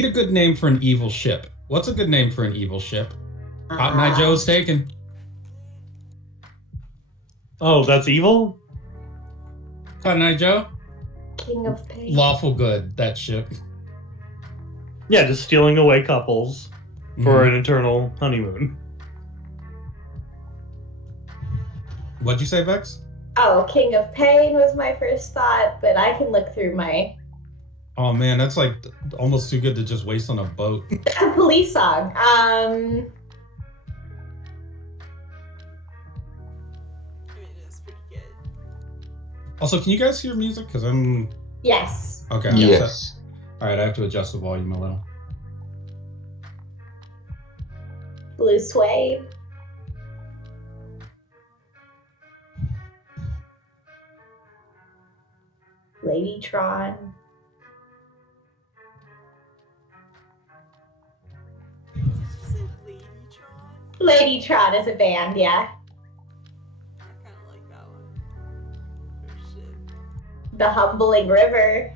need a good name for an evil ship. What's a good name for an evil ship? Cotton Eye Joe's taken. Oh, that's evil? Cotton Eye Joe? King of Pain. Lawful good, that ship. Yeah, just stealing away couples for an eternal honeymoon. What'd you say, Vex? Oh, King of Pain was my first thought, but I can look through my... Oh man, that's like almost too good to just waste on a boat. That's a police song. It is pretty good. Also, can you guys hear music? Because I'm... Yes. Okay. Yes. All right, I have to adjust the volume a little. Blue Suede. Ladytron. Did you say Ladytron? Ladytron is a band, yeah. I kind of like that one. Oh shit. The Humbling River.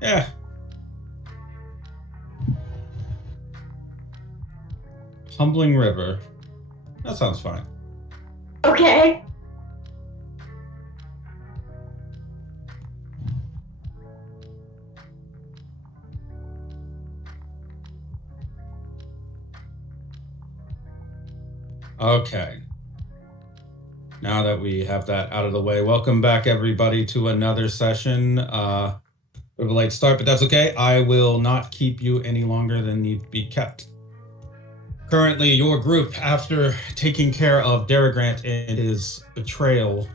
Yeah. Humbling River. That sounds fine. Okay. Okay. Now that we have that out of the way, welcome back everybody to another session. Bit of a late start, but that's okay. I will not keep you any longer than need to be kept. Currently, your group, after taking care of Darragrant and his betrayal,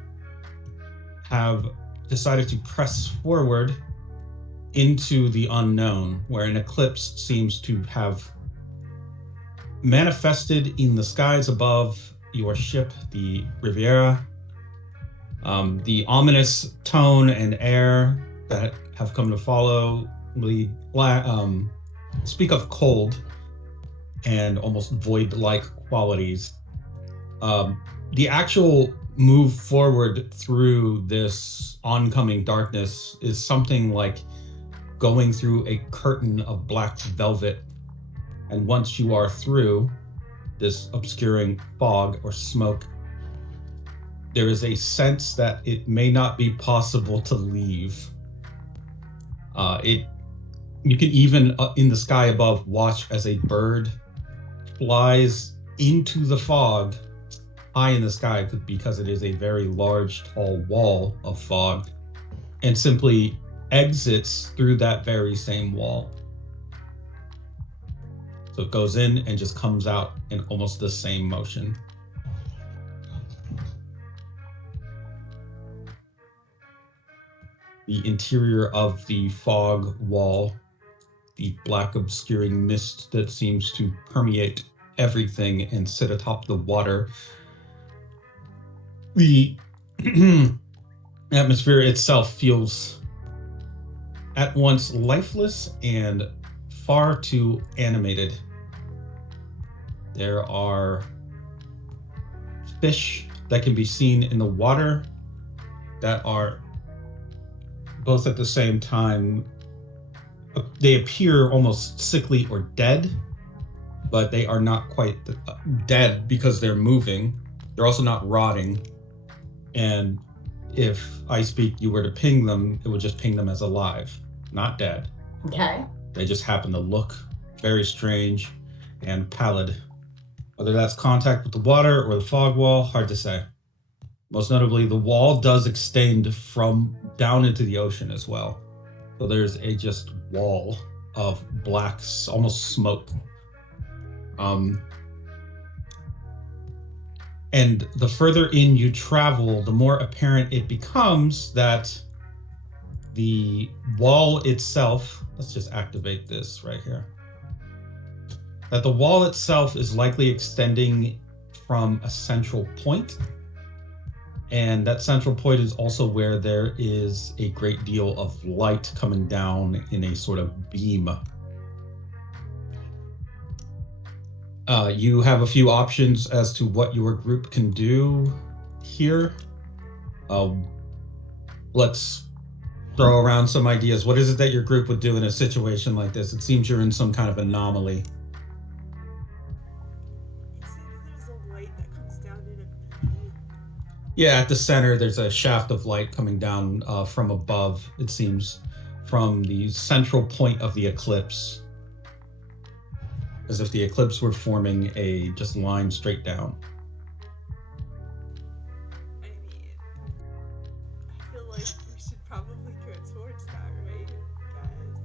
have decided to press forward into the unknown, where an eclipse seems to have manifested in the skies above your ship, the Riviera. The ominous tone and air that have come to follow speak of cold and almost void-like qualities. The actual move forward through this oncoming darkness is something like going through a curtain of black velvet. And once you are through this obscuring fog or smoke, there is a sense that it may not be possible to leave. You can even in the sky above watch as a bird flies into the fog high in the sky, because it is a very large, tall wall of fog, and simply exits through that very same wall. So it goes in and just comes out in almost the same motion. The interior of the fog wall, the black obscuring mist that seems to permeate everything and sit atop the water. The atmosphere itself feels at once lifeless and far too animated. There are fish that can be seen in the water that are both at the same time, they appear almost sickly or dead, but they are not quite dead because they're moving. They're also not rotting. And if Ice Beak, you were to ping them, it would just ping them as alive, not dead. Okay. They just happen to look very strange and pallid. Whether that's contact with the water or the fog wall, hard to say. Most notably, the wall does extend from down into the ocean as well. So there's a just wall of black, almost smoke. And the further in you travel, the more apparent it becomes that the wall itself, let's just activate this right here, that the wall itself is likely extending from a central point. And that central point is also where there is a great deal of light coming down in a sort of beam. You have a few options as to what your group can do here. Let's throw around some ideas. What is it that your group would do in a situation like this? It seems you're in some kind of anomaly. You said that there's a light that comes down in a pit. Yeah, at the center, there's a shaft of light coming down from above, it seems, from the central point of the eclipse. As if the eclipse were forming a just line straight down. I mean, I feel like we should probably go towards that, right, guys?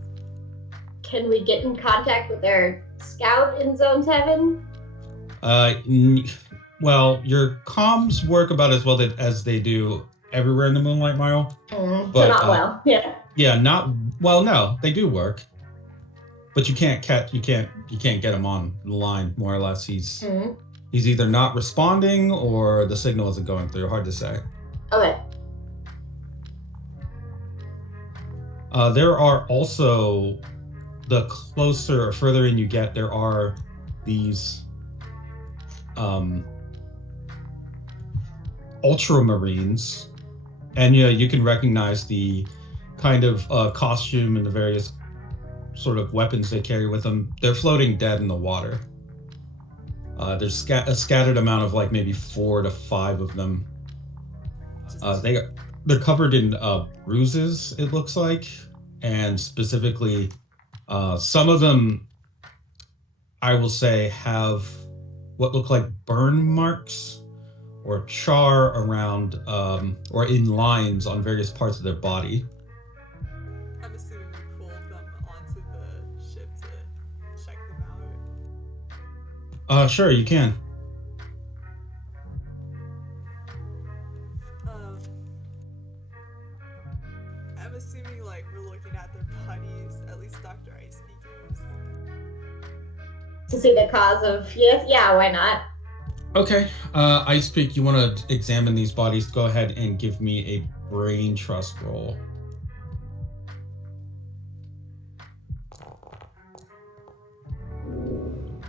Can we get in contact with their scout in Zone 7? Well, your comms work about as well as they do everywhere in the Moonlight Mile. So But, not well. Yeah. Yeah, no, they do work. But you can't get him on the line, more or less. He's either not responding or the signal isn't going through. Hard to say. Okay. There are also, the closer or further in you get, there are these ultramarines, and you can recognize the kind of costume and the various sort of weapons they carry with them. They're floating dead in the water. There's a scattered amount of like maybe 4 to 5 of them. They're covered in bruises, it looks like, and specifically some of them, I will say, have what look like burn marks or char around or in lines on various parts of their body. I'm assuming we pulled them onto the ship to check them out. Sure, you can. I'm assuming like we're looking at their bodies, at least Dr. Ice speakers. To see the cause of yes, yeah, why not? Okay, Ice Peak, you want to examine these bodies? Go ahead and give me a brain trust roll.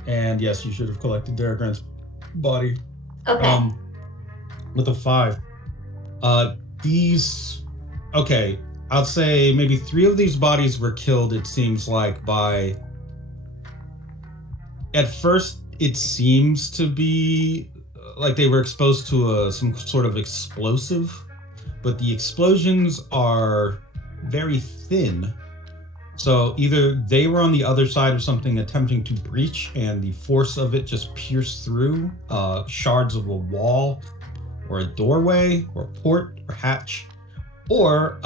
And yes, you should have collected Daragran's body. Okay. With a 5. Okay, I'll say maybe 3 of these bodies were killed, it seems like, by... At first, it seems to be like they were exposed to some sort of explosive, but the explosions are very thin. So either they were on the other side of something attempting to breach and the force of it just pierced through shards of a wall or a doorway or a port or hatch, or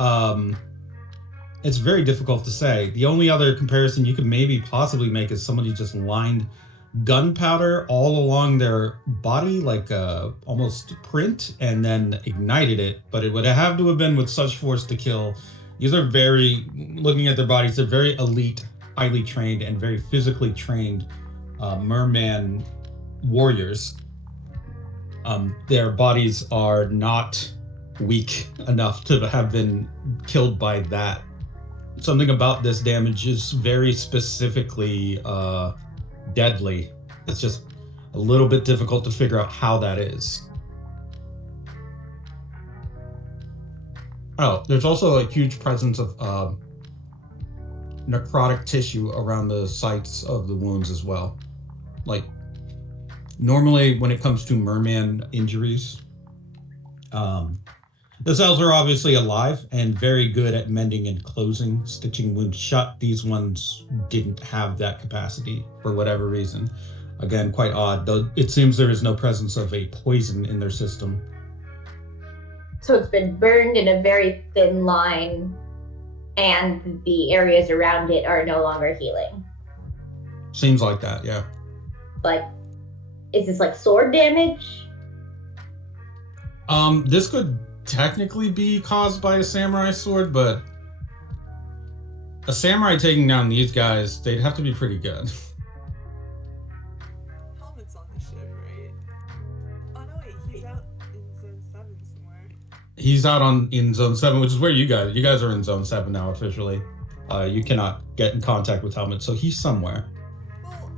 it's very difficult to say. The only other comparison you could maybe possibly make is somebody just lined gunpowder all along their body, like almost print, and then ignited it. But it would have to have been with such force to kill. These are looking at their bodies, they're very elite, highly trained, and very physically trained merman warriors. Their bodies are not weak enough to have been killed by that. Something about this damage is very specifically deadly. It's just a little bit difficult to figure out how that is. Oh, there's also a huge presence of necrotic tissue around the sites of the wounds as well. Like, normally when it comes to merman injuries, the cells are obviously alive and very good at mending and closing, stitching wounds shut. These ones didn't have that capacity for whatever reason. Again, quite odd, though it seems there is no presence of a poison in their system. So it's been burned in a very thin line, and the areas around it are no longer healing. Seems like that, yeah. Like, is this like sword damage? This could technically be caused by a samurai sword, but a samurai taking down these guys, they'd have to be pretty good. Helmet's on the ship, right? Oh no, wait, he's out in Zone 7 somewhere. He's out in Zone 7, which is where you guys are in Zone 7 now officially. You cannot get in contact with Helmet, so he's somewhere. Well,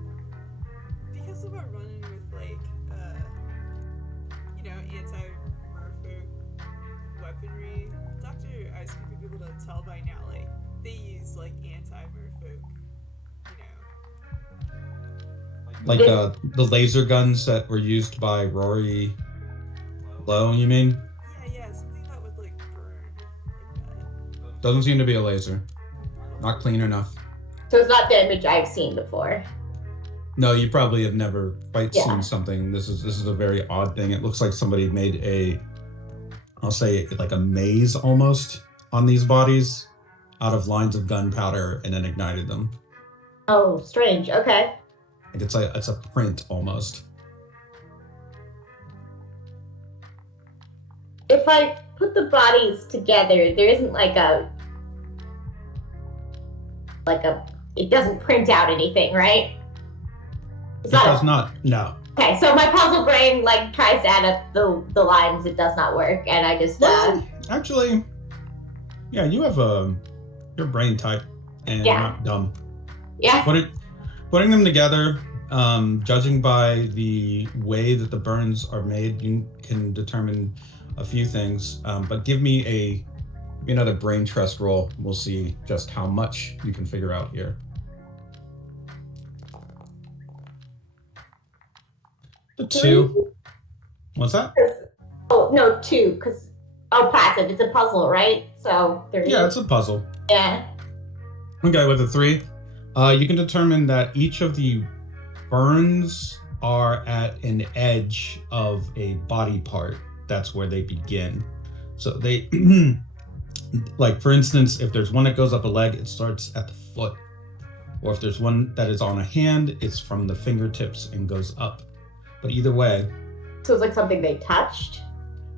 because of our run-in with, like, anti-merfolk be able to tell by now, like, they use, like, anti-merfolk, Like the laser guns that were used by Rory Lowe, you mean? Yeah, something that would, like, burn like that. Doesn't seem to be a laser. Not clean enough. So it's not the image I've seen before. No, you probably have never quite Yeah. seen something. This is a very odd thing. It looks like somebody made I'll say like a maze almost on these bodies out of lines of gunpowder and then ignited them. Oh, strange. Okay. Like it's a print almost. If I put the bodies together, there isn't it doesn't print out anything, right? It does not. No. Okay, so my puzzle brain tries to add up the lines. It does not work, and I just Well, actually, yeah, you have your brain type, and you're not dumb. Yeah. Putting them together, judging by the way that the burns are made, you can determine a few things. But give me another brain trust roll. We'll see just how much you can figure out here. The 2. What's that? Oh no, 2. Passive. It's a puzzle, right? So 3. Yeah, it's a puzzle. Yeah. Okay, with a 3, you can determine that each of the burns are at an edge of a body part. That's where they begin. So they, like for instance, if there's one that goes up a leg, it starts at the foot. Or if there's one that is on a hand, it's from the fingertips and goes up. But either way. So it's like something they touched?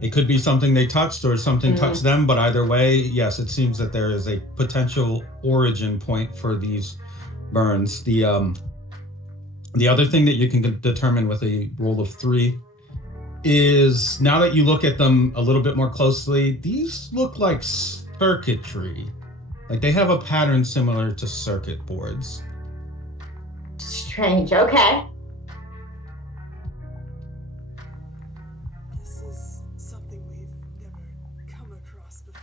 It could be something they touched or something touched them, but either way, yes, it seems that there is a potential origin point for these burns. The other thing that you can determine with a roll of 3 is, now that you look at them a little bit more closely, these look like circuitry. Like they have a pattern similar to circuit boards. Strange. Okay. This is something we've never come across before.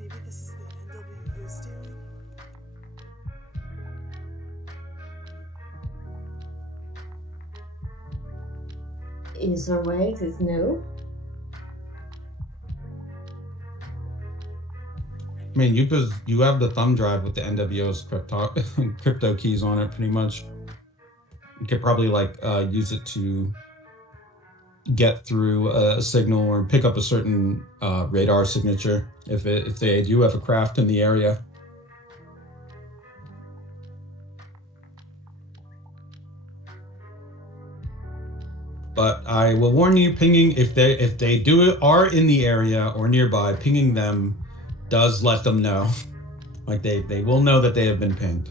Maybe this is the NWO's doing? Is there ways is new? I mean, you have the thumb drive with the NWO's crypto keys on it, pretty much. You could probably use it to get through a signal or pick up a certain radar signature if they do have a craft in the area. But I will warn you, pinging if they are in the area or nearby, pinging them does let them know. Like they will know that they have been pinged.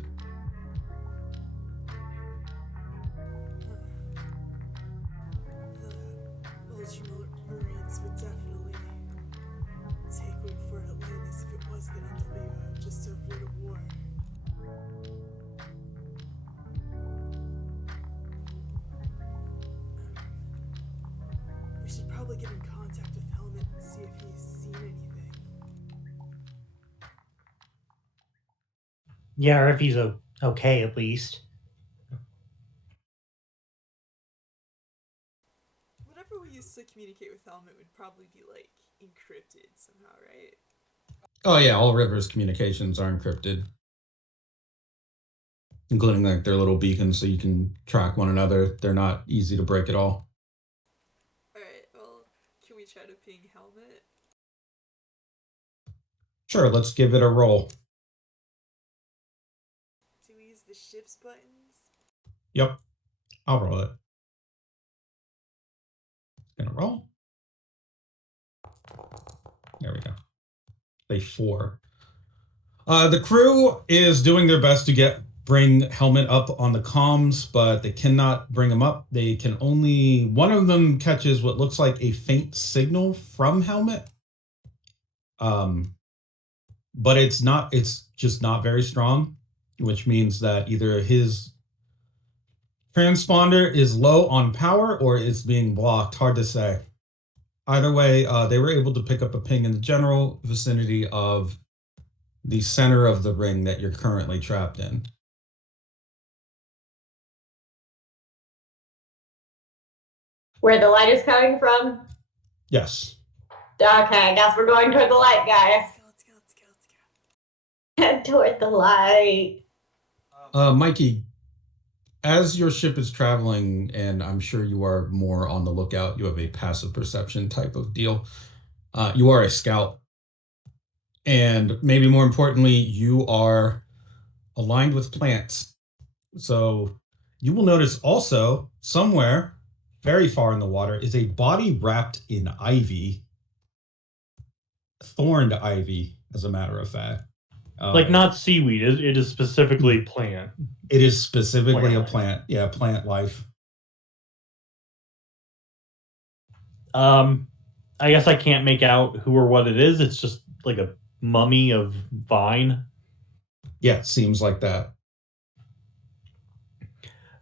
The Ultramarines would definitely take one for Atlantis if it was the NWO just to avoid a war. We should probably get in contact with Helmet and see if he's seen anything. Yeah, or if he's okay at least. Whatever we used to communicate with Helmet would probably be encrypted somehow, right? Oh yeah, all River's communications are encrypted, including their little beacons, so you can track one another. They're not easy to break at all. Alright, well, can we try to ping Helmet? Sure, let's give it a roll. Do we use the ship's buttons? Yep, I'll roll it. Gonna roll. There we go. A 4. The crew is doing their best to bring Helmet up on the comms, but they cannot bring him up. They can only, one of them catches what looks like a faint signal from Helmet. But it's just not very strong, which means that either his transponder is low on power or it's being blocked. Hard to say. Either way, they were able to pick up a ping in the general vicinity of the center of the ring that you're currently trapped in. Where the light is coming from? Yes. Okay, I guess we're going toward the light, guys. Let's go. Head toward the light. Mikey, as your ship is traveling, and I'm sure you are more on the lookout, you have a passive perception type of deal. You are a scout. And maybe more importantly, you are aligned with plants. So you will notice also somewhere very far in the water is a body wrapped in ivy, thorned ivy, as a matter of fact. Like not seaweed. It is specifically plant. It is specifically a Plant. plant. Yeah, plant life. I guess I can't make out who or what it is. It's just like a mummy of vine. Yeah, it seems like that.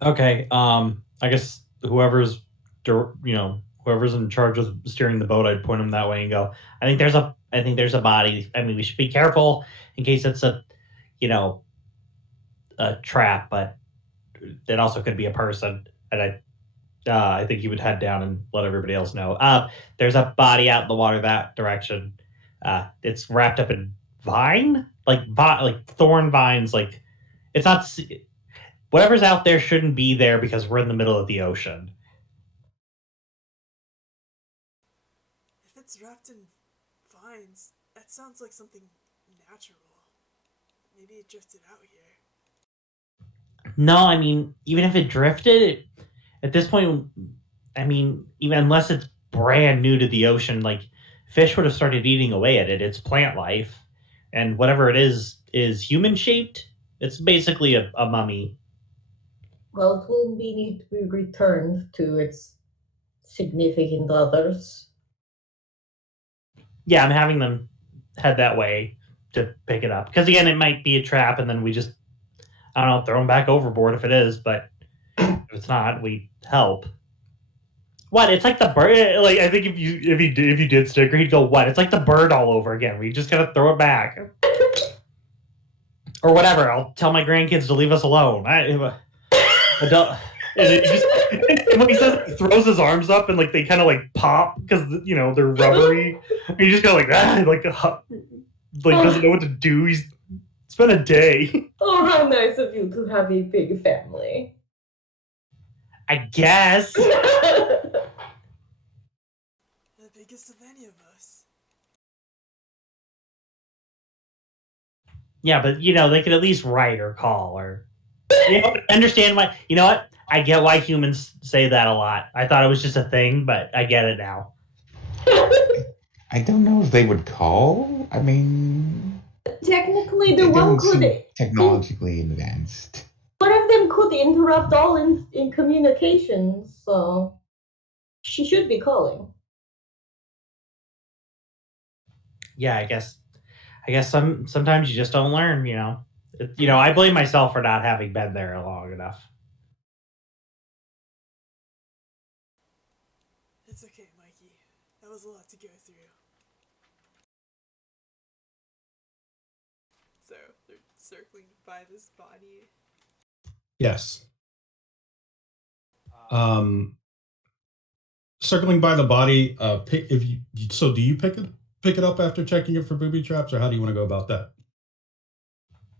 Okay. I guess whoever's in charge of steering the boat, I'd point them that way and go, I think there's a body. I mean, we should be careful in case it's a trap, but it also could be a person. And I think he would head down and let everybody else know. There's a body out in the water that direction. It's wrapped up in vine, like thorn vines. Like it's not. Whatever's out there shouldn't be there because we're in the middle of the ocean. If it's wrapped in vines, that sounds like something natural. Maybe it drifted out here. No, I mean, even if it drifted, at this point, I mean, even unless it's brand new to the ocean, like fish would have started eating away at it. It's plant life, and whatever it is human shaped. It's basically a mummy. Well, it will need to be returned to its significant others. Yeah, I'm having them head that way to pick it up. Because again, it might be a trap, and then we just, I don't know, throw them back overboard if it is. But if it's not, we help. What? It's like the bird. Like I think if you did Sticker, he'd go, "What?" It's like the bird all over again. We just gotta throw it back, or whatever. I'll tell my grandkids to leave us alone. Adult. And when he says he throws his arms up and like they kind of like pop because they're rubbery. And he just kind of like doesn't know what to do. It's been a day. Oh, how nice of you to have a big family. I guess. The biggest of any of us. Yeah, but they could at least write or call or understand why. You know what? I get why humans say that a lot. I thought it was just a thing, but I get it now. I don't know if they would call. I mean, Technically, they the one don't seem could. technologically advanced. One of them could interrupt all in communications, so she should be calling. Yeah, I guess sometimes you just don't learn. I blame myself for not having been there long enough. It's okay, Mikey. That was a lot to go through. So, they're circling by this body. Yes. Circling by the body. Do you pick it up after checking it for booby traps, or how do you want to go about that?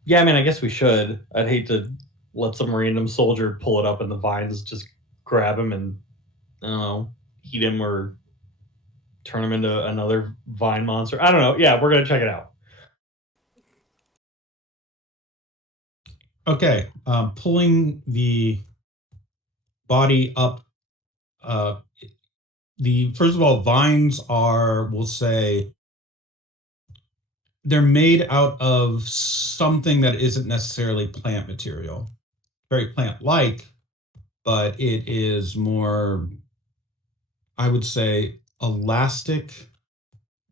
Yeah, I mean, I guess we should. I'd hate to let some random soldier pull it up and the vines just grab him and, I don't know, eat him or turn him into another vine monster. I don't know. Yeah, we're going to check it out. Okay. Pulling the body up. First of all, vines are, we'll say, they're made out of something that isn't necessarily plant material. Very plant-like, but it is more, I would say, elastic,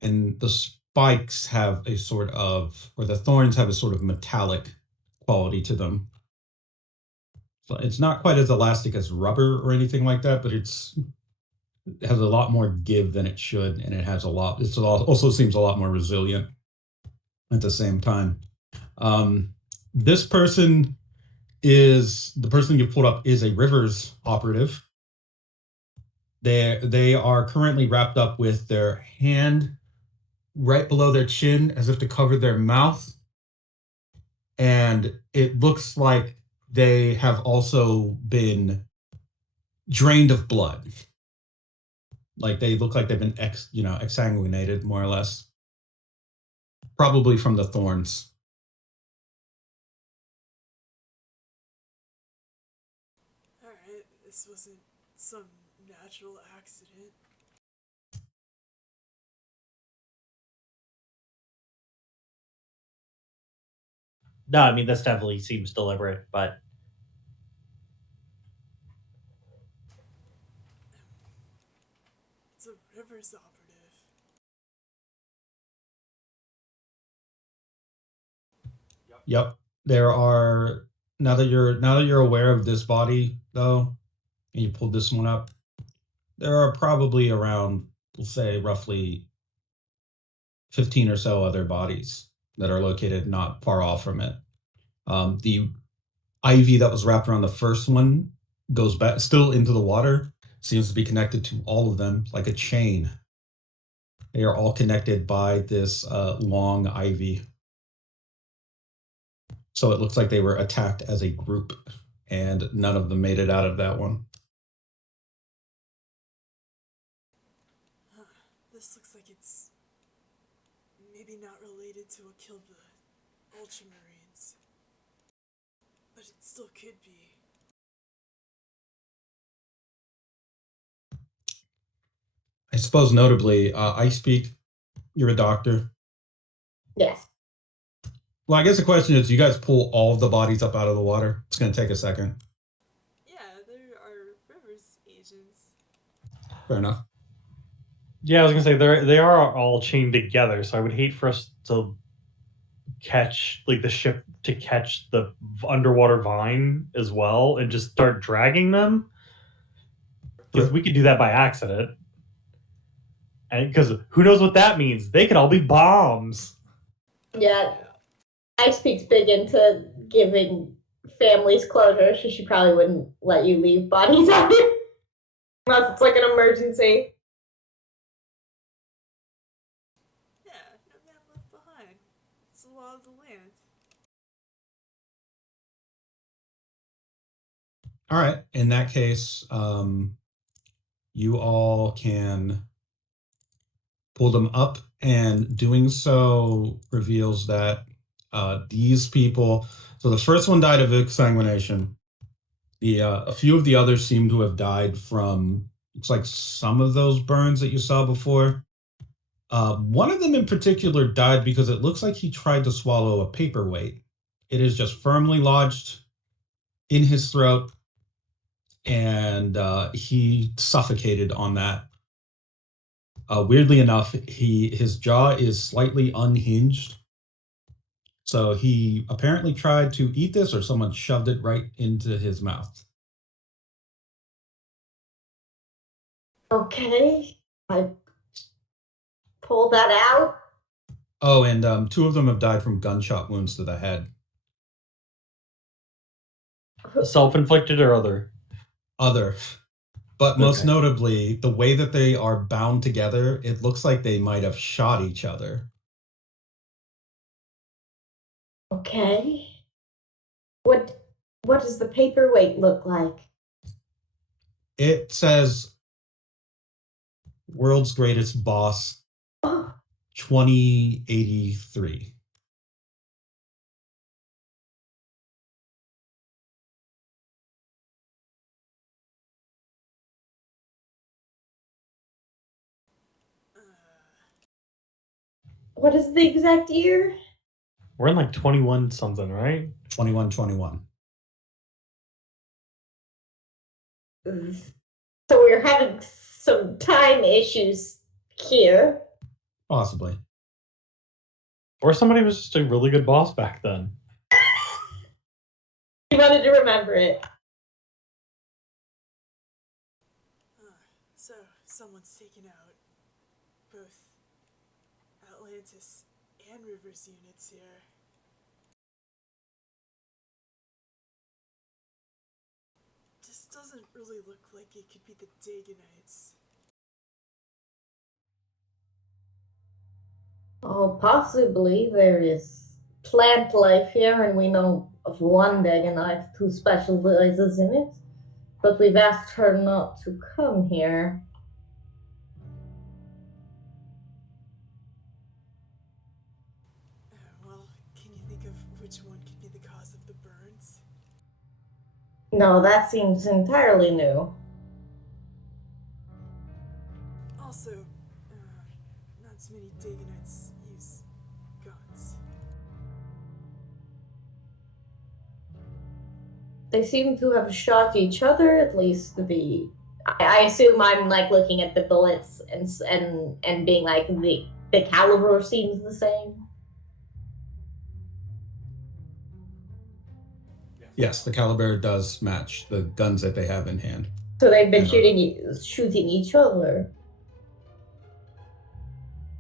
and the spikes have a sort of, or the thorns have a sort of metallic quality to them. So it's not quite as elastic as rubber or anything like that, but it's it has a lot more give than it should, and it also seems a lot more resilient at the same time. This person the person you pulled up is a Rivers operative. They are currently wrapped up with their hand right below their chin as if to cover their mouth. And it looks like they have also been drained of blood. Like they look like they've been exsanguinated more or less. Probably from the thorns. Alright, this wasn't some natural accident. No, I mean this definitely seems deliberate, but It's a Rivers operative. Yep. There are now that you're aware of this body though, and you pulled this one up, there are probably around, we'll say roughly 15 or so other bodies that are located not far off from it. The ivy that was wrapped around the first one goes back still into the water, seems to be connected to all of them like a chain. They are all connected by this long ivy. So it looks like they were attacked as a group, and none of them made it out of that one. Huh. This looks like it's maybe not related to what killed the Ultramarines. But it still could be. I suppose notably, I speak, you're a doctor. Yes. Well, I guess the question is, you guys pull all of the bodies up out of the water? It's going to take a second. Yeah, there are Rivers agents. Fair enough. yeah, I was gonna say they are all chained together, so I would hate for us to catch the ship to catch the underwater vine as well and just start dragging them, because we could do that by accident. And because who knows what that means? They could all be bombs. Yeah. I speaks big into giving families closure, so she probably wouldn't let you leave bodies out there unless it's like an emergency. Yeah, no man left behind. It's the law of the land. All right. In that case, you all can pull them up, and doing so reveals that these people. So the first one died of exsanguination. A few of the others seem to have died from, looks like some of those burns that you saw before. One of them in particular died because it looks like he tried to swallow a paperweight. It is just firmly lodged in his throat, and he suffocated on that. Weirdly enough, his jaw is slightly unhinged. So he apparently tried to eat this, or someone shoved it right into his mouth. Okay. I pull that out. Oh, and two of them have died from gunshot wounds to the head. Self-inflicted or other? Other. But most Okay. notably, the way that they are bound together, it looks like they might have shot each other. Okay. What does the paperweight look like? It says World's Greatest Boss Oh, 2083. what is the exact year? We're in 21 something, right? 2121. So we're having some time issues here. Possibly. Or somebody was just a really good boss back then. You wanted to remember it. So someone's taken out both Atlantis and Rivers units here. This doesn't really look like it could be the Daganites. Oh, possibly there is plant life here, and we know of one Dagonite who specializes in it. But we've asked her not to come here. Well, can you think of which one could be the cause of the burns? No, that seems entirely new. Also, not as many Daganites use guns. They seem to have shot each other, at least the. I assume I'm like looking at the bullets and being like the caliber seems the same. Yes, the caliber does match the guns that they have in hand. So they've been And, shooting each other.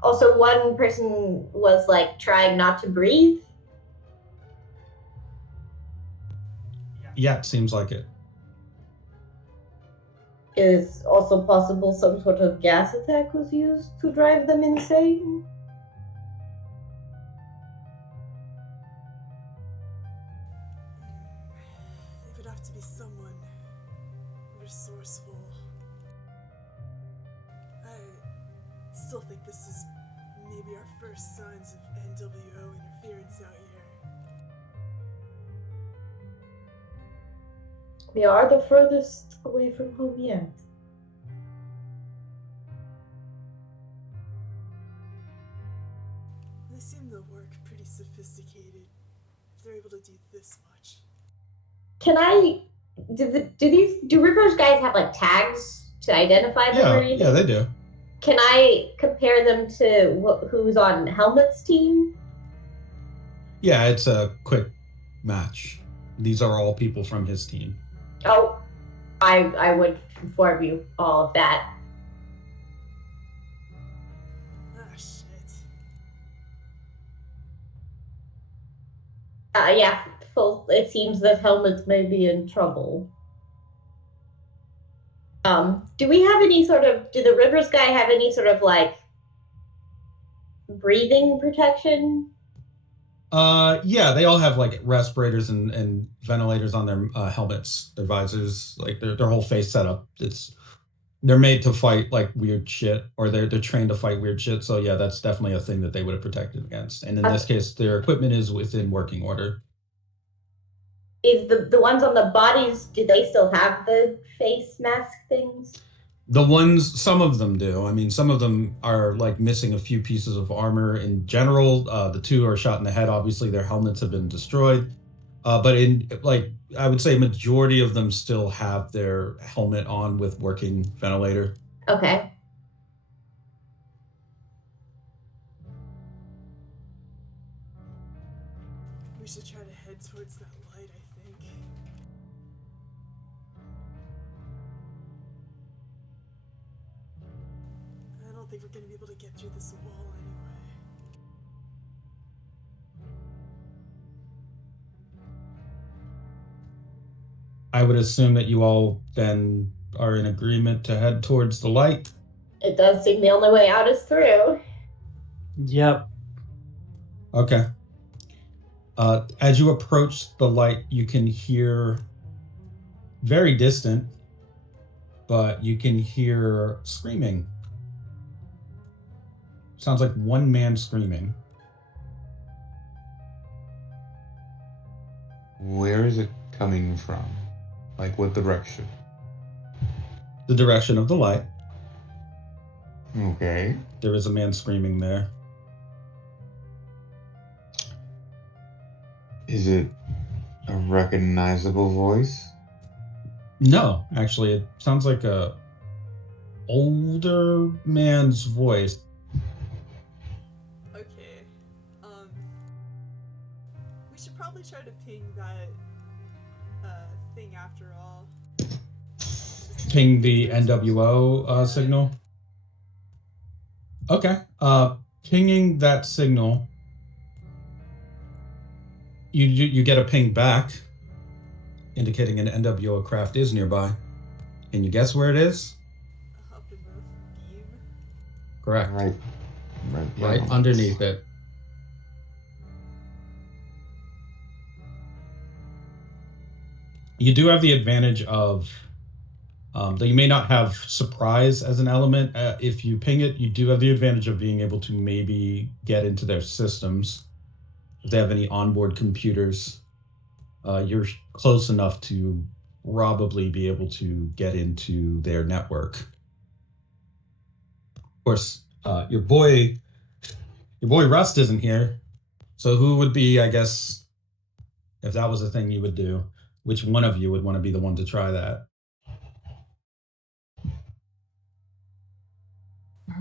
Also, one person was like trying not to breathe. Yeah, it seems like it. It is also possible some sort of gas attack was used to drive them insane. It would have to be someone resourceful. I still think this is maybe our first signs of NWO interference out here. We are the furthest away from home yet. They seem to work pretty sophisticated if they're able to do this much. Can I? Do Rivers guys have like tags to identify them or anything? Yeah, they do. Can I compare them to who's on Helmet's team? Yeah, it's a quick match. These are all people from his team. Oh, I would inform you all of that. Ah, shit. Yeah, it seems that Helmet may be in trouble. Do we have any sort of? Do the Rivers guy have any sort of like breathing protection? Yeah, they all have like respirators and ventilators on their helmets, their visors, like their whole face setup. They're made to fight like weird shit, or they're trained to fight weird shit. So yeah, that's definitely a thing that they would have protected against. And in this case, their equipment is within working order. Is the ones on the bodies? Do they still have the face mask things? The ones, some of them do. I mean, some of them are like missing a few pieces of armor in general. The two are shot in the head. Obviously, their helmets have been destroyed. But in like, I would say majority of them still have their helmet on with working ventilator. Okay. We should try to head towards that light, I think. I don't think we're gonna be able to get through this wall anyway. I would assume that you all then are in agreement to head towards the light. It does seem the only way out is through. Yep. Okay. As you approach the light, you can hear very distant, but you can hear screaming. Sounds like one man screaming. Where is it coming from? Like, what direction? The direction of the light. Okay. There is a man screaming there. Is it a recognizable voice? No, actually, it sounds like a older man's voice. Okay. We should probably try to ping that thing after all. Ping the NWO signal. Okay. Pinging that signal, you get a ping back, indicating an NWO craft is nearby. Can you guess where it is? Up in the beam. Correct. Right Underneath it. You do have the advantage of though you may not have surprise as an element. If you ping it, you do have the advantage of being able to maybe get into their systems. If they have any onboard computers, you're close enough to probably be able to get into their network. Of course, your boy Rust isn't here. So who would be, I guess, if that was a thing you would do, which one of you would want to be the one to try that?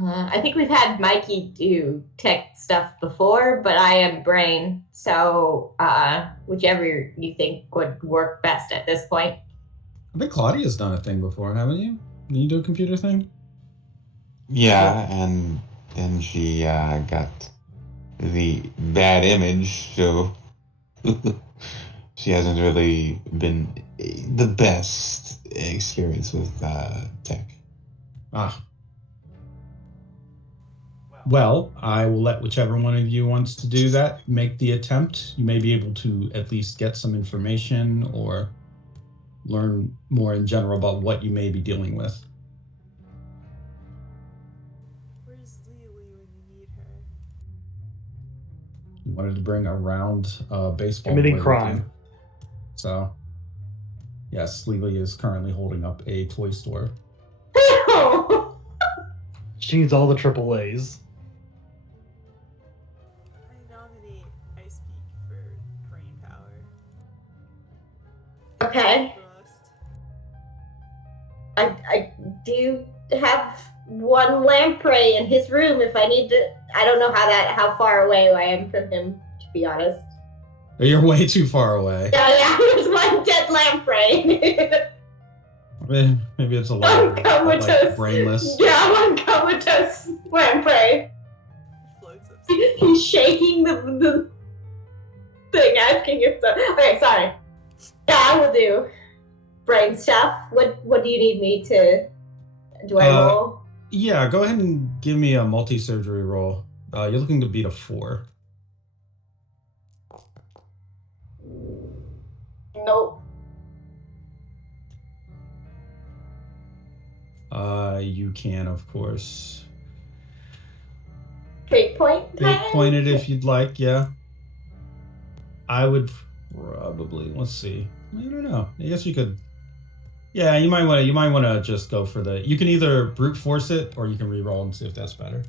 I think we've had Mikey do tech stuff before, but I am brain, so whichever you think would work best at this point. I think Claudia's done a thing before, haven't you? Did you do a computer thing? Yeah, and then she got the bad image, so she hasn't really been the best experience with tech. Ah. Well, I will let whichever one of you wants to do that make the attempt. You may be able to at least get some information or learn more in general about what you may be dealing with. Where's Lily when you need her? You wanted to bring a round baseball Committing boy with crime. you. So, yes, Lily is currently holding up a toy store. She needs all the triple A's. I nominate Ice Peak for brain power. Okay. Rust. I do have one lamprey in his room if I need to. I don't know how far away I am from him, to be honest. You're way too far away. Yeah, there's one dead lamprey. Maybe it's a little comatose. like brainless. Yeah, one comatose lamprey. Floats up. He's shaking the thing, asking if the. Okay, sorry. Yeah, I will do brain stuff. What do you need me to? Do I roll? Yeah, go ahead and give me a multi-surgery roll. You're looking to beat a 4. Nope. You can, of course. Fate point. Fate point it if you'd like, yeah. I would probably, let's see. I don't know. I guess you could. Yeah, you might want to just go for the. You can either brute force it or you can re-roll and see if that's better.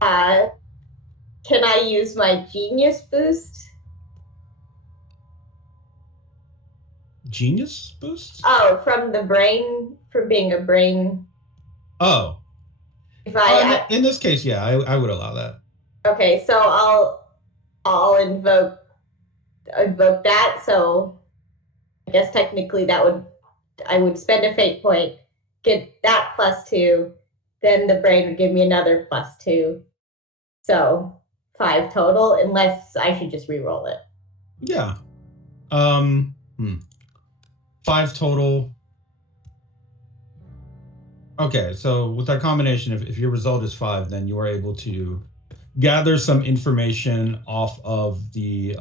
Can I use my genius boost? Genius boost? Oh, from being a brain. Oh. If I in this case, yeah, I would allow that. Okay, so I'll invoke that. So I guess technically I would spend a fate point, get that +2, then the brain would give me another +2. So 5 total, unless I should just re-roll it. Yeah. 5 total. Okay, so with that combination, if your result is 5, then you are able to gather some information off of the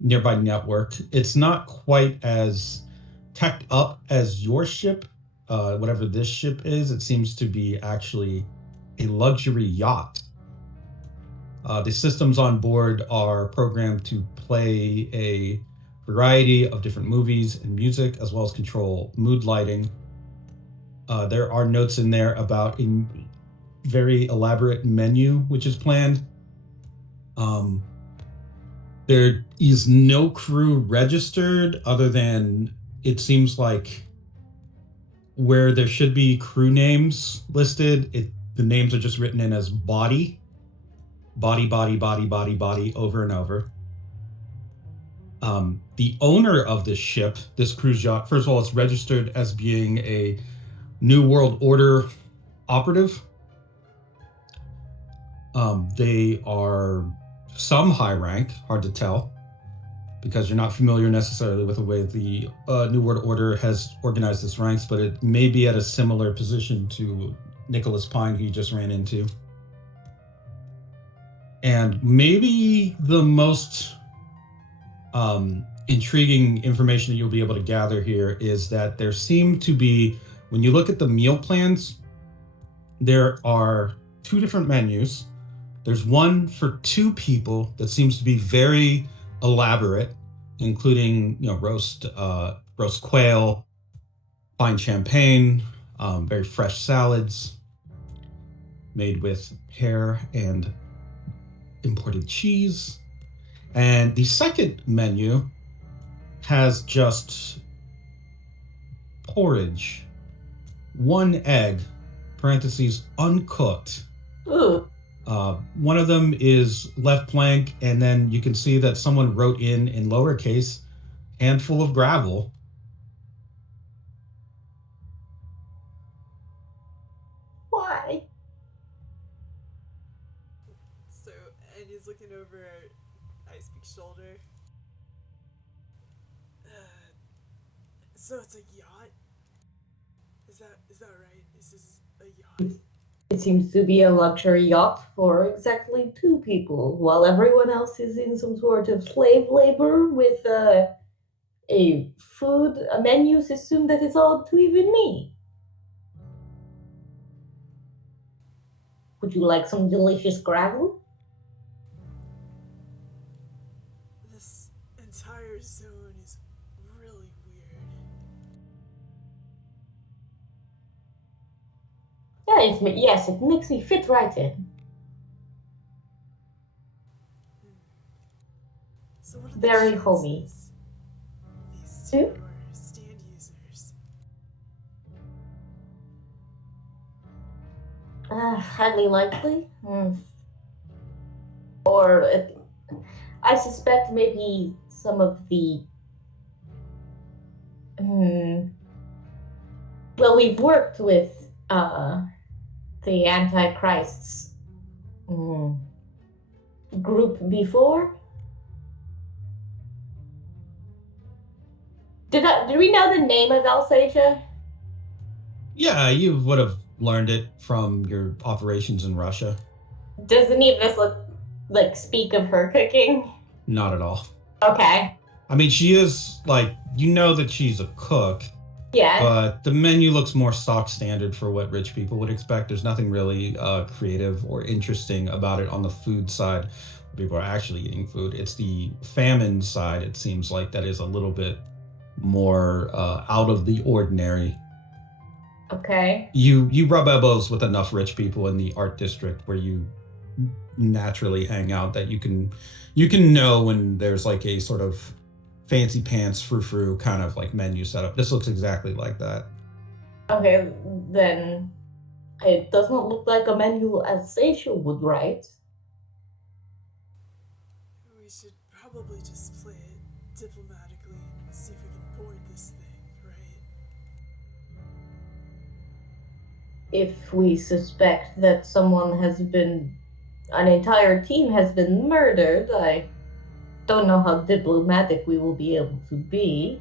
nearby network. It's not quite as teched up as your ship, whatever this ship is. It seems to be actually a luxury yacht. The systems on board are programmed to play a variety of different movies and music, as well as control mood lighting. There are notes in there about a very elaborate menu which is planned. There is no crew registered other than it seems like where there should be crew names listed, the names are just written in as body over and over. The owner of this ship, this cruise yacht, first of all, it's registered as being a New World Order operative. They are some high rank, hard to tell, because you're not familiar necessarily with the way the New World Order has organized its ranks, but it may be at a similar position to Nicholas Pine, who you just ran into. And maybe the most intriguing information that you'll be able to gather here is that there seem to be, when you look at the meal plans, there are 2 different menus. There's one for 2 people that seems to be very elaborate, including roast quail, fine champagne, very fresh salads made with hair and imported cheese. And the second menu has just porridge, 1 egg, parentheses uncooked. Ooh. One of them is left blank, and then you can see that someone wrote in lowercase, handful of gravel. Why? So, and he's looking over Icebeak's shoulder. So it's a yacht? Is that right? This is a yacht? It seems to be a luxury yacht for exactly 2 people, while everyone else is in some sort of slave labor with a menu system that is all to even me. Would you like some delicious gravel? This entire zone is really weird. Yeah, yes, it makes me fit right in. So what are the Very chances homey. these 2 are stand users? Highly likely. I suspect maybe some of the. Well, we've worked with the Antichrists group before. Did we know the name of Alsatia? Yeah, you would have learned it from your operations in Russia. Does any of this speak of her cooking? Not at all. Okay. I mean, she is that she's a cook. Yeah. But the menu looks more stock standard for what rich people would expect. There's nothing really creative or interesting about it on the food side. People are actually eating food. It's the famine side, it seems like, that is a little bit more out of the ordinary. Okay. You rub elbows with enough rich people in the art district where you naturally hang out that you can know when there's a sort of fancy pants frou-frou kind of menu setup. This looks exactly like that. Okay, then it does not look like a menu Alsatia would write. We should probably just play it diplomatically and see if we can board this thing, right? If we suspect that an entire team has been murdered, I don't know how diplomatic we will be able to be.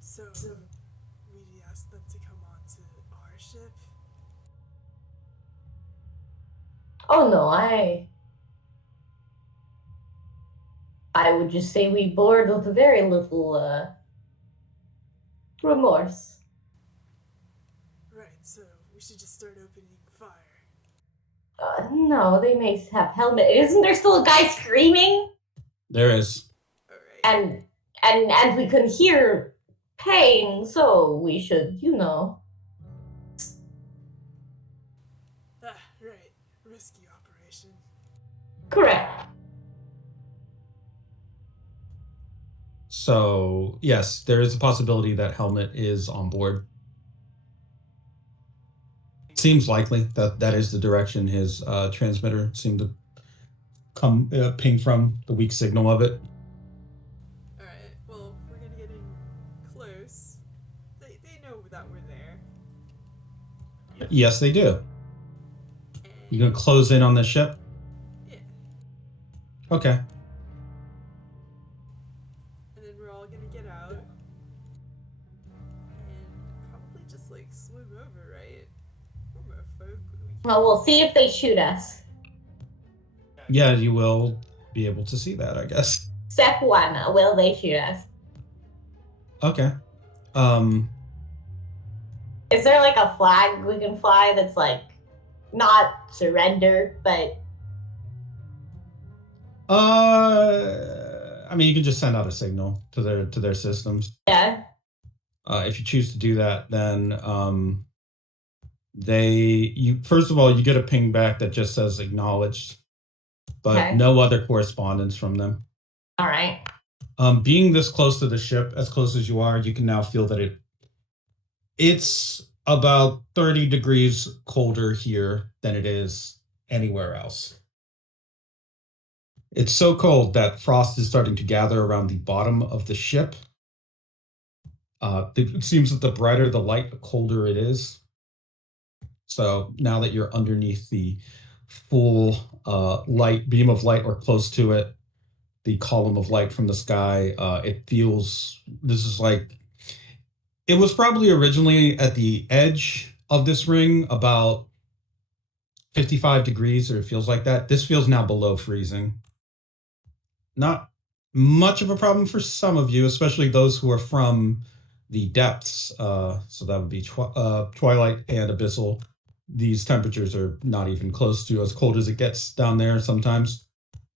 So, we asked them to come on to our ship? Oh no, I would just say we board with very little remorse. Right, so we should just start opening fire. No, they may have helmet. Isn't there still a guy screaming? There is. Alright. And we can hear pain, so we should, Ah, right. Risky operation. Correct. So, yes, there is a possibility that Helmet is on board. Seems likely that is the direction his transmitter seemed to come ping from, the weak signal of it. Alright, well, we're gonna get in close. know that we're there? Yes, they do. And You gonna close in on the ship? yeah, Okay. and then we're all gonna get out and probably just like swim over, right? We're merfolk. Well, we'll see if they shoot us. Yeah, you will be able to see that, I guess. Step 1, will they shoot us? Okay. Is there like a flag we can fly that's like not surrender, but I mean, you can just send out a signal to their systems. yeah? If you choose to do that, then first of all, you get a ping back that just says acknowledged, but Okay. no other correspondence from them. All right. Being this close to the ship, as close as you are, you can now feel that it's about 30 degrees colder here than it is anywhere else. It's so cold that frost is starting to gather around the bottom of the ship. It seems that the brighter the light, the colder it is. So now that you're underneath the full beam of light or close to it, the column of light from the sky, it was probably originally at the edge of this ring about 55 degrees, or it feels like that. This feels now below freezing. Not much of a problem for some of you, especially those who are from the depths. So that would be Twilight and Abyssal. These temperatures are not even close to as cold as it gets down there sometimes.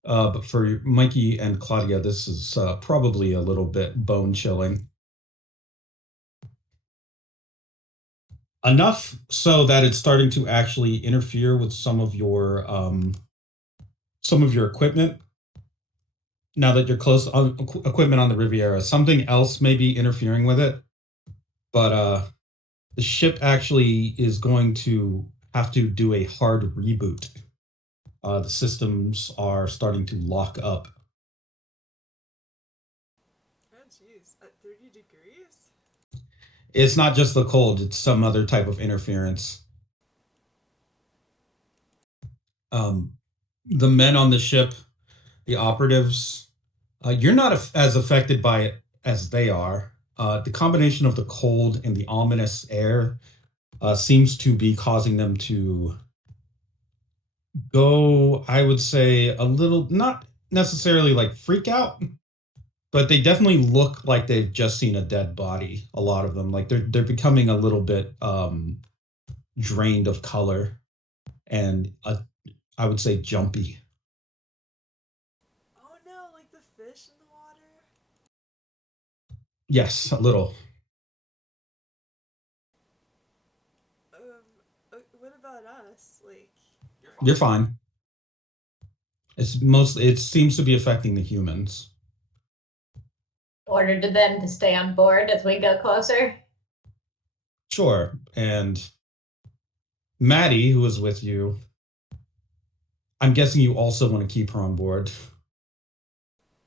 But for Mikey and Claudia, this is probably a little bit bone chilling. Enough so that it's starting to actually interfere with some of your equipment. Now that you're close on equipment on the Riviera, something else may be interfering with it, but the ship actually is going to have to do a hard reboot. The systems are starting to lock up. Oh jeez, at 30 degrees? It's not just the cold, it's some other type of interference. The men on the ship, the operatives, you're not as affected by it as they are. The combination of the cold and the ominous air seems to be causing them to go, I would say, a little, not necessarily like freak out, but they definitely look like they've just seen a dead body. A lot of them, like they're becoming a little bit drained of color and I would say jumpy. Oh no, like the fish in the water? Yes, a little. What about us? Like, You're fine. It seems to be affecting the humans. Order to them to stay on board as we go closer. Sure. And Maddie, who is with you, I'm guessing you also want to keep her on board.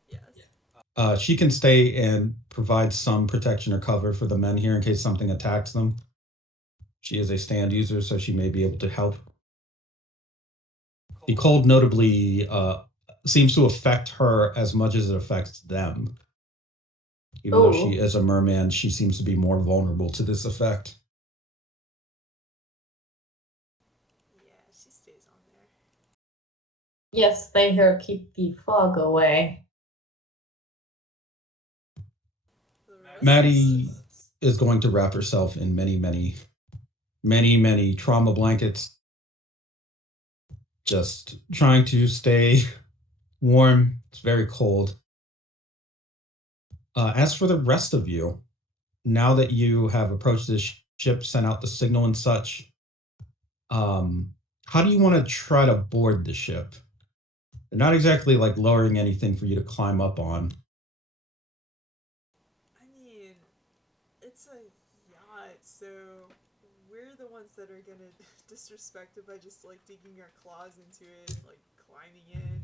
yes. She can stay and provide some protection or cover for the men here in case something attacks them. She is a stand user, so she may be able to help. The cold notably seems to affect her as much as it affects them. Even though she is a merman, she seems to be more vulnerable to this effect. Yeah, she stays on there. Yes, they help keep the fog away. The rest Maddie of us- is going to wrap herself in many trauma blankets, just trying to stay warm. It's very cold. As for the rest of you, now that you have approached this ship, sent out the signal and such, how do you want to try to board the ship? They're not exactly like lowering anything for you to climb up on. I mean, it's a yacht, so we're the ones that are gonna disrespect it by just like digging our claws into it and like climbing in.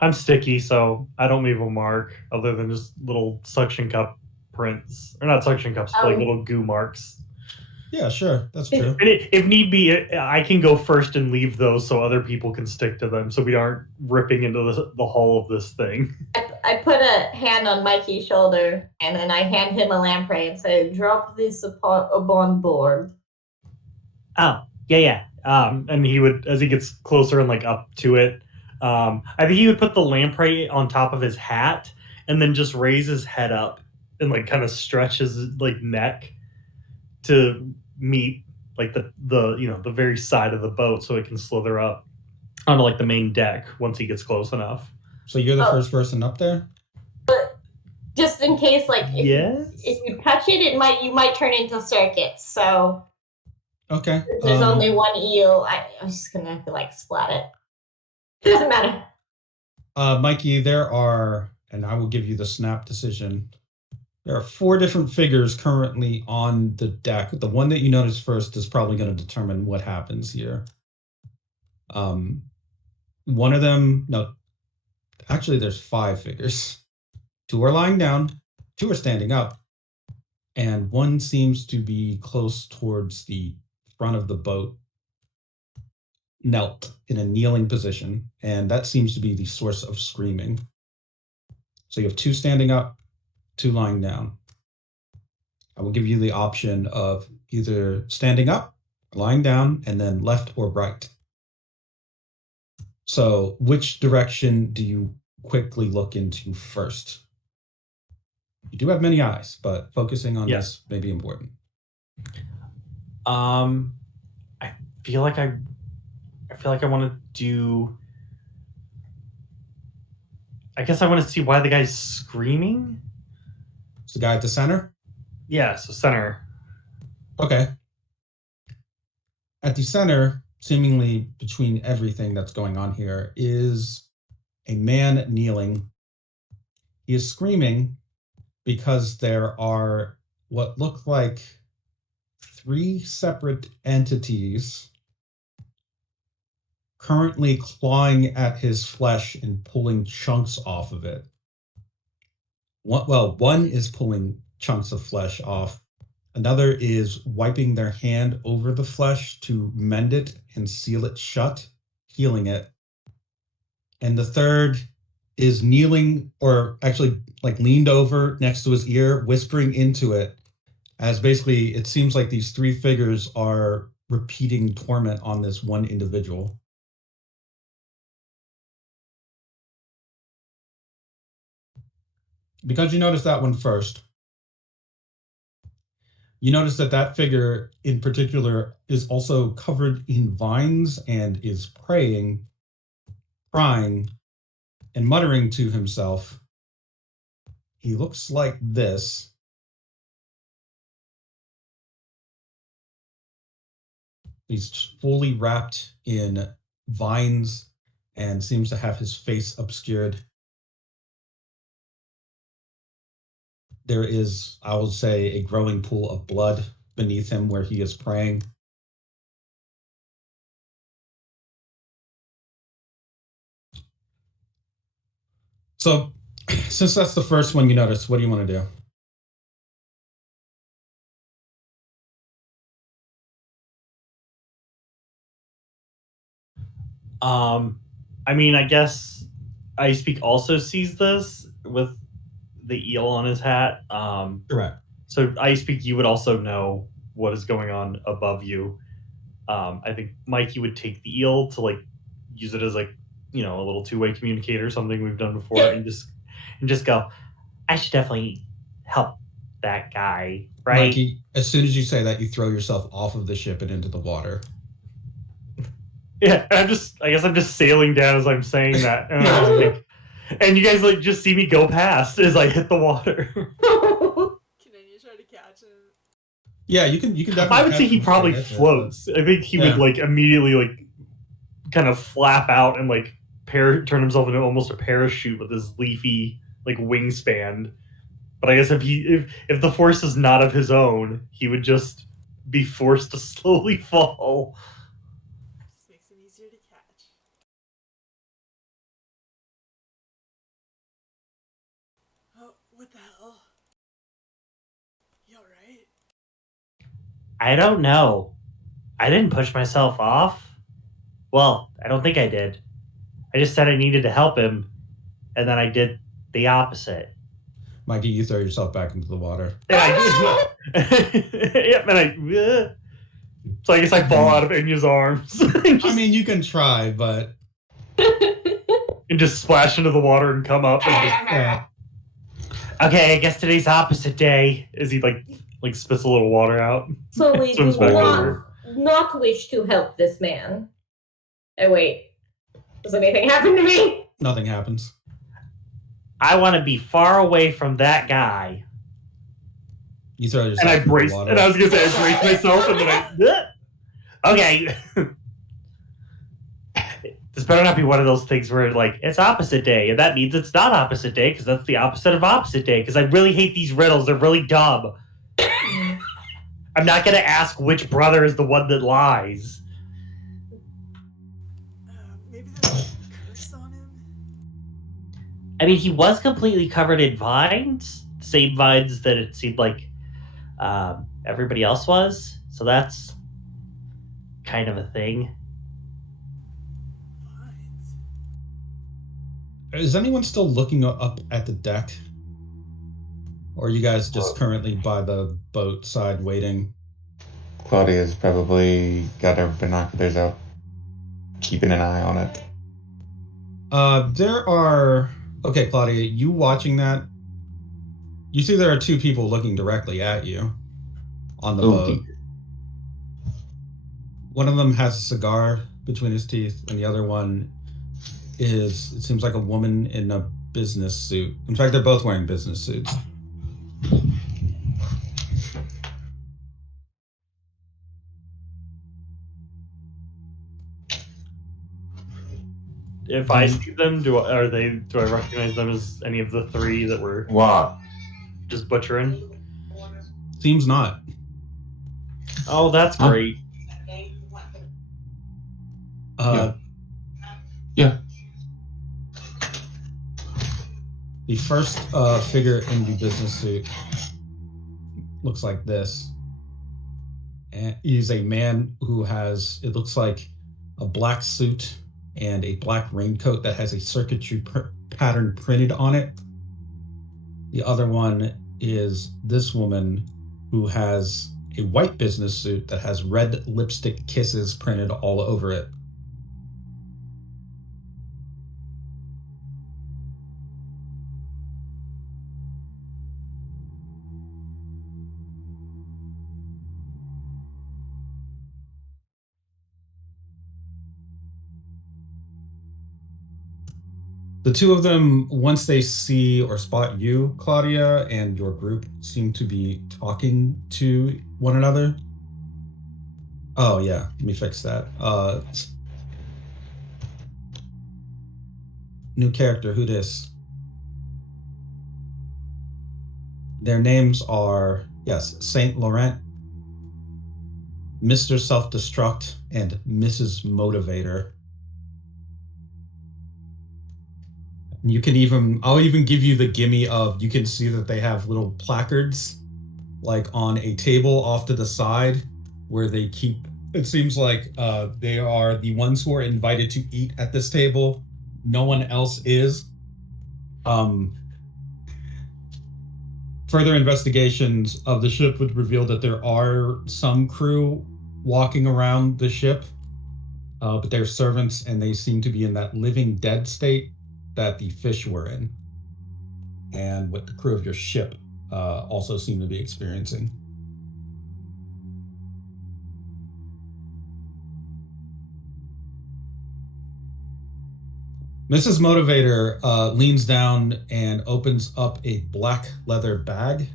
I'm sticky, so I don't leave a mark other than just little suction cup prints. Or not suction cups, but like Oh. little goo marks. Yeah, sure. That's true. And if need be, I can go first and leave those so other people can stick to them, so we aren't ripping into the hull of this thing. I put a hand on Mikey's shoulder and then I hand him a lamprey and say, "Drop this upon board." Oh, yeah. And he would, as he gets closer and like up to it, I think he would put the lamprey on top of his hat and then just raise his head up and like kind of stretch his like neck to meet like the very side of the boat so it can slither up onto like the main deck once he gets close enough. So you're the first person up there? Just in case, like Yes. if you touch it, you might turn into circuits. So Okay. if there's only one eel, I'm just gonna like splat it. Doesn't matter. Mikey, there are, and I will give you the snap decision. There are 4 different figures currently on the deck. The one that you notice first is probably going to determine what happens here. One of them, no, actually, there's 5 figures. 2 are lying down, 2 are standing up, and one seems to be close towards the front of the boat, knelt in a kneeling position, and that seems to be the source of screaming. So you have 2 standing up, 2 lying down. I will give you the option of either standing up, lying down, and then left or right. So which direction do you quickly look into first? You do have many eyes, but focusing on this may be important. I feel like I want to do. I guess I want to see why the guy's screaming. It's the guy at the center? Yeah, so center. Okay. At the center, seemingly between everything that's going on here, is a man kneeling. He is screaming because there are what look like 3 separate entities currently clawing at his flesh and pulling chunks off of it. One is pulling chunks of flesh off. Another is wiping their hand over the flesh to mend it and seal it shut, healing it. And the third is kneeling, or actually like leaned over next to his ear, whispering into it, as basically it seems like these 3 figures are repeating torment on this one individual. Because you noticed that one first, you notice that that figure in particular is also covered in vines and is praying, crying, and muttering to himself. He looks like this. He's fully wrapped in vines and seems to have his face obscured. There is, I would say, a growing pool of blood beneath him where he is praying. So, since that's the first one you notice, what do you want to do? I mean, I guess I Speak also sees this with the eel on his hat. Correct. So I Speak, you would also know what is going on above you. I think Mikey would take the eel to like use it as like a little 2-way communicator, something we've done before, and just go. I should definitely help that guy, right? Mikey, as soon as you say that, you throw yourself off of the ship and into the water. Yeah, I guess I'm just sailing down as I'm saying that, and you guys like just see me go past as I hit the water. Can any try to catch him? Yeah, you can definitely. I would say he probably catch it, floats. I think he would like immediately like kind of flap out and like turn himself into almost a parachute with his leafy like wingspan. But I guess if the force is not of his own, he would just be forced to slowly fall. Just makes it easier to catch. Oh, what the hell? You alright? I don't know. I didn't push myself off. Well, I don't think I did. I just said I needed to help him, and then I did the opposite. Mikey, you throw yourself back into the water. And I yep, and so I guess I fall out of Inya's arms. I mean, you can try, but and just splash into the water and come up. And yeah. Okay, I guess today's opposite day. Is he like spits a little water out? So we do Swims back over. not wish to help this man. Oh wait, does anything happen to me? Nothing happens. I want to be far away from that guy. You throw yourself And I into the brace, water. and I was gonna say I brace myself, and then I. Okay. This better not be one of those things where like it's opposite day, and that means it's not opposite day because that's the opposite of opposite day. Because I really hate these riddles; they're really dumb. I'm not gonna ask which brother is the one that lies. Maybe there's a curse on him? I mean, he was completely covered in vines, same vines that it seemed like everybody else was. So that's kind of a thing. Vines. Is anyone still looking up at the deck? Or are you guys just currently by the boat side waiting? Claudia's probably got her binoculars out, keeping an eye on it. There are... Okay, Claudia, you watching that? You see there are two people looking directly at you on the boat. Dear. One of them has a cigar between his teeth, and the other one is, it seems like a woman in a business suit. In fact, they're both wearing business suits. If I see them, do I recognize them as any of the three that were What? just butchering? Seems not. Oh, that's Huh? great. Yeah. The first figure in the business suit looks like this. And he's a man who has, it looks like, a black suit and a black raincoat that has a circuitry pattern printed on it. The other one is this woman who has a white business suit that has red lipstick kisses printed all over it. The two of them, once they see or spot you, Claudia, and your group, seem to be talking to one another. Oh, yeah, let me fix that. New character, who dis? Their names are, yes, Saint Laurent, Mr. Self-Destruct, and Mrs. Motivator. You can even, I'll even give you the gimme of, you can see that they have little placards like on a table off to the side where they keep, it seems like they are the ones who are invited to eat at this table. No one else is. Further investigations of the ship would reveal that there are some crew walking around the ship, but they're servants and they seem to be in that living dead state that the fish were in, and what the crew of your ship also seem to be experiencing. Mrs. Motivator leans down and opens up a black leather bag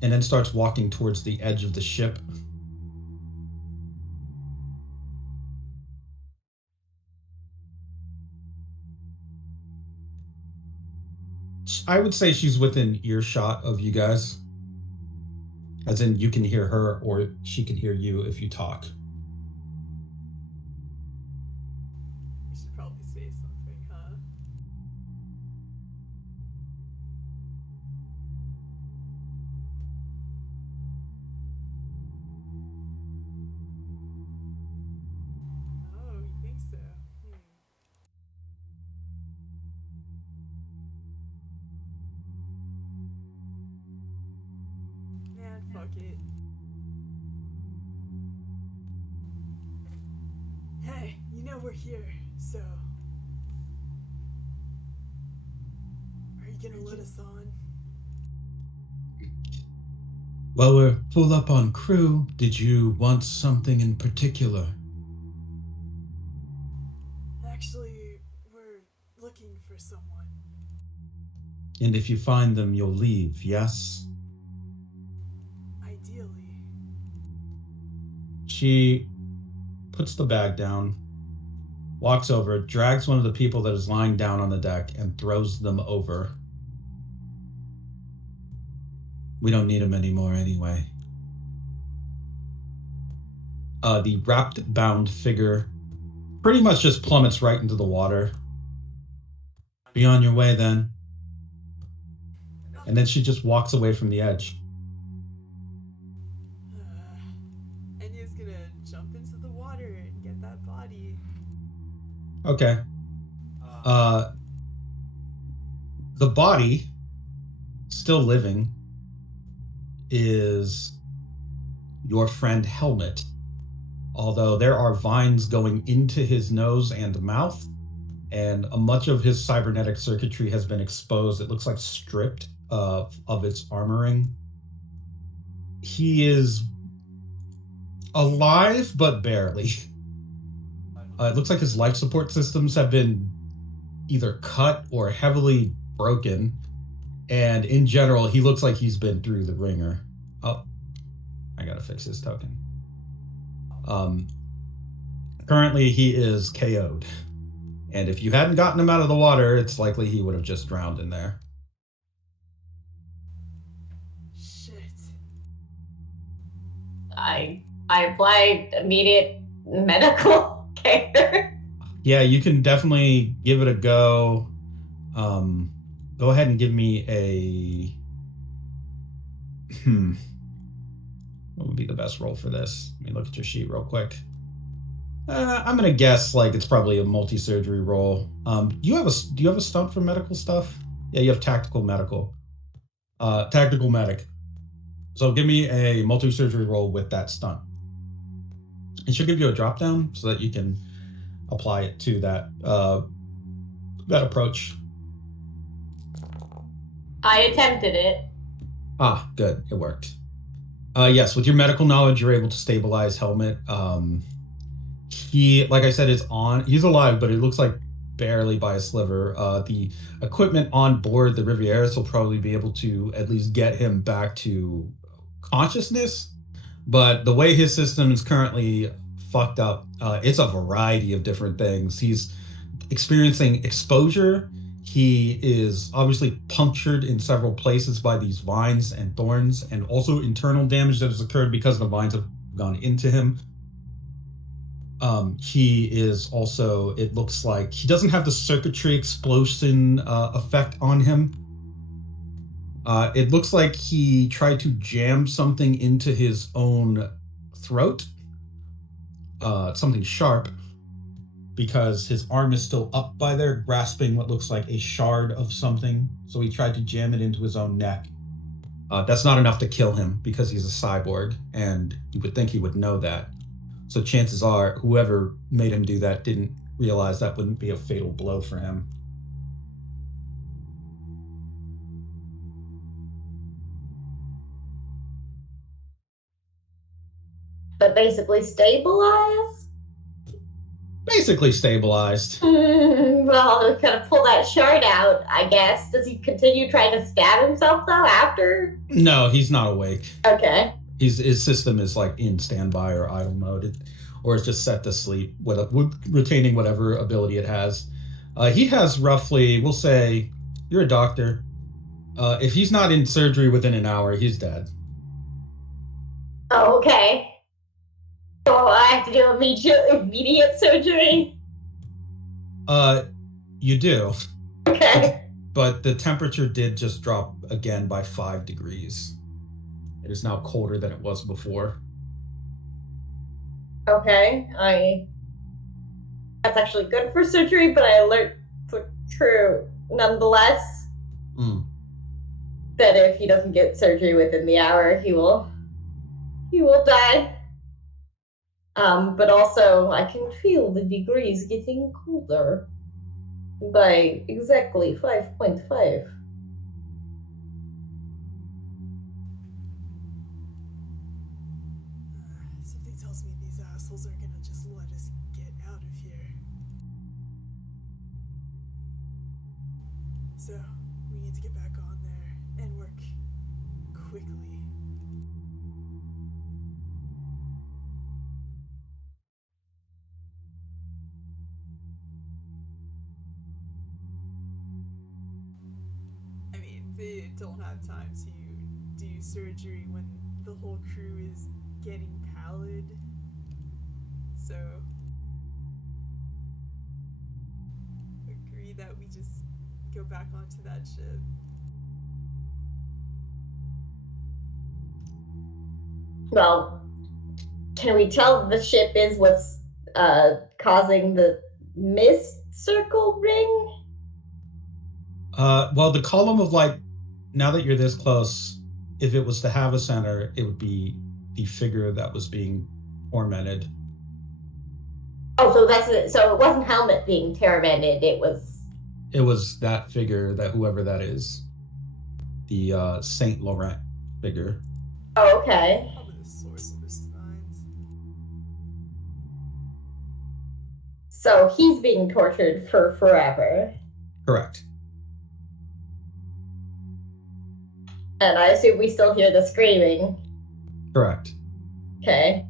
and then starts walking towards the edge of the ship. I would say she's within earshot of you guys. As in, you can hear her or she can hear you if you talk. We should probably say something, huh? it. Hey, you know we're here, so are you gonna let us on? Well, we're full up on crew. Did you want something in particular? Actually, we're looking for someone. And if you find them, you'll leave, yes? Ideally. She puts the bag down, walks over, drags one of the people that is lying down on the deck, and throws them over. We don't need them anymore anyway. The wrapped, bound figure pretty much just plummets right into the water. Be on your way then. And then she just walks away from the edge. Enya's gonna jump into the water and get that body. Okay. The body, still living, is your friend Helmet. Although there are vines going into his nose and mouth, and much of his cybernetic circuitry has been exposed. It looks like stripped of its armoring. He is alive, but barely. It looks like his life support systems have been either cut or heavily broken. And in general, he looks like he's been through the ringer. Oh, I gotta fix his token. Currently, he is KO'd. And if you hadn't gotten him out of the water, it's likely he would have just drowned in there. Shit. I applied immediate medical care. Yeah, you can definitely give it a go. Go ahead and give me a... What would be the best roll for this? Let me look at your sheet real quick. I'm gonna guess like it's probably a multi-surgery roll. Do you have a stunt for medical stuff? Yeah, you have tactical medical. Tactical medic. So give me a multi-surgery roll with that stunt. It should give you a drop down so that you can apply it to that that approach. I attempted it. Ah, good. It worked. Yes, with your medical knowledge, you're able to stabilize Helmet. He, like I said, is on. He's alive, but it looks like barely by a sliver. The equipment on board the Rivieras will probably be able to at least get him back to consciousness. But the way his system is currently fucked up, it's a variety of different things. He's experiencing exposure. He is obviously punctured in several places by these vines and thorns, and also internal damage that has occurred because the vines have gone into him. He is also, it looks like, he doesn't have the circuitry explosion effect on him. It looks like he tried to jam something into his own throat, something sharp, because his arm is still up by there, grasping what looks like a shard of something. So he tried to jam it into his own neck. That's not enough to kill him because he's a cyborg, and you would think he would know that. So chances are whoever made him do that didn't realize that wouldn't be a fatal blow for him. But basically stabilized? Basically stabilized. Well, we gotta pull that shard out, I guess. Does he continue trying to stab himself, though, after? No, he's not awake. Okay. His system is like in standby or idle mode, or it's just set to sleep, with retaining whatever ability it has. He has roughly, we'll say, you're a doctor. If he's not in surgery within an hour, he's dead. Oh, okay. So I have to do immediate surgery? You do. Okay. But the temperature did just drop again by 5 degrees. It is now colder than it was before. Okay. That's actually good for surgery, but I learned true nonetheless that if he doesn't get surgery within the hour, he will he will die. But also, I can feel the degrees getting colder by exactly 5.5. Something tells me these assholes are gonna just let us get out of here. So, we need to get back on there and work quickly. I mean, they don't have time to do surgery when the whole crew is getting pallid. So, agree that we just go back onto that ship. Well, can we tell the ship is what's causing the mist circle ring? Well, the column of light, now that you're this close, if it was to have a center, it would be the figure that was being tormented. Oh, so that's it. So it wasn't Helmet being tormented. It was that figure, that whoever that is, the Saint Laurent figure. Oh, okay. Probably the source of his signs. So he's being tortured for forever. Correct. And I assume we still hear the screaming. Correct. Okay.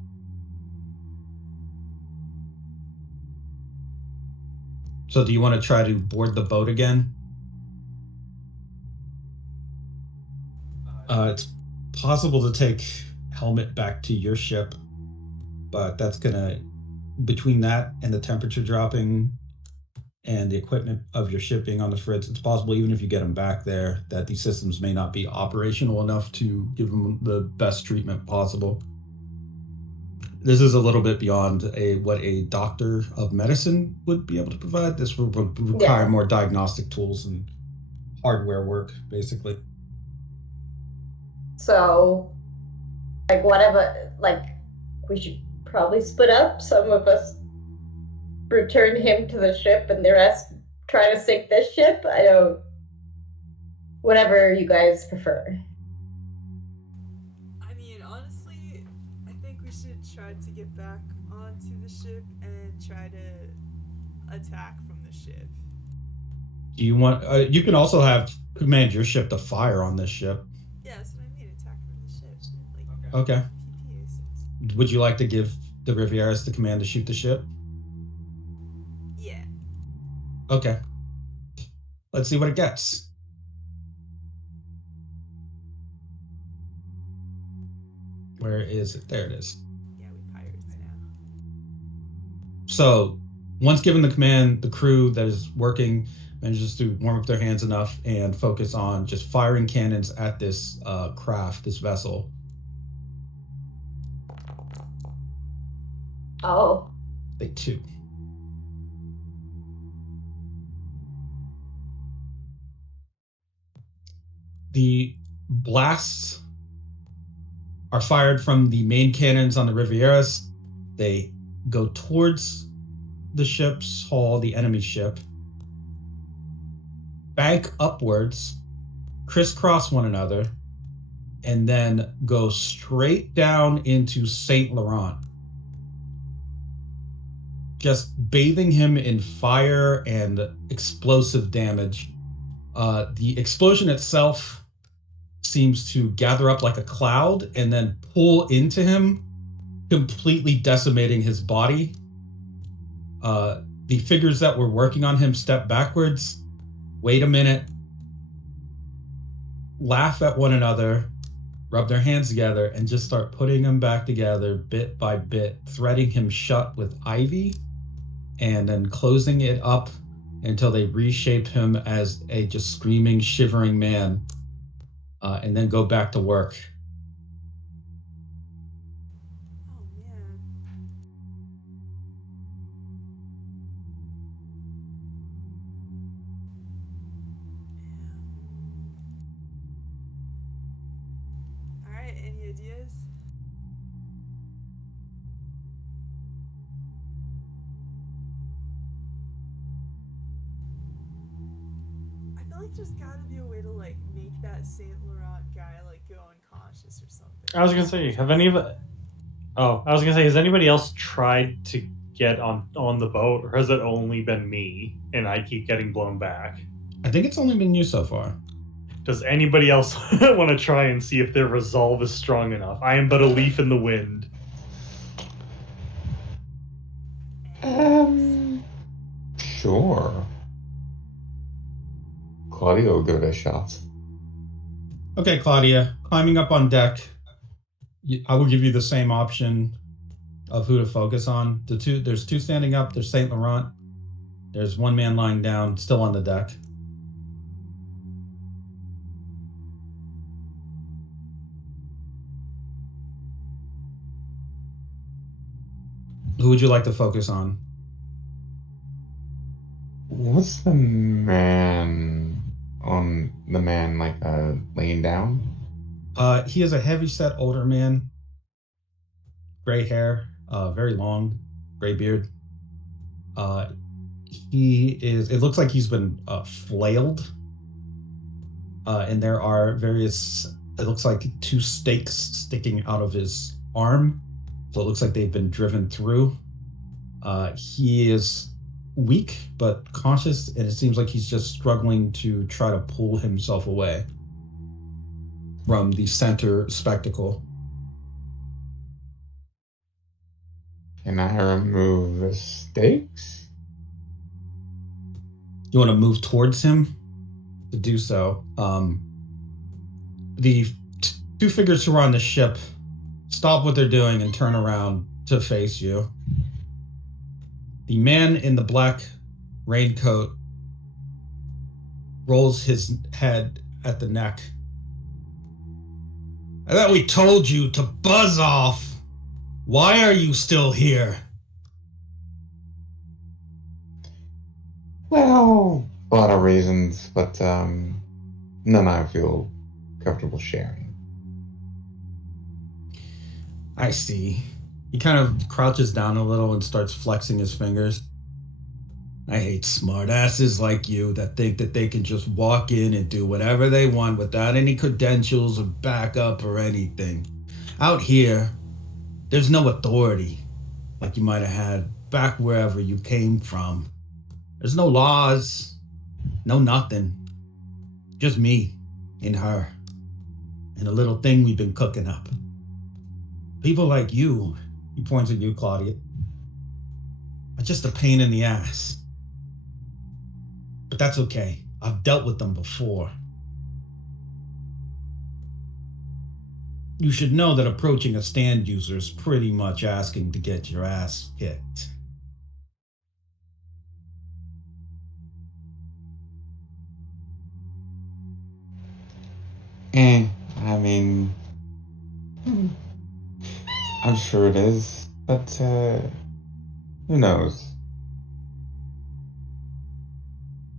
So do you want to try to board the boat again? It's possible to take Helmet back to your ship, but that's gonna, between that and the temperature dropping and the equipment of your ship being on the fritz, it's possible even if you get him back there that these systems may not be operational enough to give him the best treatment possible. This is a little bit beyond what a doctor of medicine would be able to provide. This would require more diagnostic tools and hardware work, basically. So, like, whatever, like, we should probably split up. Some of us return him to the ship and the rest try to sink this ship. I don't. Whatever you guys prefer. I mean, honestly, I think we should try to get back onto the ship and try to attack from the ship. Do you want? You can also have command your ship to fire on this ship. Yeah, that's what I mean. Attack from the ship. Like, Okay. PPAs. Would you like to give the Rivieras the command to shoot the ship? Yeah. Okay. Let's see what it gets. Where is it? There it is. Yeah, we pirates now. So, once given the command, the crew that is working manages to warm up their hands enough and focus on just firing cannons at this craft, this vessel. Oh. They too. The blasts are fired from the main cannons on the Rivieras. They go towards the ship's hull, the enemy ship, bank upwards, crisscross one another, and then go straight down into Saint Laurent, just bathing him in fire and explosive damage. The explosion itself seems to gather up like a cloud and then pull into him, completely decimating his body. The figures that were working on him step backwards, wait a minute, laugh at one another, rub their hands together, and just start putting him back together bit by bit, threading him shut with ivy, and then closing it up until they reshape him as a just screaming, shivering man, and then go back to work. Oh man. Alright, any ideas? feel like there's gotta be a way to like make that Saint Laurent guy like go unconscious or something. I was gonna say, have any of it? Oh, I was gonna say, has anybody else tried to get on the boat, or has it only been me and I keep getting blown back? I think it's only been you so far. Does anybody else want to try and see if their resolve is strong enough? I am but a leaf in the wind. Sure. Claudia will give it a shot. Okay, Claudia, climbing up on deck. I will give you the same option of who to focus on. There's two standing up. There's Saint Laurent. There's one man lying down, still on the deck. Who would you like to focus on? What's the man like laying down? He is a heavy-set older man, gray hair, very long, gray beard. It looks like he's been flailed, and there are it looks like two stakes sticking out of his arm, so it looks like they've been driven through. He is weak but conscious, and it seems like he's just struggling to try to pull himself away from the center spectacle. Can I remove the stakes? You want to move towards him? To do so, the two figures who are on the ship stop what they're doing and turn around to face you. The man in the black raincoat rolls his head at the neck. I thought we told you to buzz off. Why are you still here? Well, a lot of reasons, but none I feel comfortable sharing. I see. He kind of crouches down a little and starts flexing his fingers. I hate smartasses like you that think that they can just walk in and do whatever they want without any credentials or backup or anything. Out here, there's no authority like you might have had back wherever you came from. There's no laws, no nothing. Just me and her and a little thing we've been cooking up. People like you, he points at you, Claudia, are just a pain in the ass. But that's okay. I've dealt with them before. You should know that approaching a stand user is pretty much asking to get your ass kicked. I mean, I'm sure it is, but who knows?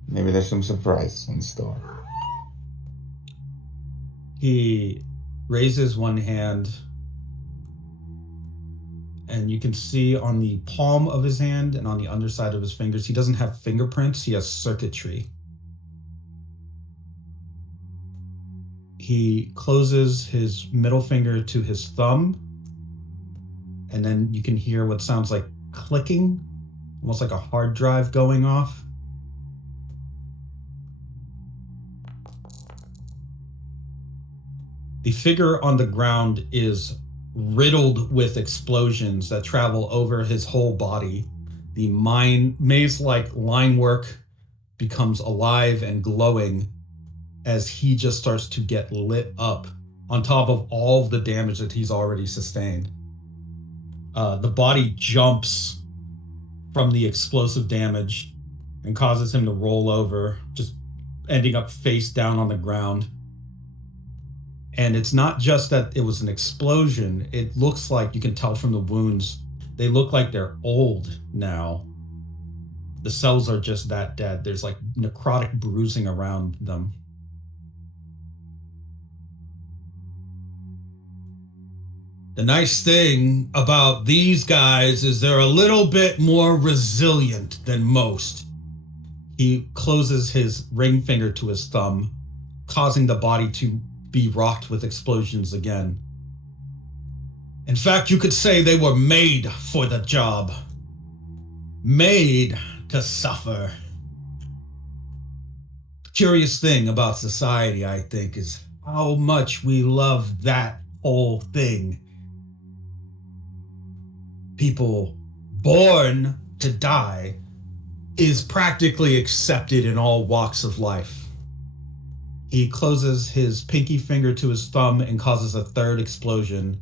Maybe there's some surprise in store. He raises one hand, and you can see on the palm of his hand and on the underside of his fingers, he doesn't have fingerprints, he has circuitry. He closes his middle finger to his thumb, and then you can hear what sounds like clicking, almost like a hard drive going off. The figure on the ground is riddled with explosions that travel over his whole body. The maze-like line work becomes alive and glowing as he just starts to get lit up on top of all of the damage that he's already sustained. The body jumps from the explosive damage and causes him to roll over, just ending up face down on the ground. And it's not just that it was an explosion. It looks like, you can tell from the wounds, they look like they're old now. The cells are just that dead. There's like necrotic bruising around them. The nice thing about these guys is they're a little bit more resilient than most. He closes his ring finger to his thumb, causing the body to be rocked with explosions again. In fact, you could say they were made for the job. Made to suffer. Curious thing about society, I think, is how much we love that whole thing. People born to die is practically accepted in all walks of life. He closes his pinky finger to his thumb and causes a third explosion,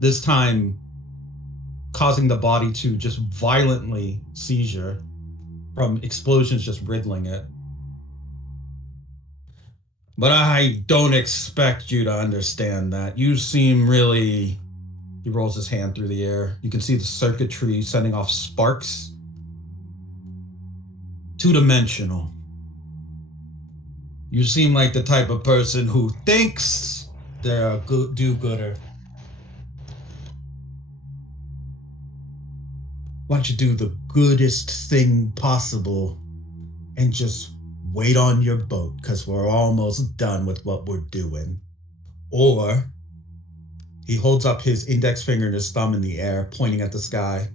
this time causing the body to just violently seizure from explosions just riddling it. But I don't expect you to understand that. You seem really... He rolls his hand through the air. You can see the circuitry sending off sparks. Two-dimensional. You seem like the type of person who thinks they're a good do-gooder. Why don't you do the goodest thing possible and just wait on your boat, because we're almost done with what we're doing. Or he holds up his index finger and his thumb in the air, pointing at the sky.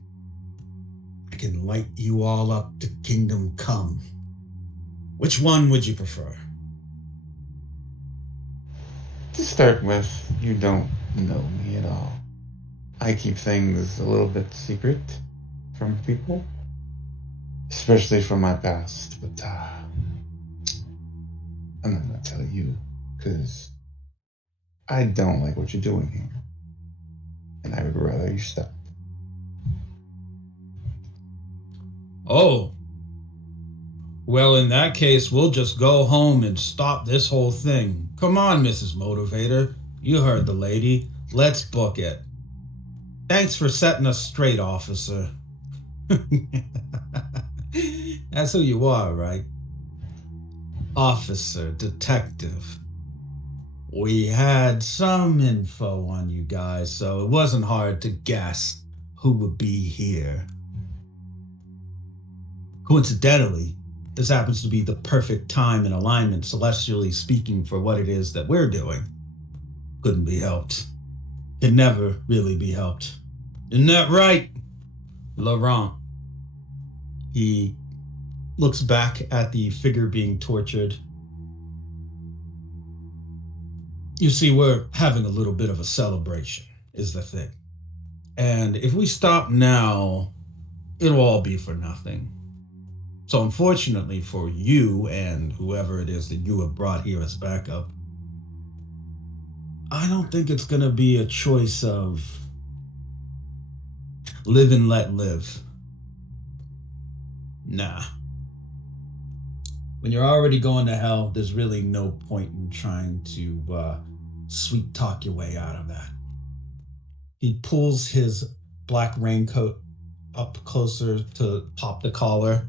I can light you all up to kingdom come. Which one would you prefer? To start with, you don't know me at all. I keep things a little bit secret from people, especially from my past, but I'm not gonna tell you, because I don't like what you're doing here, and I would rather you stop. Oh. Well, in that case, we'll just go home and stop this whole thing. Come on, Mrs. Motivator. You heard the lady. Let's book it. Thanks for setting us straight, officer. That's who you are, right? Officer, detective. We had some info on you guys, so it wasn't hard to guess who would be here. Coincidentally, this happens to be the perfect time and alignment, celestially speaking, for what it is that we're doing. Couldn't be helped. Can never really be helped. Isn't that right, Laurent? He looks back at the figure being tortured. You see, we're having a little bit of a celebration, is the thing. And if we stop now, it'll all be for nothing. So unfortunately for you and whoever it is that you have brought here as backup, I don't think it's gonna be a choice of live and let live. Nah. When you're already going to hell, there's really no point in trying to sweet talk your way out of that. He pulls his black raincoat up closer to pop the collar.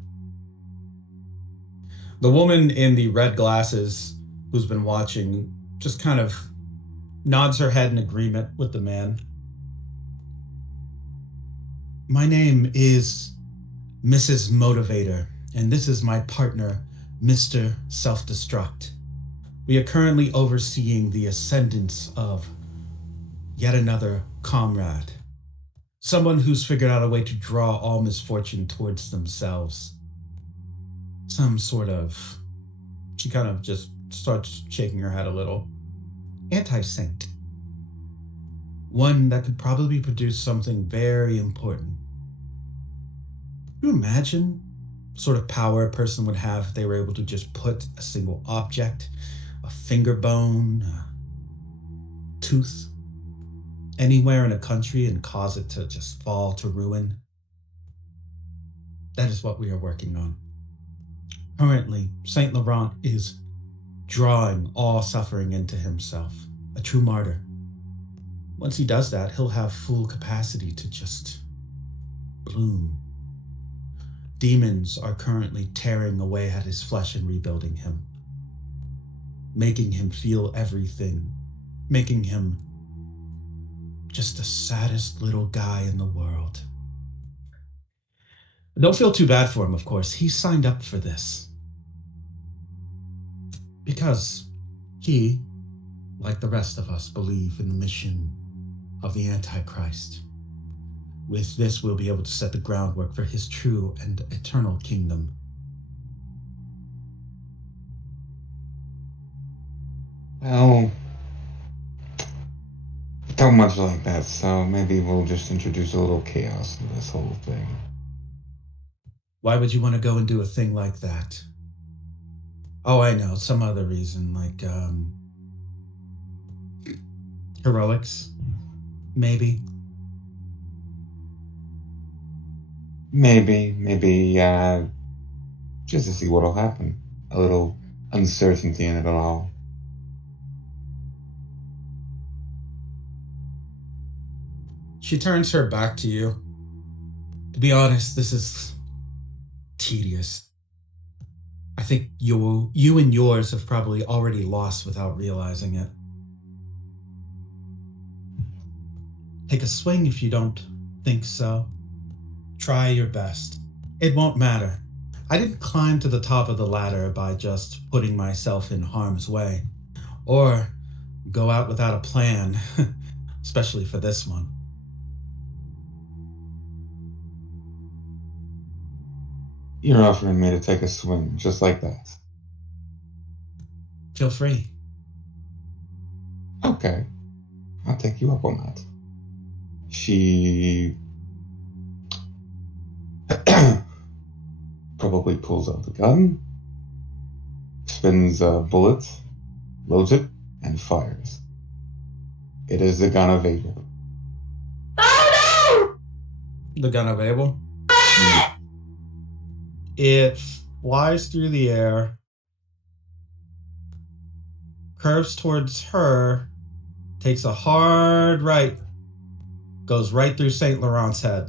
The woman in the red glasses who's been watching just kind of nods her head in agreement with the man. My name is Mrs. Motivator, and this is my partner, Mr. Self-Destruct. We are currently overseeing the ascendance of yet another comrade. Someone who's figured out a way to draw all misfortune towards themselves. Some sort of... She kind of just starts shaking her head a little. Anti-saint. One that could probably produce something very important. Can you imagine sort of power a person would have if they were able to just put a single object, a finger bone, a tooth, anywhere in a country and cause it to just fall to ruin? That is what we are working on. Currently, Saint Laurent is drawing all suffering into himself, a true martyr. Once he does that, he'll have full capacity to just bloom. Demons are currently tearing away at his flesh and rebuilding him, making him feel everything, making him just the saddest little guy in the world. Don't feel too bad for him, of course. He signed up for this. Because he, like the rest of us, believe in the mission of the Antichrist. With this, we'll be able to set the groundwork for his true and eternal kingdom. Well, don't much like that, so maybe we'll just introduce a little chaos in this whole thing. Why would you want to go and do a thing like that? Oh, I know, some other reason, like, heroics, maybe. Maybe, just to see what'll happen. A little uncertainty in it all. She turns her back to you. To be honest, this is tedious. I think you and yours have probably already lost without realizing it. Take a swing if you don't think so. Try your best. It won't matter. I didn't climb to the top of the ladder by just putting myself in harm's way, or go out without a plan, especially for this one. You're offering me to take a swing just like that. Feel free. Okay, I'll take you up on that. She probably pulls out the gun, spins a bullet, loads it, and fires. It is the gun of Abel. Oh The gun of Abel. It flies through the air, curves towards her, takes a hard right, goes right through Saint Laurent's head.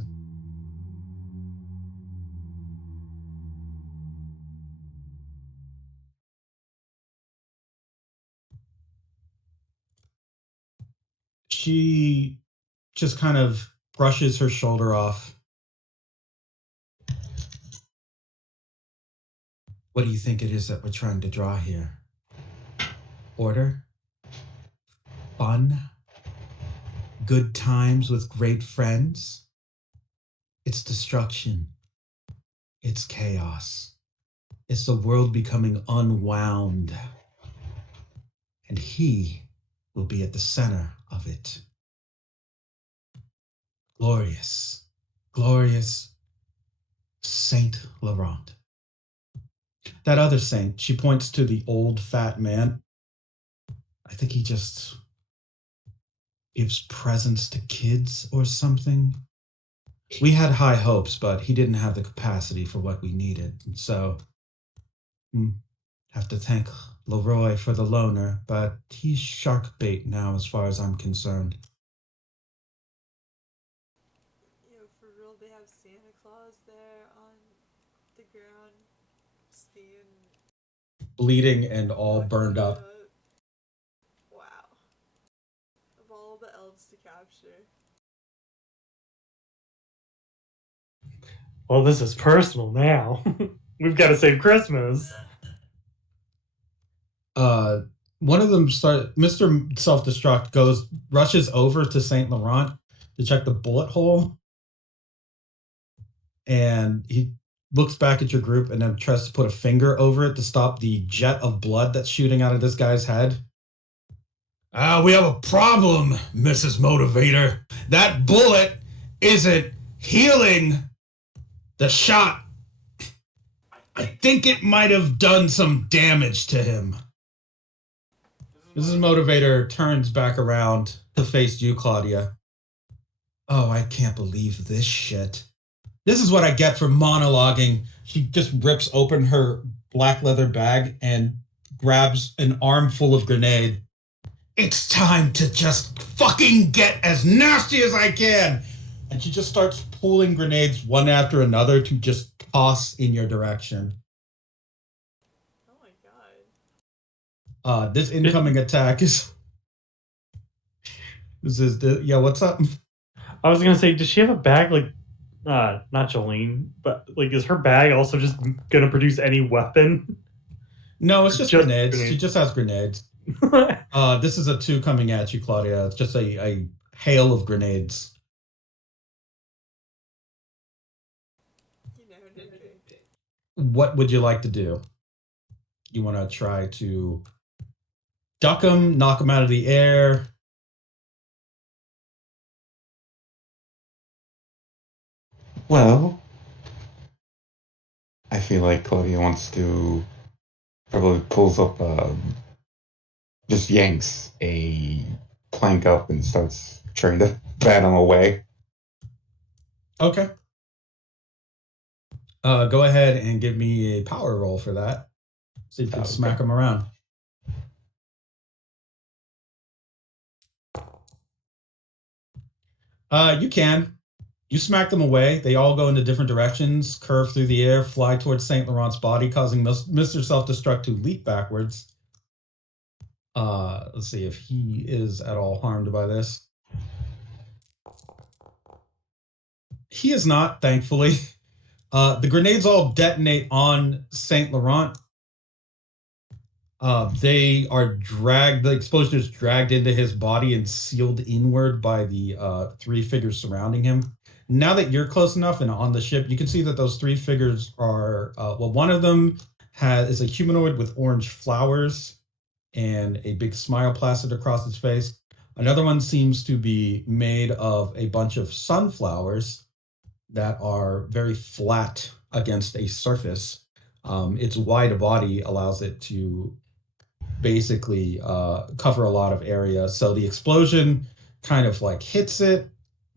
She just kind of brushes her shoulder off. What do you think it is that we're trying to draw here? Order? Fun? Good times with great friends? It's destruction. It's chaos. It's the world becoming unwound. And he will be at the center of it. Glorious, glorious Saint Laurent. That other saint, she points to the old fat man. I think he just gives presents to kids or something. We had high hopes, but he didn't have the capacity for what we needed. And so, have to thank Leroy for the loaner, but he's shark bait now as far as I'm concerned. You know, for real, they have Santa Claus there on the ground, just being Bleeding and all fucked burned up. Wow. Of all the elves to capture. Well, this is personal now. We've got to save Christmas. One of them Mr. Self-Destruct rushes over to Saint Laurent to check the bullet hole, and he looks back at your group and then tries to put a finger over it to stop the jet of blood that's shooting out of this guy's head. We have a problem, Mrs. Motivator. That bullet isn't healing the shot. I think it might have done some damage to him. Mrs. Motivator turns back around to face you, Claudia. Oh, I can't believe this shit. This is what I get for monologuing. She just rips open her black leather bag and grabs an armful of grenade. It's time to just fucking get as nasty as I can. And she just starts pulling grenades one after another to just toss in your direction. Oh my god. This incoming attack is... What's up? I was gonna say, does she have a bag like not Jolene, but like, is her bag also just gonna produce any weapon? No, it's just Just grenades. She grenades. just has grenades. This is a 2 coming at you, Claudia. It's just a hail of grenades. Okay. What would you like to do? You want to try to duck them, knock them out of the air? Well, I feel like Claudia wants to probably pulls up, just yanks a plank up and starts trying to bat him away. Okay. Go ahead and give me a power roll for that. See if you can Okay. smack them around. You can. You smack them away. They all go into different directions, curve through the air, fly towards Saint Laurent's body, causing Mr. Self-Destruct to leap backwards. Let's see if he is at all harmed by this. He is not, thankfully. The grenades all detonate on Saint Laurent. They are dragged, the explosion is dragged into his body and sealed inward by the 3 figures surrounding him. Now that you're close enough and on the ship, you can see that those 3 figures are, well, one of them is a humanoid with orange flowers and a big smile plastered across his face. Another one seems to be made of a bunch of sunflowers that are very flat against a surface. Its wide body allows it to basically cover a lot of area. So the explosion kind of like hits it,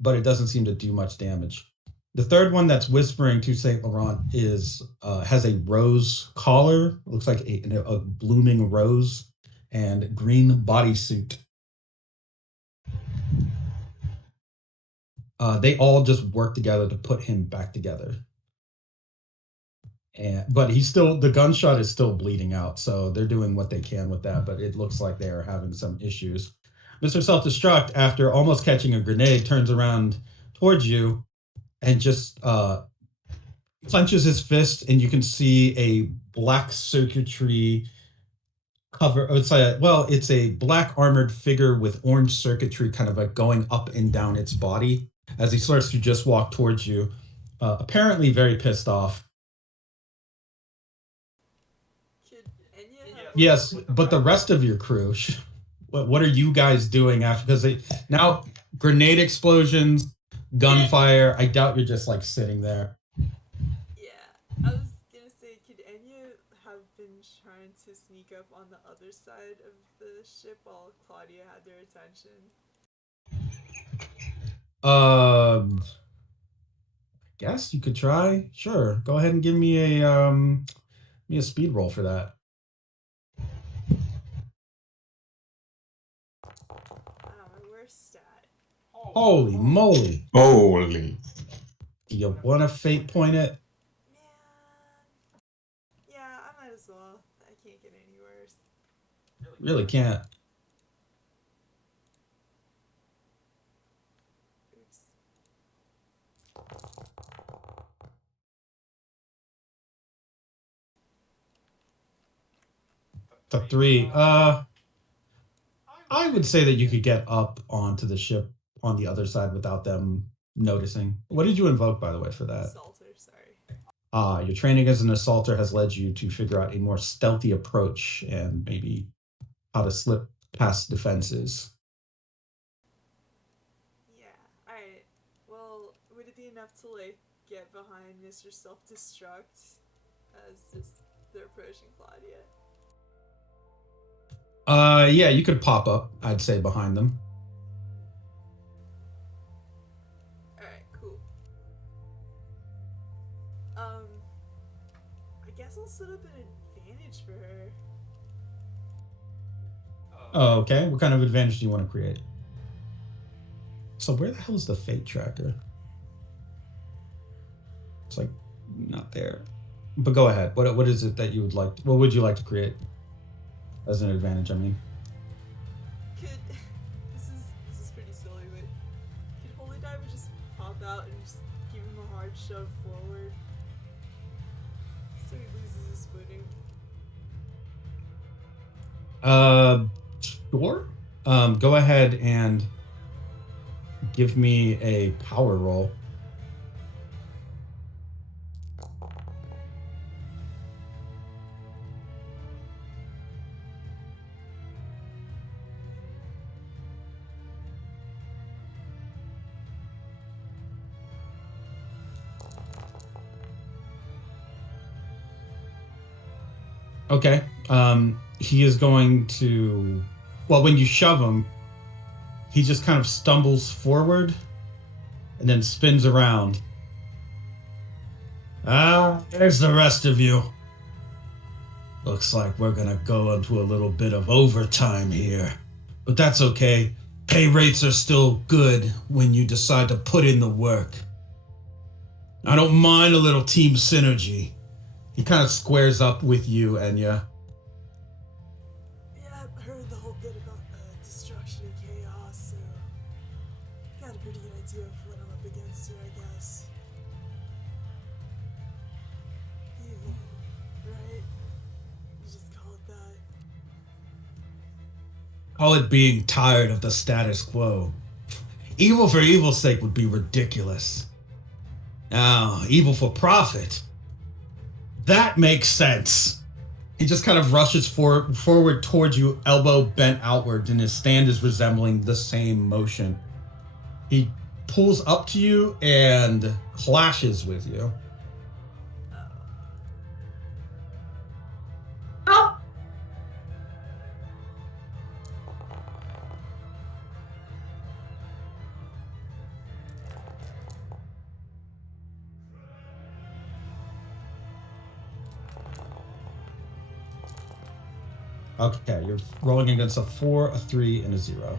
but it doesn't seem to do much damage. The third one that's whispering to Saint Laurent is has a rose collar, looks like a blooming rose, and green bodysuit. They all just work together to put him back together. But he's still, the gunshot is still bleeding out, so they're doing what they can with that, but it looks like they are having some issues. Mr. Self-Destruct, after almost catching a grenade, turns around towards you and just clenches his fist, and you can see a black circuitry cover. It's a black armored figure with orange circuitry kind of like going up and down its body as he starts to just walk towards you, apparently very pissed off. Could Enya have Yes, but the rest of your crew, what are you guys doing after? Because now grenade explosions, gunfire. I doubt you're just like sitting there. Yeah, I was gonna say, could Enya have been trying to sneak up on the other side of the ship while Claudia had their attention? Guess you could try. Sure, go ahead and give me a speed roll for that. My worst stat. Holy moly! Holy. Do you want to fate point it? Man. Yeah, I might as well. I can't get any worse. Really can't. Oops. The 3. I would say that you could get up onto the ship on the other side without them noticing. What did you invoke, by the way, for that? Assaulter, sorry. Your training as an assaulter has led you to figure out a more stealthy approach and maybe how to slip past defenses. Yeah, alright. Well, would it be enough to, like, get behind Mr. Self-Destruct as they're approaching Claudia? Yeah, you could pop up, I'd say, behind them. Alright, cool. I guess I'll set up an advantage for her. Okay, what kind of advantage do you want to create? So where the hell is the fate tracker? It's like not there. But go ahead. What is it that you would like? What would you like to create as an advantage? I mean, This is pretty silly, but could Holy Diver just pop out and just give him a hard shove forward so he loses his footing. Sure. Go ahead and give me a power roll. Okay. He is going to, well, when you shove him, he just kind of stumbles forward and then spins around. There's the rest of you. Looks like we're gonna go into a little bit of overtime here. But that's okay. Pay rates are still good when you decide to put in the work. I don't mind a little team synergy. He kind of squares up with you, Enya. Yeah, I heard the whole bit about destruction and chaos, so got a pretty good idea of what I'm up against here, I guess. Evil, right? You just call it that. Call it being tired of the status quo. Evil for evil's sake would be ridiculous. Now, evil for profit. That makes sense. He just kind of rushes forward towards you, elbow bent outward, and his stand is resembling the same motion. He pulls up to you and clashes with you. Oh, Okay, you're rolling against a 4, a 3, and a 0.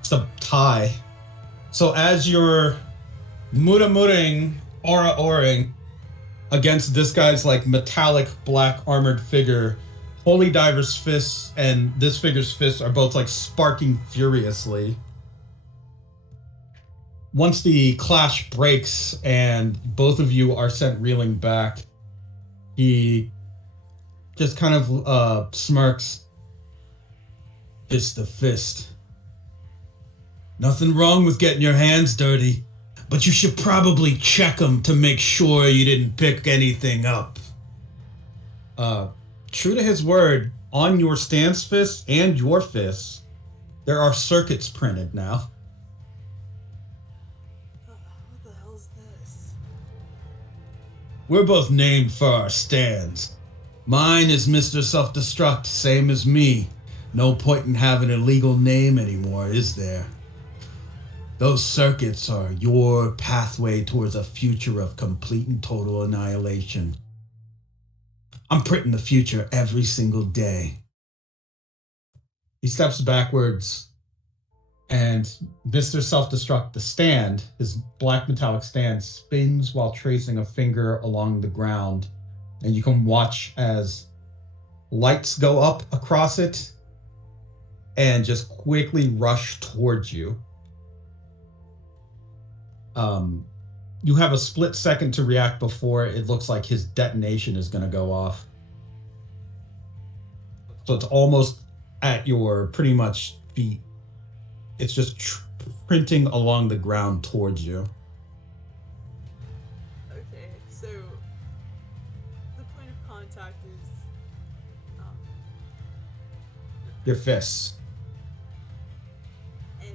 It's a tie. So as you're muring, aura-oring against this guy's like metallic black armored figure, Holy Diver's fists and this figure's fists are both like sparking furiously. Once the clash breaks and both of you are sent reeling back, he just kind of smirks. Fist to fist. Nothing wrong with getting your hands dirty, but you should probably check them to make sure you didn't pick anything up. True to his word, on your stance fists and your fists, there are circuits printed now. What the hell's this? We're both named for our stands. Mine is Mr. Self-Destruct, same as me. No point in having a legal name anymore, is there? Those circuits are your pathway towards a future of complete and total annihilation. I'm printing the future every single day. He steps backwards, and Mr. Self-Destruct, the stand, his black metallic stand, spins while tracing a finger along the ground, and you can watch as lights go up across it and just quickly rush towards you. You have a split second to react before it looks like his detonation is going to go off. So it's almost at your pretty much feet. It's just printing along the ground towards you. Okay, so the point of contact is Your fists. and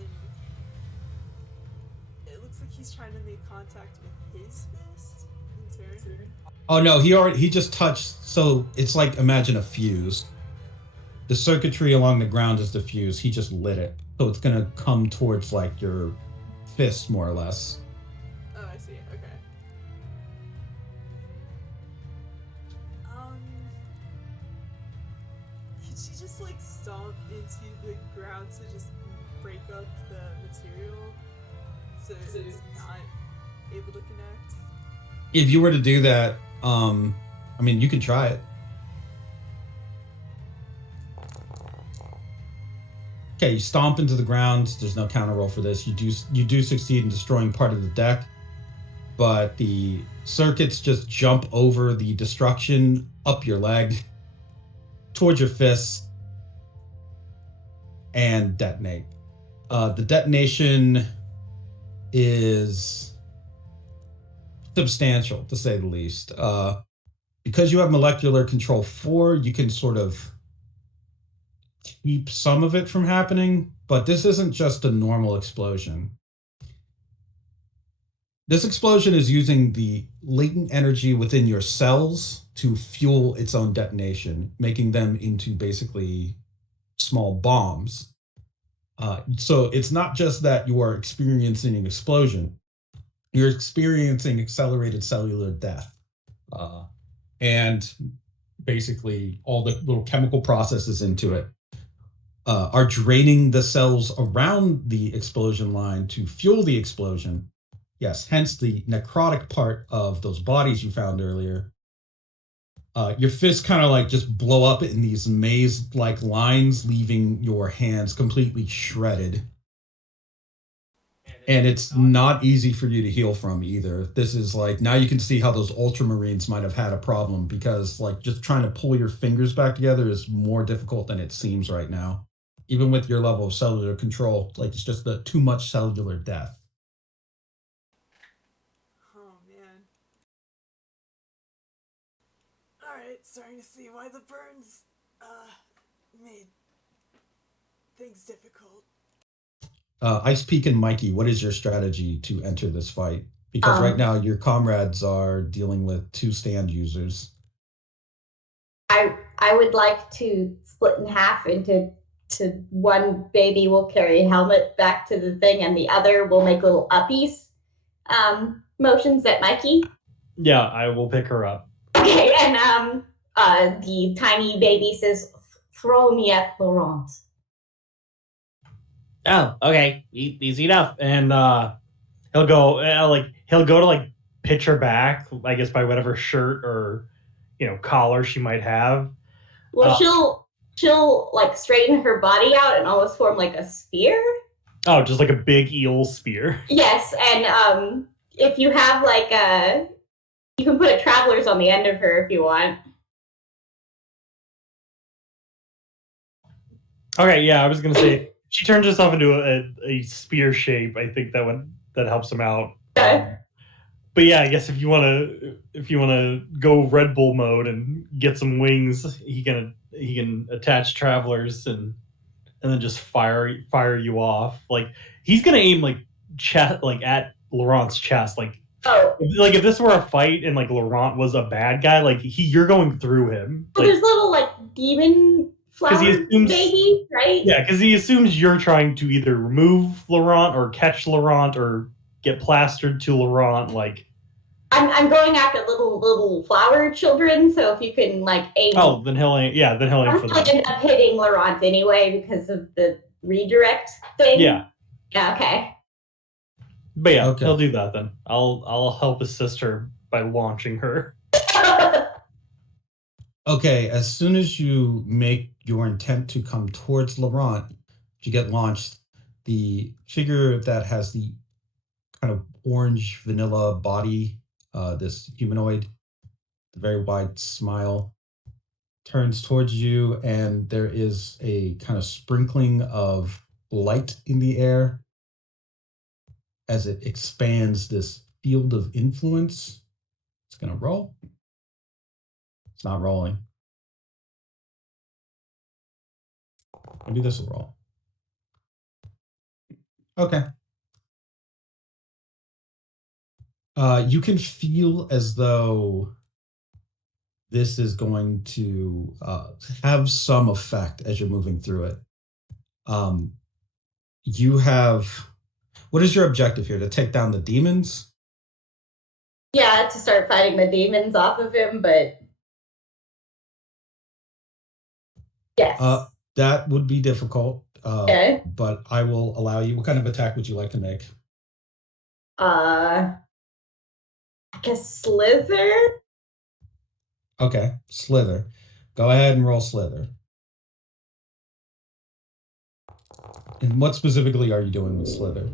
it looks like he's trying to make contact with his fist in turn. Oh no, he just touched. So it's like, imagine a fuse. The circuitry along the ground is the fuse. He just lit it. So it's going to come towards like your fist more or less. Oh, I see. Okay. Could she just like stomp into the ground to just break up the material so it's not able to connect? If you were to do that, I'm I mean, you can try it. Okay, you stomp into the ground. There's no counter roll for this. You do succeed in destroying part of the deck, but the circuits just jump over the destruction up your leg, towards your fists, and detonate. The detonation is substantial, to say the least. Because you have molecular control 4, you can sort of keep some of it from happening, but this isn't just a normal explosion. This explosion is using the latent energy within your cells to fuel its own detonation, making them into basically small bombs. So it's not just that you are experiencing an explosion, you're experiencing accelerated cellular death. And basically all the little chemical processes into it are draining the cells around the explosion line to fuel the explosion. Yes, hence the necrotic part of those bodies you found earlier. Your fists kind of like just blow up in these maze-like lines, leaving your hands completely shredded. And it's not easy for you to heal from either. This is like, now you can see how those ultramarines might have had a problem, because like just trying to pull your fingers back together is more difficult than it seems right now. Even with your level of cellular control, like it's just the too much cellular death. Oh man. Alright, starting to see why the burns made things difficult. Ice Peak and Mikey, what is your strategy to enter this fight? Because right now your comrades are dealing with 2 stand users. I would like to split in half into one baby will carry a helmet back to the thing, and the other will make little uppies motions at Mikey. Yeah, I will pick her up. Okay, and the tiny baby says, "Throw me at Laurent." Oh, okay, easy enough. And he'll go to like pitch her back, I guess, by whatever shirt or collar she might have. Well, she'll like straighten her body out and almost form like a spear. Oh, just like a big eel spear. Yes, and if you have like you can put travelers on the end of her if you want. Okay, yeah, I was gonna say she turns herself into a spear shape. I think that helps him out. Okay. But yeah, I guess if you wanna go Red Bull mode and get some wings, he can attach travelers and then just fire you off. Like he's gonna aim like at Laurent's chest. Like if this were a fight and like Laurent was a bad guy, like you're going through him. Well, there's little like demon flower baby, right? Yeah, because he assumes you're trying to either remove Laurent or catch Laurent or get plastered to Laurent. Like I'm going after little flower children, so if you can like aim. Oh, then he'll aim. Yeah, then he'll aim for them. End up hitting Laurent anyway because of the redirect thing. Yeah. Yeah. Okay. But yeah, he'll do that then. I'll help assist her by launching her. Okay, as soon as you make your intent to come towards Laurent, you get launched. The figure that has the kind of orange vanilla body, this humanoid, the very wide smile, turns towards you, and there is a kind of sprinkling of light in the air as it expands this field of influence. It's going to roll. It's not rolling. Maybe this will roll. Okay. You can feel as though this is going to have some effect as you're moving through it. You have, what is your objective here? To take down the demons? Yeah, to start fighting the demons off of him, but yes. That would be difficult. Okay. But I will allow you. What kind of attack would you like to make? I guess slither. Okay, slither. Go ahead and roll slither. And what specifically are you doing with slither?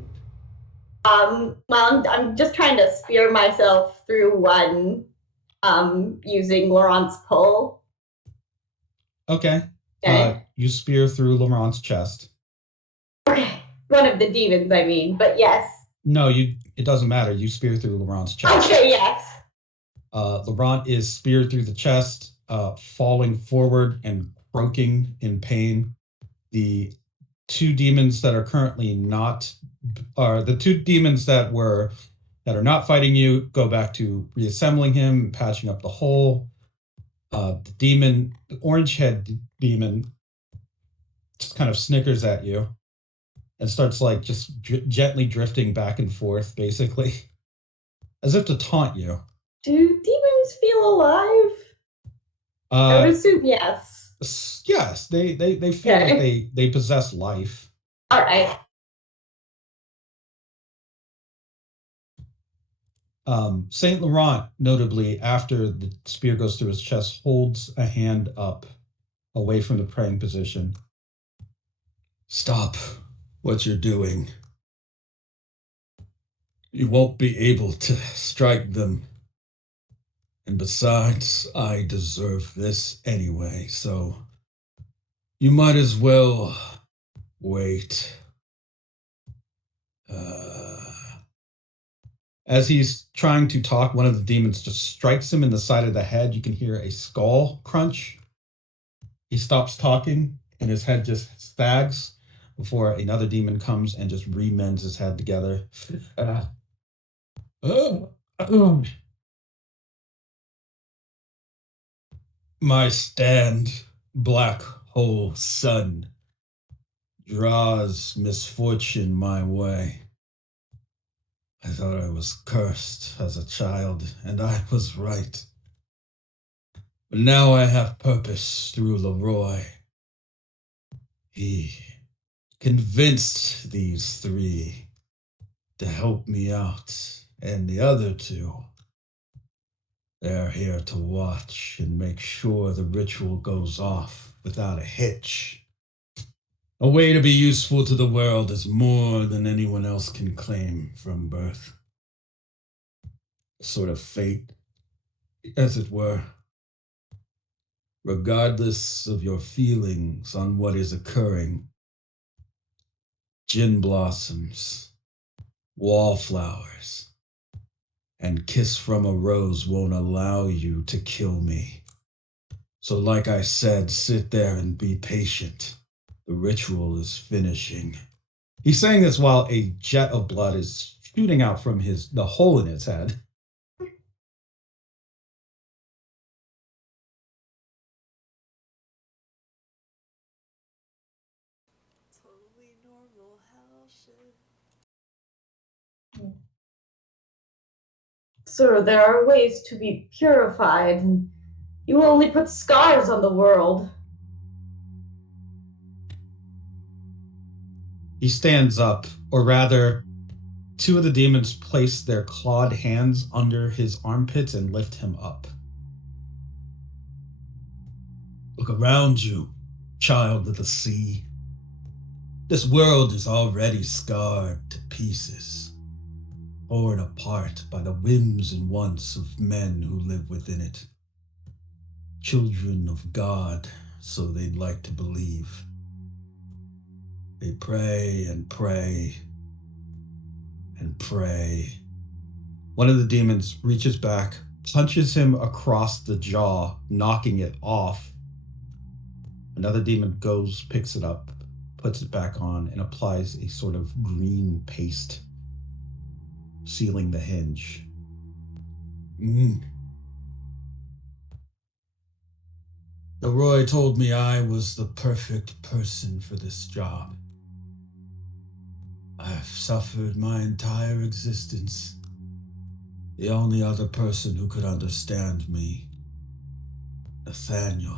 Well, I'm just trying to spear myself through one, using Laurent's pull. Okay. Okay. You spear through Laurent's chest. Okay. One of the demons, I mean, but yes. No, it doesn't matter. You spear through Laurent's chest. Okay, yes. Laurent is speared through the chest, falling forward and croaking in pain. The two demons that are currently not are the two demons that are not fighting you go back to reassembling him and patching up the hole. The orange head demon, just kind of snickers at you and starts like just gently drifting back and forth, basically, as if to taunt you. Do demons feel alive? I would assume yes. Yes, they feel like they possess life. All right. Saint Laurent, notably, after the spear goes through his chest, holds a hand up away from the praying position. Stop what you're doing. You won't be able to strike them. And besides, I deserve this anyway, so you might as well wait. As he's trying to talk, one of the demons just strikes him in the side of the head. You can hear a skull crunch. He stops talking, and his head just stags before another demon comes and just remends his head together. My stand, black hole sun, draws misfortune my way. I thought I was cursed as a child, and I was right. But now I have purpose through Leroy. He convinced these three to help me out, and the other two, they're here to watch and make sure the ritual goes off without a hitch. A way to be useful to the world is more than anyone else can claim from birth. A sort of fate, as it were. Regardless of your feelings on what is occurring, gin blossoms, wallflowers, and kiss from a rose won't allow you to kill me. So like I said, sit there and be patient. The ritual is finishing. He's saying this while a jet of blood is shooting out from the hole in his head. Totally normal. Hell shit. So there are ways to be purified, and you only put scars on the world. He stands up, or rather, two of the demons place their clawed hands under his armpits and lift him up. Look around you, child of the sea. This world is already scarred to pieces, torn apart by the whims and wants of men who live within it. Children of God, so they'd like to believe. They pray and pray and pray. One of the demons reaches back, punches him across the jaw, knocking it off. Another demon goes, picks it up, puts it back on, and applies a sort of green paste, sealing the hinge. Leroy told me I was the perfect person for this job. I've suffered my entire existence. The only other person who could understand me, Nathaniel.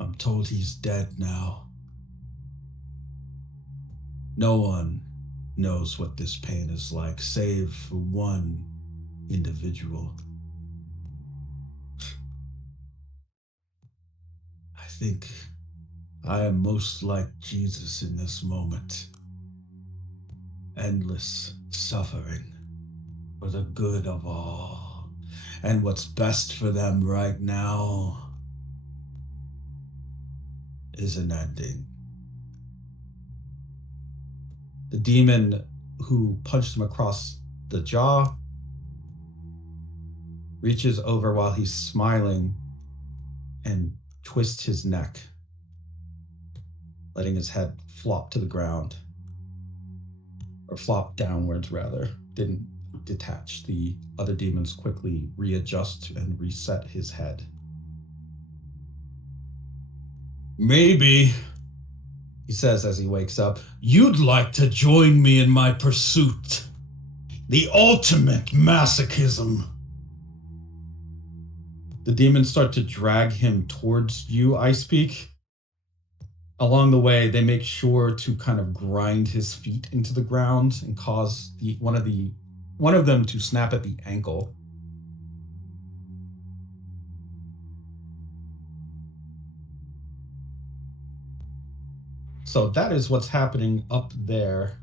I'm told he's dead now. No one knows what this pain is like, save for one individual. I think I am most like Jesus in this moment. Endless suffering for the good of all. And what's best for them right now is an ending. The demon who punched him across the jaw reaches over while he's smiling and twists his neck, letting his head flop to the ground. Or flop downwards, rather. Didn't detach. The other demons quickly readjust and reset his head. Maybe, he says as he wakes up, you'd like to join me in my pursuit. The ultimate masochism. The demons start to drag him towards you, I speak. Along the way, they make sure to kind of grind his feet into the ground and cause one of them to snap at the ankle. So that is what's happening up there.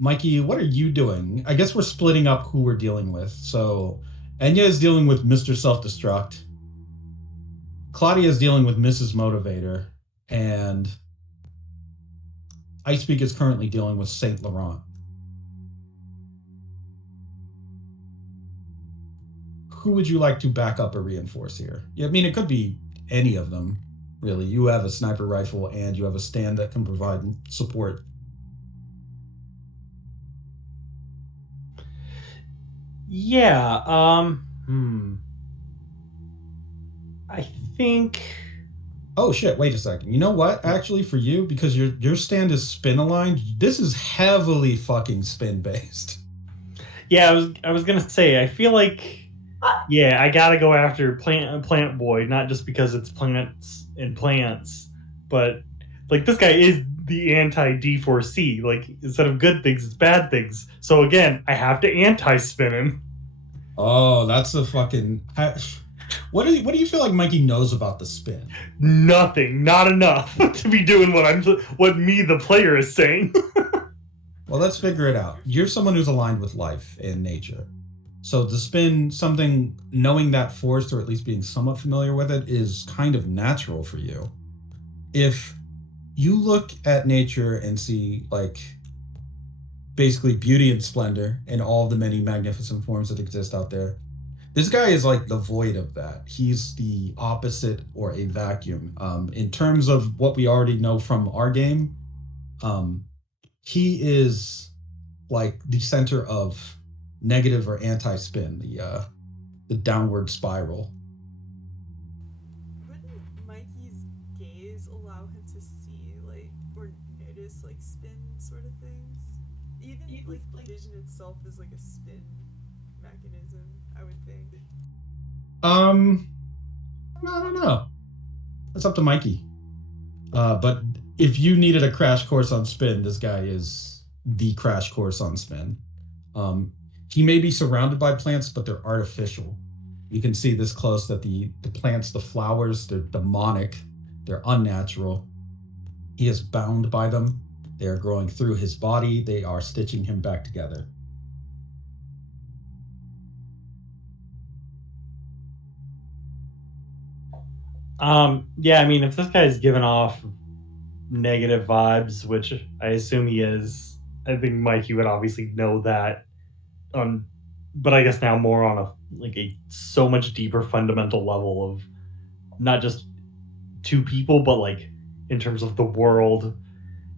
Mikey, what are you doing? I guess we're splitting up who we're dealing with. So Enya is dealing with Mr. Self-Destruct. Claudia is dealing with Mrs. Motivator. And Icepeak is currently dealing with Saint Laurent. Who would you like to back up or reinforce here? Yeah, I mean, it could be any of them, really. You have a sniper rifle and you have a stand that can provide support. Yeah, I think... Oh shit, wait a second. You know what? Actually, for you, because your stand is spin aligned, this is heavily fucking spin based. Yeah, I was gonna say, I feel like, yeah, I gotta go after Plant Boy, not just because it's plants and plants, but like this guy is the anti D4C. Like instead of good things, it's bad things. So again, I have to anti-spin him. Oh, that's a fucking. What do you feel like Mikey knows about the spin? Nothing, not enough to be doing what me the player is saying. Well, let's figure it out. You're someone who's aligned with life and nature. So the spin, something knowing that force or at least being somewhat familiar with it is kind of natural for you. If you look at nature and see like basically beauty and splendor in all the many magnificent forms that exist out there, this guy is like the void of that. He's the opposite or a vacuum. In terms of what we already know from our game, he is like the center of negative or anti-spin, the downward spiral. Wouldn't Mikey's gaze allow him to see, like, or notice, like, spin sort of things? Even, like, vision itself is like a spin mechanism, I would think. I don't know. That's up to Mikey. But if you needed a crash course on spin, this guy is the crash course on spin. He may be surrounded by plants, but they're artificial. You can see this close that the plants, the flowers, they're demonic, they're unnatural. He is bound by them. They are growing through his body. They are stitching him back together. Yeah, I mean, if this guy's giving off negative vibes, which I assume he is, I think Mikey would obviously know that. But I guess now more on a so much deeper fundamental level of not just two people, but like in terms of the world.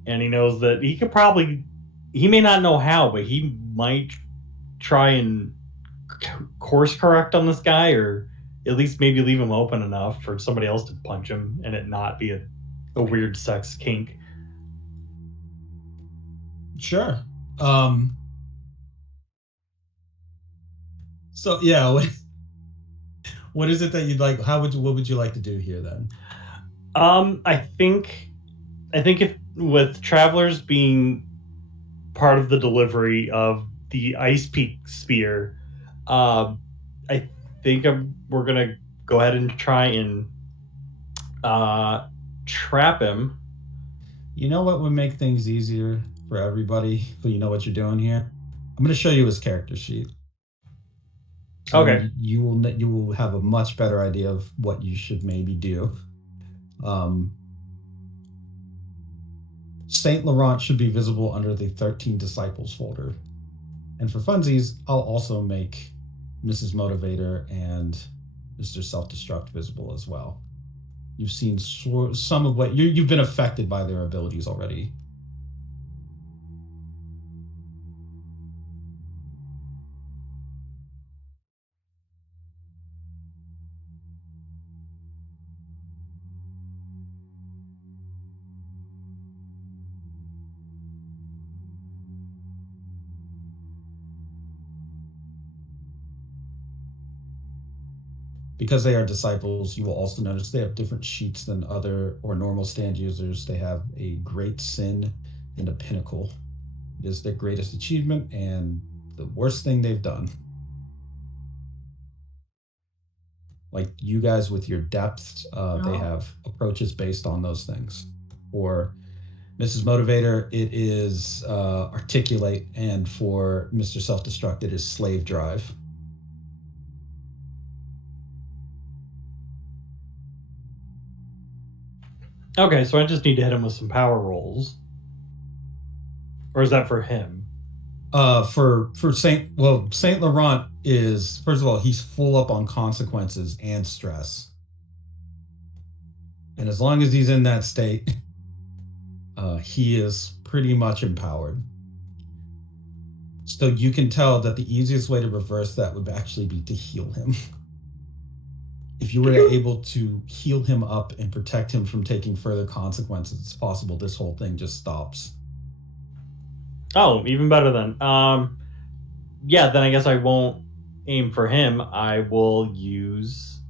And he knows that he may not know how, but he might try and course correct on this guy, or at least maybe leave him open enough for somebody else to punch him and it not be a weird sex kink. Sure. So yeah, what is it that you'd like? What would you like to do here then? I think if with travelers being part of the delivery of the Ice Peak Spear, I think we're gonna go ahead and try and Trap him. You know what would make things easier for everybody, so you know what you're doing here? I'm going to show you his character sheet. So Okay. you will have a much better idea of what you should maybe do. Saint Laurent should be visible under the 13 Disciples folder. And for funsies, I'll also make Mrs. Motivator and Mr. Self-Destruct visible as well. You've seen some of what you've been affected by their abilities already. Because they are disciples, you will also notice they have different sheets than other or normal stand users. They have a great sin and a pinnacle. It is their greatest achievement and the worst thing they've done. Like you guys with your depth, they have approaches based on those things. For Mrs. Motivator, it is articulate, and for Mr. Self-Destruct, it is slave drive. Okay, so I just need to hit him with some power rolls. Or is that for him? For Saint Laurent is, first of all, he's full up on consequences and stress. And as long as he's in that state, he is pretty much empowered. So you can tell that the easiest way to reverse that would actually be to heal him. If you were able to heal him up and protect him from taking further consequences, it's possible this whole thing just stops. Oh, even better then. Yeah, then I guess I won't aim for him. I will use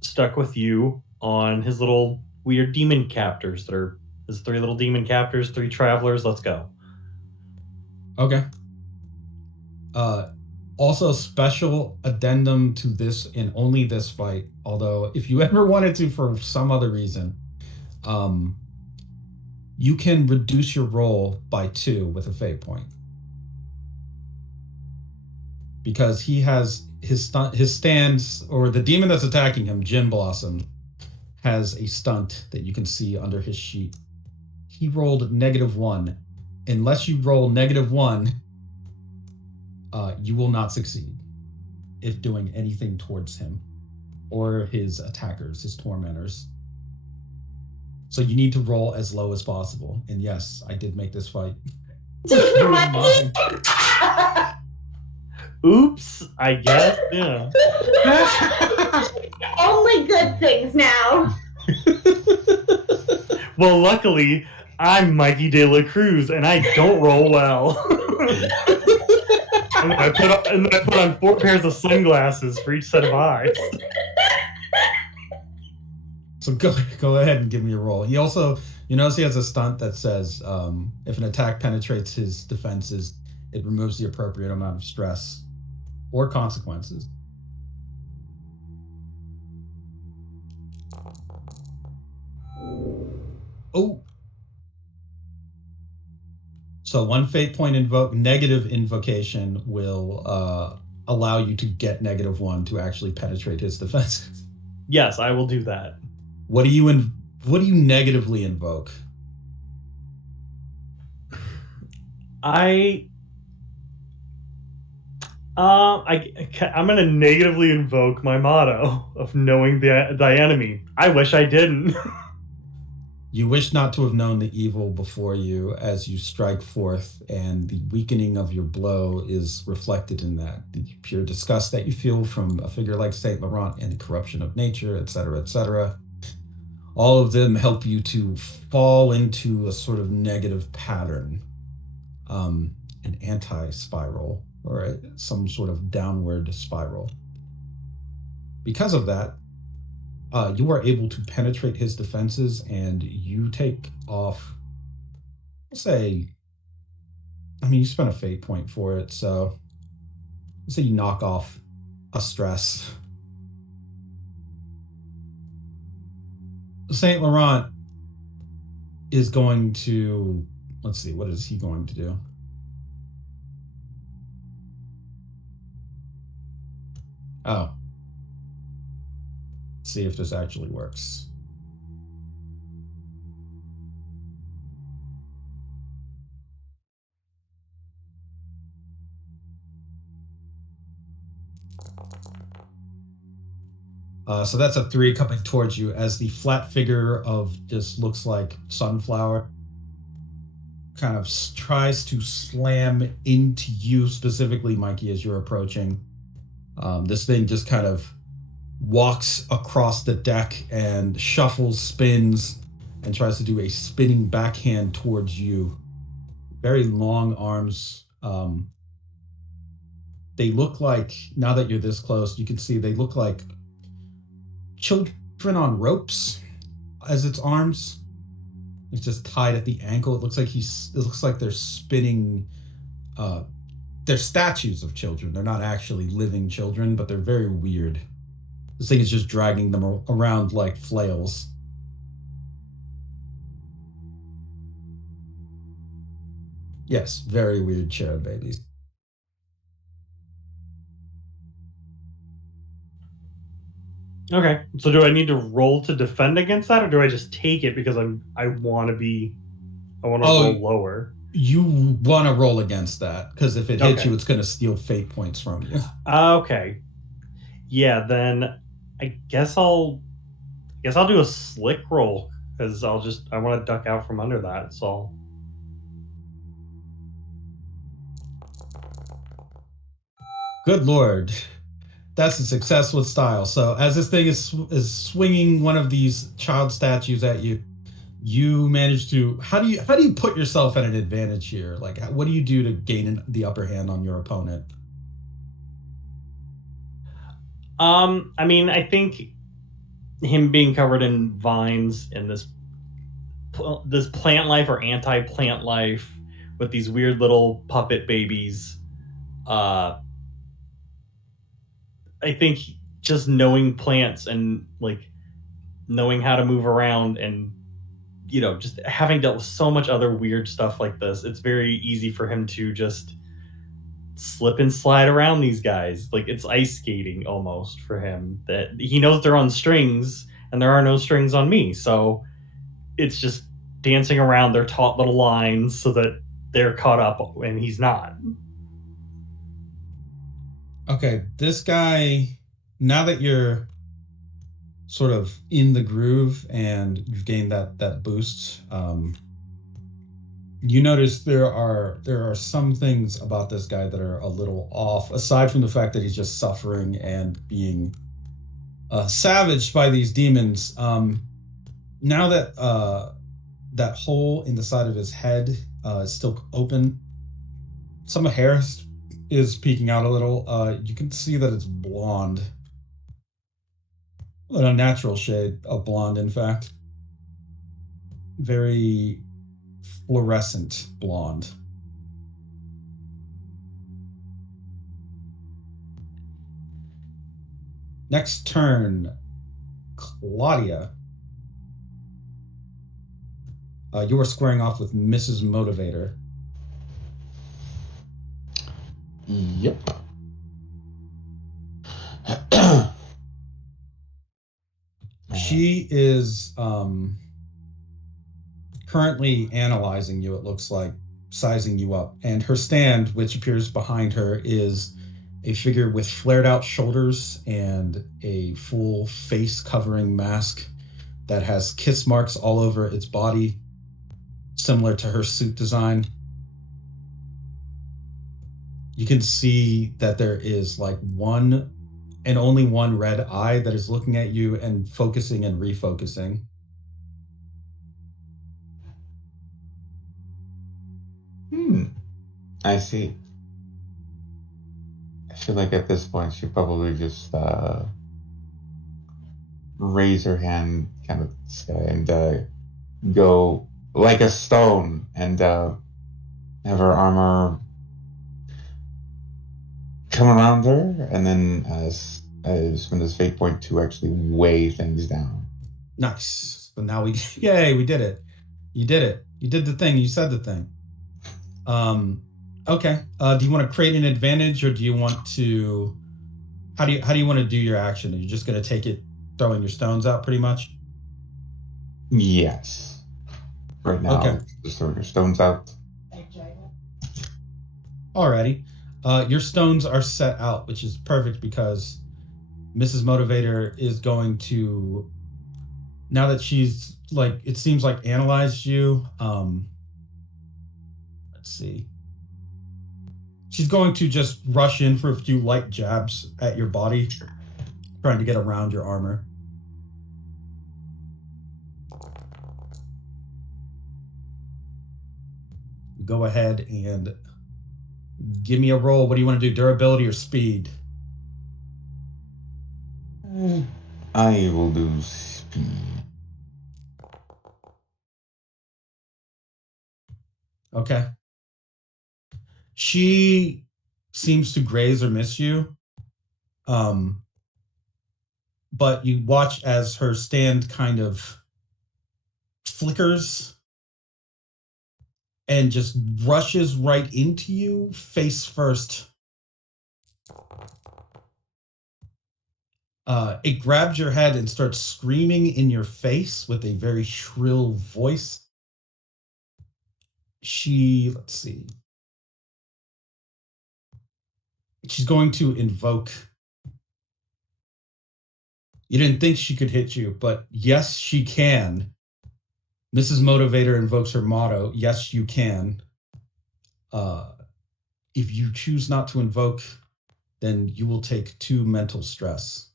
Stuck With You on his little weird demon captors that are his 3 little demon captors, 3 travelers. Let's go. Okay. Also, special addendum to this in only this fight, although if you ever wanted to for some other reason, you can reduce your roll by 2 with a fate point. Because he has his stands, or the demon that's attacking him, Gin Blossom, has a stunt that you can see under his sheet. He rolled -1. Unless you roll -1, you will not succeed if doing anything towards him or his attackers, his tormentors. So you need to roll as low as possible. And yes, I did make this fight. Oops, I guess, yeah. Only good things now. Well, luckily, I'm Mikey De La Cruz, and I don't roll well. and then I put on 4 pairs of sunglasses for each set of eyes. So go ahead and give me a roll. He also, you notice he has a stunt that says if an attack penetrates his defenses, it removes the appropriate amount of stress or consequences. Oh. So 1 fate point negative invocation will allow you to get -1 to actually penetrate his defenses. Yes, I will do that. What do you negatively invoke? I'm gonna negatively invoke my motto of knowing thy enemy. I wish I didn't. You wish not to have known the evil before you as you strike forth, and the weakening of your blow is reflected in that. The pure disgust that you feel from a figure like Saint Laurent and the corruption of nature, etc., etc. All of them help you to fall into a sort of negative pattern, an anti-spiral, or some sort of downward spiral. Because of that, you are able to penetrate his defenses, and you take off, say, you spent a fate point for it, so let's say you knock off a stress. Saint Laurent is going to, let's see, what is he going to do? Oh. Let's see if this actually works. So that's a 3 coming towards you as the flat figure of just looks like Sunflower kind of tries to slam into you specifically, Mikey, as you're approaching. This thing just kind of walks across the deck and shuffles, spins, and tries to do a spinning backhand towards you. Very long arms. They look like, now that you're this close, you can see they look like children on ropes as its arms. It's just tied at the ankle. It looks like they're spinning. They're statues of children. They're not actually living children, but they're very weird. This thing is just dragging them around like flails. Yes, very weird cherub babies. Okay, so do I need to roll to defend against that, or do I just take it because I want to roll lower? You want to roll against that because if it hits Okay. you, it's going to steal fate points from you. Okay, yeah, then I guess I'll do a slick roll because I want to duck out from under that. So Good lord. That's a success with style. So as this thing is swinging one of these child statues at you, you manage to, how do you put yourself at an advantage here? Like, what do you do to gain the upper hand on your opponent? I mean, I think him being covered in vines and this plant life or anti-plant life with these weird little puppet babies, I think just knowing plants and like knowing how to move around and just having dealt with so much other weird stuff like this, it's very easy for him to just slip and slide around these guys. Like it's ice skating almost for him, that he knows they're on strings and there are no strings on me. So it's just dancing around their taut little lines so that they're caught up and he's not. Okay, this guy, now that you're sort of in the groove and you've gained that boost, you notice there are some things about this guy that are a little off, aside from the fact that he's just suffering and being savaged by these demons. Now that that hole in the side of his head is still open, some hair is peeking out a little. You can see that it's blonde, an unnatural shade of blonde, in fact. Very fluorescent blonde. Next turn, Claudia. You are squaring off with Mrs. Motivator. Yep. She is currently analyzing you, it looks like, sizing you up. And her stand, which appears behind her, is a figure with flared out shoulders and a full face covering mask that has kiss marks all over its body, similar to her suit design. You can see that there is like one and only one red eye that is looking at you and focusing and refocusing. I see. I feel like at this point she probably just raise her hand kind of to the sky and go like a stone and have her armor come around her, and then spend his fate point to actually weigh things down. Nice. but now we yay, we did it. You did it. You did the thing. You said the thing. Okay. Do you want to create an advantage, or do you want to? How do you want to do your action? Are you just going to take it, throwing your stones out, pretty much? Yes. Right now, Okay. just throwing your stones out. Alrighty. Your stones are set out, which is perfect because Mrs. Motivator is going to, now that she's like, it seems like analyzed you. Let's see. She's going to just rush in for a few light jabs at your body, trying to get around your armor. Go ahead and give me a roll. What do you want to do? Durability or speed? I will do speed. Okay. She seems to graze or miss you. But you watch as her stand kind of flickers and just rushes right into you face first. It grabs your head and starts screaming in your face with a very shrill voice. Let's see. She's going to invoke. You didn't think she could hit you, but yes, she can. Mrs. Motivator invokes her motto, yes, you can. If you choose not to invoke, then you will take 2 mental stress.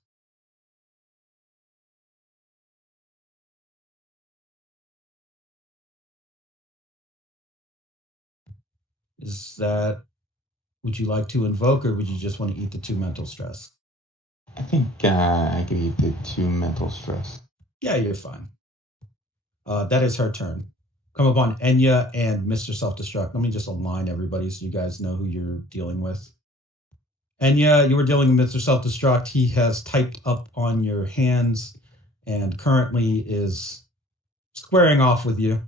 Would you like to invoke, or would you just want to eat the 2 mental stress? I think I could eat the 2 mental stress. Yeah, you're fine. That is her turn. Come upon Enya and Mr. Self-Destruct. Let me just align everybody so you guys know who you're dealing with. Enya, you were dealing with Mr. Self-Destruct. He has typed up on your hands and currently is squaring off with you.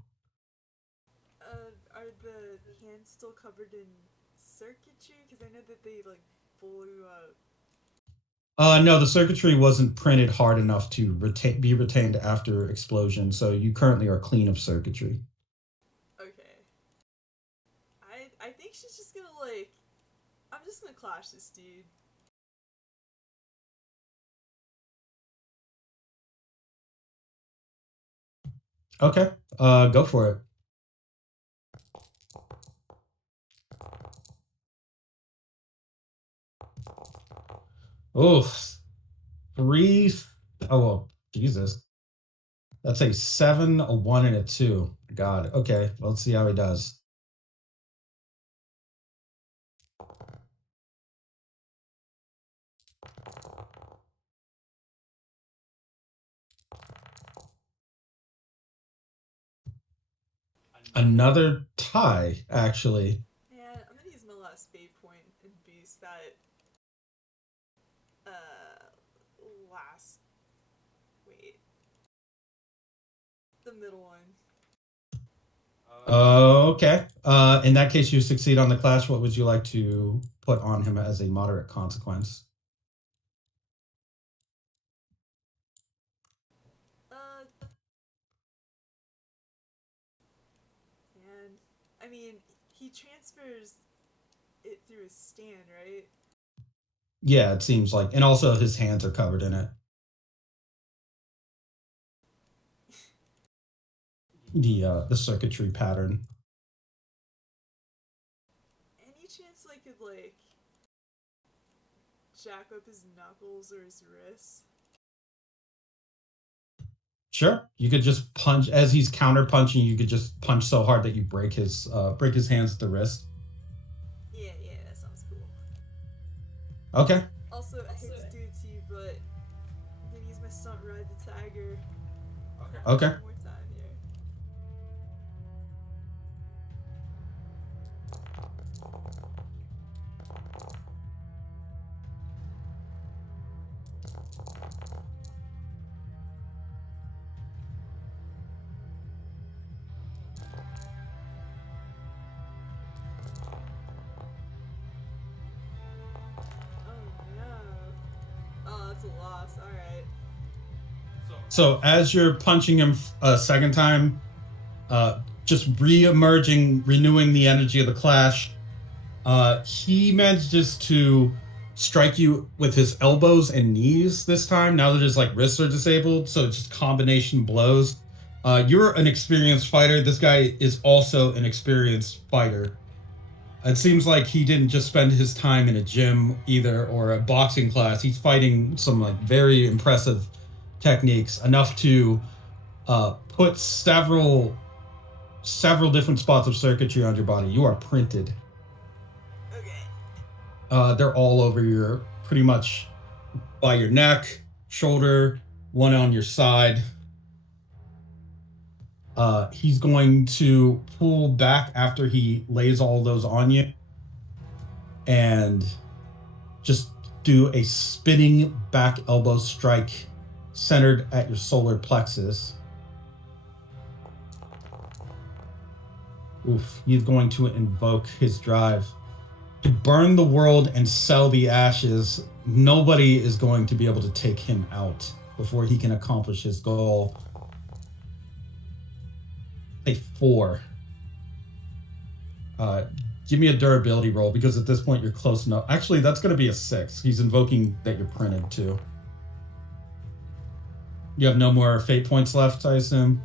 Are the hands still covered in circuitry? Because I know that they like blew up. No, the circuitry wasn't printed hard enough to be retained after explosion, so you currently are clean of circuitry. Okay. I think she's just gonna like, I'm just gonna clash this dude. Okay, go for it. Oh, 3. Oh, well, Jesus. That's a 7, a 1, and a 2. God. Okay, let's see how he does. Another tie, actually. Yeah, I'm gonna use my last fate point and boost that. Last. Wait. The middle one. Okay. In that case, you succeed on the clash. What would you like to put on him as a moderate consequence? And I mean, he transfers it through his stand, right? Yeah, it seems like, and also his hands are covered in it. The circuitry pattern. Any chance I could like jack up his knuckles or his wrists? Sure, you could just punch as he's counter punching. You could just punch so hard that you break his hands at the wrist. Yeah, that sounds cool. Okay. Also, I hate to do it to you, but I'm gonna use my stunt ride the tiger. Okay. One more time here. a loss. All right. So as you're punching him a second time, just re-emerging, renewing the energy of the clash, he manages to strike you with his elbows and knees this time. Now that his wrists are disabled, so it's just combination blows. You're an experienced fighter. This guy is also an experienced fighter. It seems like he didn't just spend his time in a gym either or a boxing class. He's fighting some very impressive techniques, enough to put several different spots of circuitry on your body. You are printed. Okay. They're all over your, pretty much by your neck, shoulder, one on your side. He's going to pull back after he lays all those on you and just do a spinning back elbow strike centered at your solar plexus. Oof, he's going to invoke his drive to burn the world and sell the ashes. Nobody is going to be able to take him out before he can accomplish his goal. A 4. Give me a durability roll, because at this point you're close enough. Actually, that's going to be a 6. He's invoking that you're printed too. You have no more fate points left, I assume?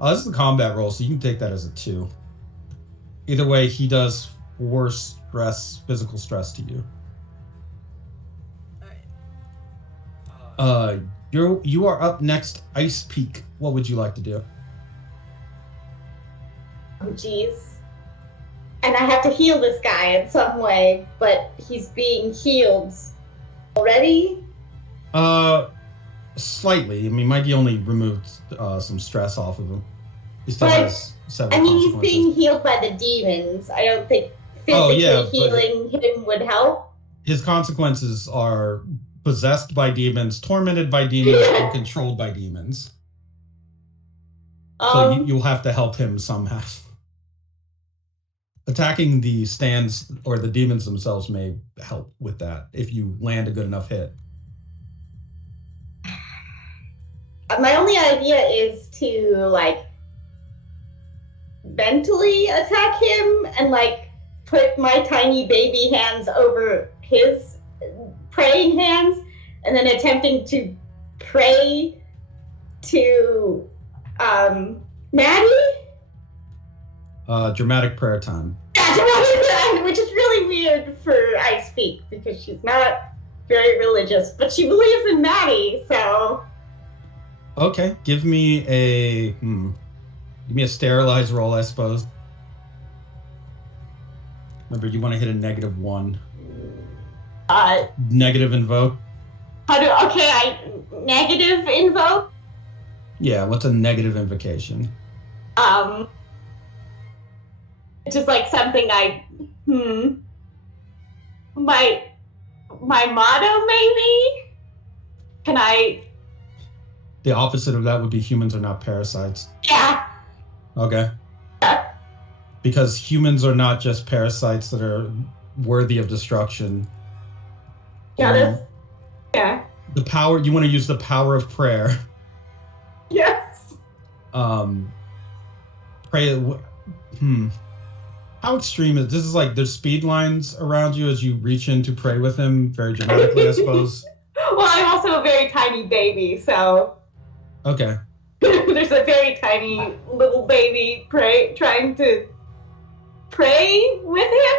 This is a combat roll, so you can take that as a 2. Either way, he does 4 stress, physical stress to you. All right. You are up next, Ice Peak. What would you like to do? Oh, jeez. And I have to heal this guy in some way, but he's being healed already? Slightly. I mean, Mikey only removed some stress off of him. He still But, has several I mean, he's consequences. being healed by the demons. I don't think Oh, physically yeah, but- healing him would help. His consequences are possessed by demons, tormented by demons, and controlled by demons. So you'll have to help him somehow. Attacking the stands or the demons themselves may help with that if you land a good enough hit. My only idea is to mentally attack him and put my tiny baby hands over his praying hands, and then attempting to pray to Maddie. Dramatic prayer time. Which is really weird for Ice Peak because she's not very religious, but she believes in Maddie, so. Okay, give me a sterilize roll, I suppose. Remember, you want to hit a -1. Negative invoke. Negative invoke? Yeah, what's a negative invocation? It's just something my motto, maybe? Can I? The opposite of that would be humans are not parasites. Yeah. Okay. Because humans are not just parasites that are worthy of destruction. Yeah. The power, you want to use the power of prayer. Yes. Pray. How extreme is this? Is there's speed lines around you as you reach in to pray with him, very dramatically, I suppose. Well, I'm also a very tiny baby, so. Okay. There's a very tiny little baby trying to pray with him.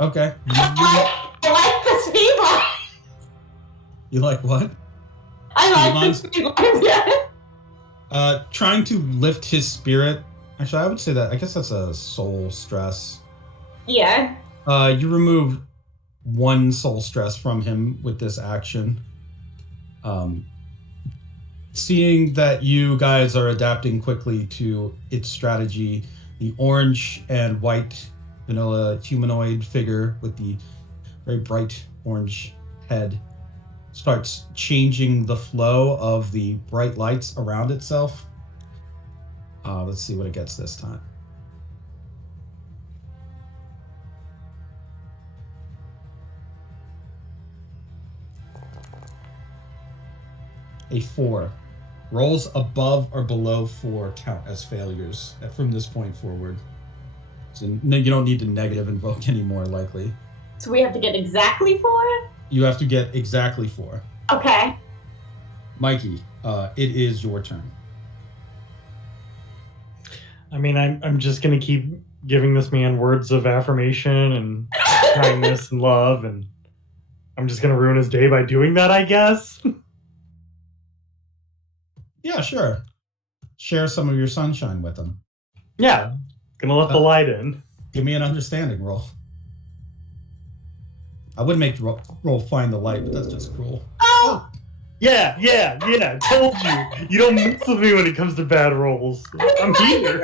Okay. I like the speed lines. You like what? I Speed like lines? the speed lines, yeah. Trying to lift his spirit. Actually, I would say that. I guess that's a soul stress. Yeah. You remove 1 soul stress from him with this action. Seeing that you guys are adapting quickly to its strategy, the orange and white vanilla humanoid figure with the very bright orange head starts changing the flow of the bright lights around itself. Let's see what it gets this time. a 4. Rolls above or below 4 count as failures from this point forward. So no, you don't need to negative invoke anymore, likely. So we have to get exactly 4? You have to get exactly 4. Okay. Mikey, it is your turn. I mean, I'm just gonna keep giving this man words of affirmation and kindness and love, and I'm just gonna ruin his day by doing that, I guess. Yeah, sure. Share some of your sunshine with him. Yeah, gonna let the light in. Give me an understanding roll. I would make roll find the light, but that's just cruel. Oh! Yeah. Told you. You don't mess with me when it comes to bad rolls. I'm here.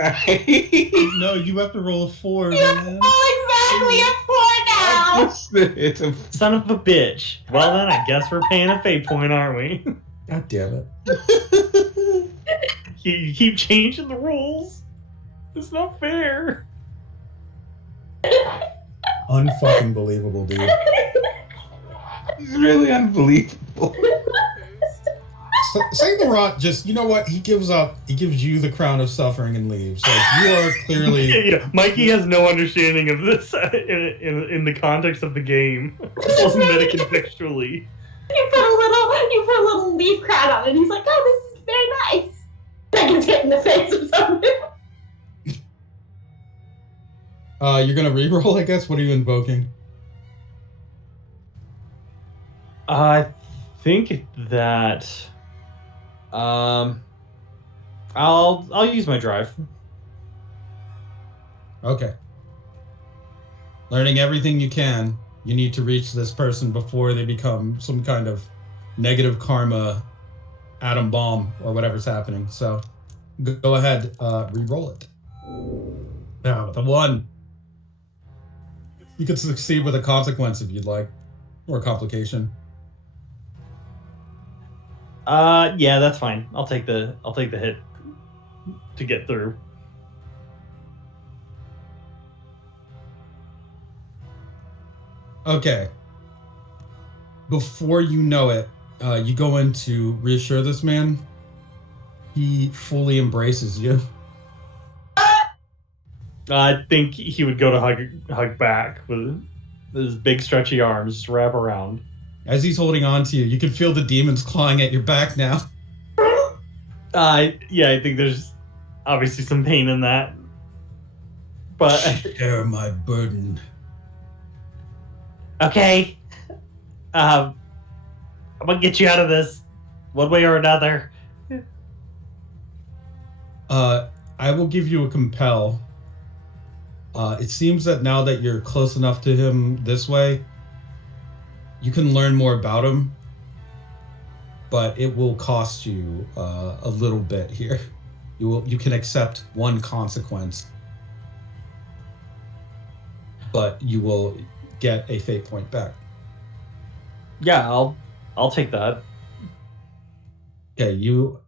No, you have to roll a 4, You have to man. roll exactly a 4 now! It's a Son of a bitch. Well then, I guess we're paying a fate point, aren't we? God damn it. You keep changing the rules. It's not fair. Unfucking believable, dude. It's really unbelievable. Saint Laurent just, you know what? He gives up. He gives you the crown of suffering and leaves. Like, you are clearly. Yeah, Mikey has no understanding of this in the context of the game. This is really Metacontextually. You put a little leaf crown on it, and he's like, "Oh, this is very nice." That gets hit in the face or something. You're gonna reroll, I guess. What are you invoking? I think that I'll use my drive. Okay. Learning everything you can. You need to reach this person before they become some kind of negative karma atom bomb or whatever's happening. So go ahead, re-roll it. Now, the 1. You could succeed with a consequence if you'd like, or a complication. Yeah, that's fine. I'll take the hit to get through. Okay. Before you know it, you go in to reassure this man. He fully embraces you. I think he would go to hug back with his big stretchy arms, just wrap around. As he's holding on to you, you can feel the demons clawing at your back now. Yeah, I think there's obviously some pain in that. But Share my burden. okay. I'm gonna get you out of this one way or another. I will give you a compel. It seems that now that you're close enough to him this way, you can learn more about him, but it will cost you a little bit here. You can accept 1 consequence, but you will get a fate point back. Yeah, I'll take that. Okay, you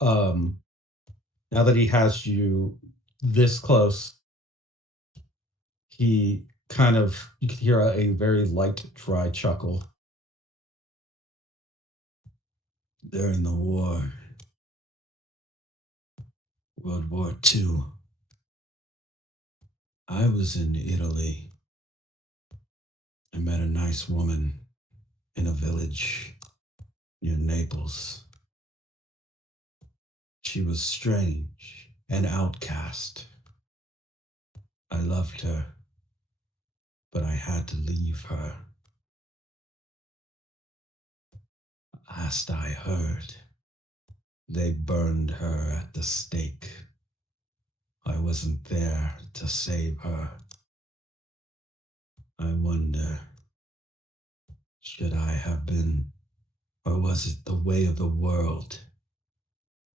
now that he has you this close, he kind of, you can hear a very light, dry chuckle. During the war, World War II, I was in Italy. I met a nice woman in a village near Naples. She was strange and outcast. I loved her, but I had to leave her. Last I heard, they burned her at the stake. I wasn't there to save her. I wonder, should I have been, or was it the way of the world?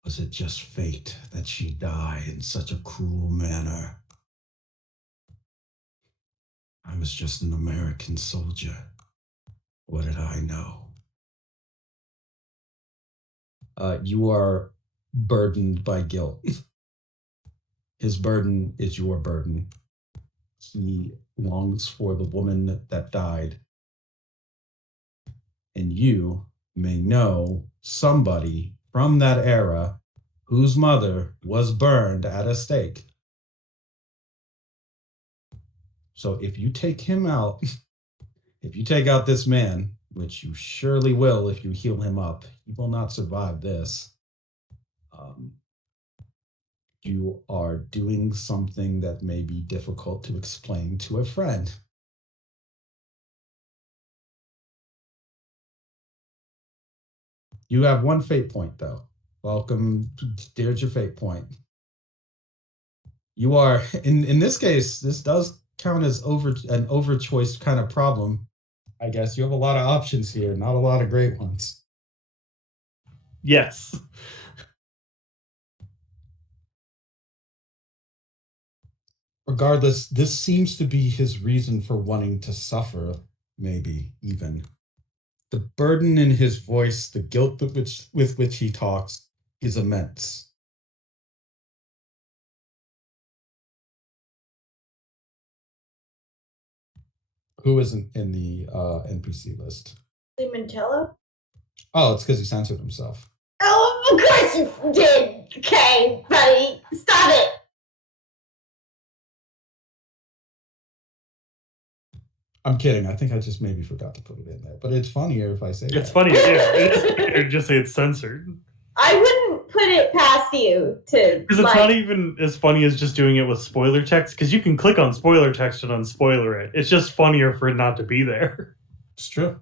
Was it just fate that she die in such a cruel manner? I was just an American soldier. What did I know? You are burdened by guilt. His burden is your burden. He longs for the woman that died. And you may know somebody from that era whose mother was burned at a stake. So if you take him out, if you take out this man, which you surely will if you heal him up, he will not survive this. You are doing something that may be difficult to explain to a friend. You have one fate point, though. Welcome. There's your fate point. You are in this case. This does count as an overchoice kind of problem. I guess you have a lot of options here, not a lot of great ones. Yes. Regardless, this seems to be his reason for wanting to suffer, maybe even. The burden in his voice, the guilt with which he talks, is immense. Who isn't in the NPC list? Limoncello? Oh, it's because he censored himself. Oh, of course you did. Okay, buddy, stop it. I'm kidding. I think I just maybe forgot to put it in there, but it's funnier if I say It's that. funny too. It just say it's censored. I wouldn't put it past you to Because it's not even as funny as just doing it with spoiler text, because you can click on spoiler text and unspoiler it. It's just funnier for it not to be there. It's true.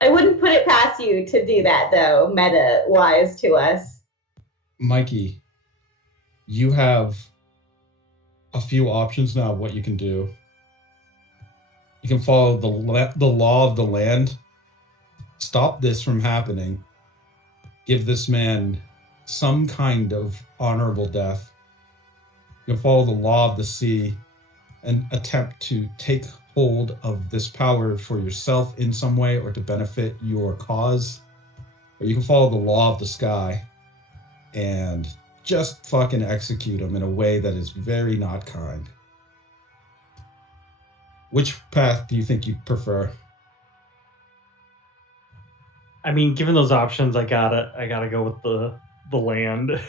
I wouldn't put it past you to do that though, meta wise to us. Mikey, you have a few options now of what you can do. You can follow the law of the land, stop this from happening, give this man some kind of honorable death. You can follow the law of the sea and attempt to take hold of this power for yourself in some way or to benefit your cause. Or you can follow the law of the sky and just fucking execute him in a way that is very not kind. Which path do you think you'd prefer? I mean, given those options, I gotta go with the land.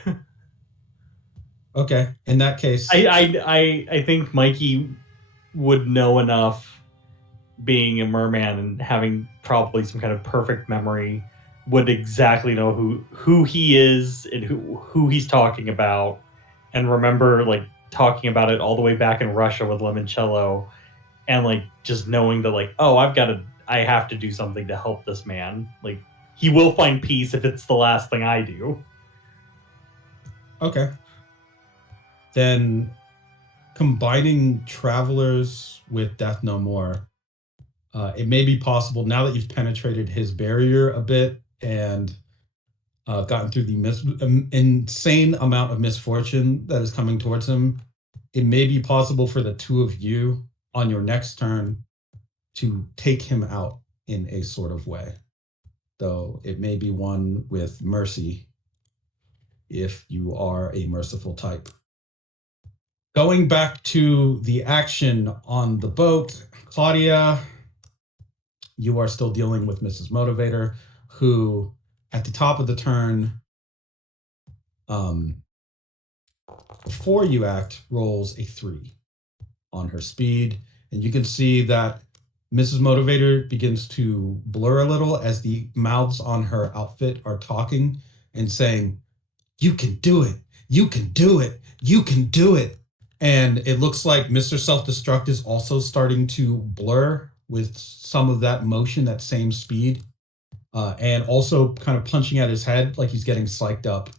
Okay, in that case, I think Mikey would know enough, being a merman and having probably some kind of perfect memory, would exactly know who he is and who he's talking about, and remember like talking about it all the way back in Russia with Limoncello, and like just knowing that like, oh, I have to do something to help this man. Like he will find peace if it's the last thing I do. okay. Then combining Travelers with Death No More, it may be possible now that you've penetrated his barrier a bit and gotten through the insane amount of misfortune that is coming towards him. It may be possible for the two of you on your next turn to take him out in a sort of way. Though it may be one with mercy if you are a merciful type. Going back to the action on the boat, Claudia, you are still dealing with Mrs. Motivator, who at the top of the turn, before you act, rolls a 3 on her speed. And you can see that Mrs. Motivator begins to blur a little as the mouths on her outfit are talking and saying, "You can do it. You can do it. You can do it." And it looks like Mr. Self-Destruct is also starting to blur with some of that motion, that same speed, and also kind of punching at his head like he's getting psyched up.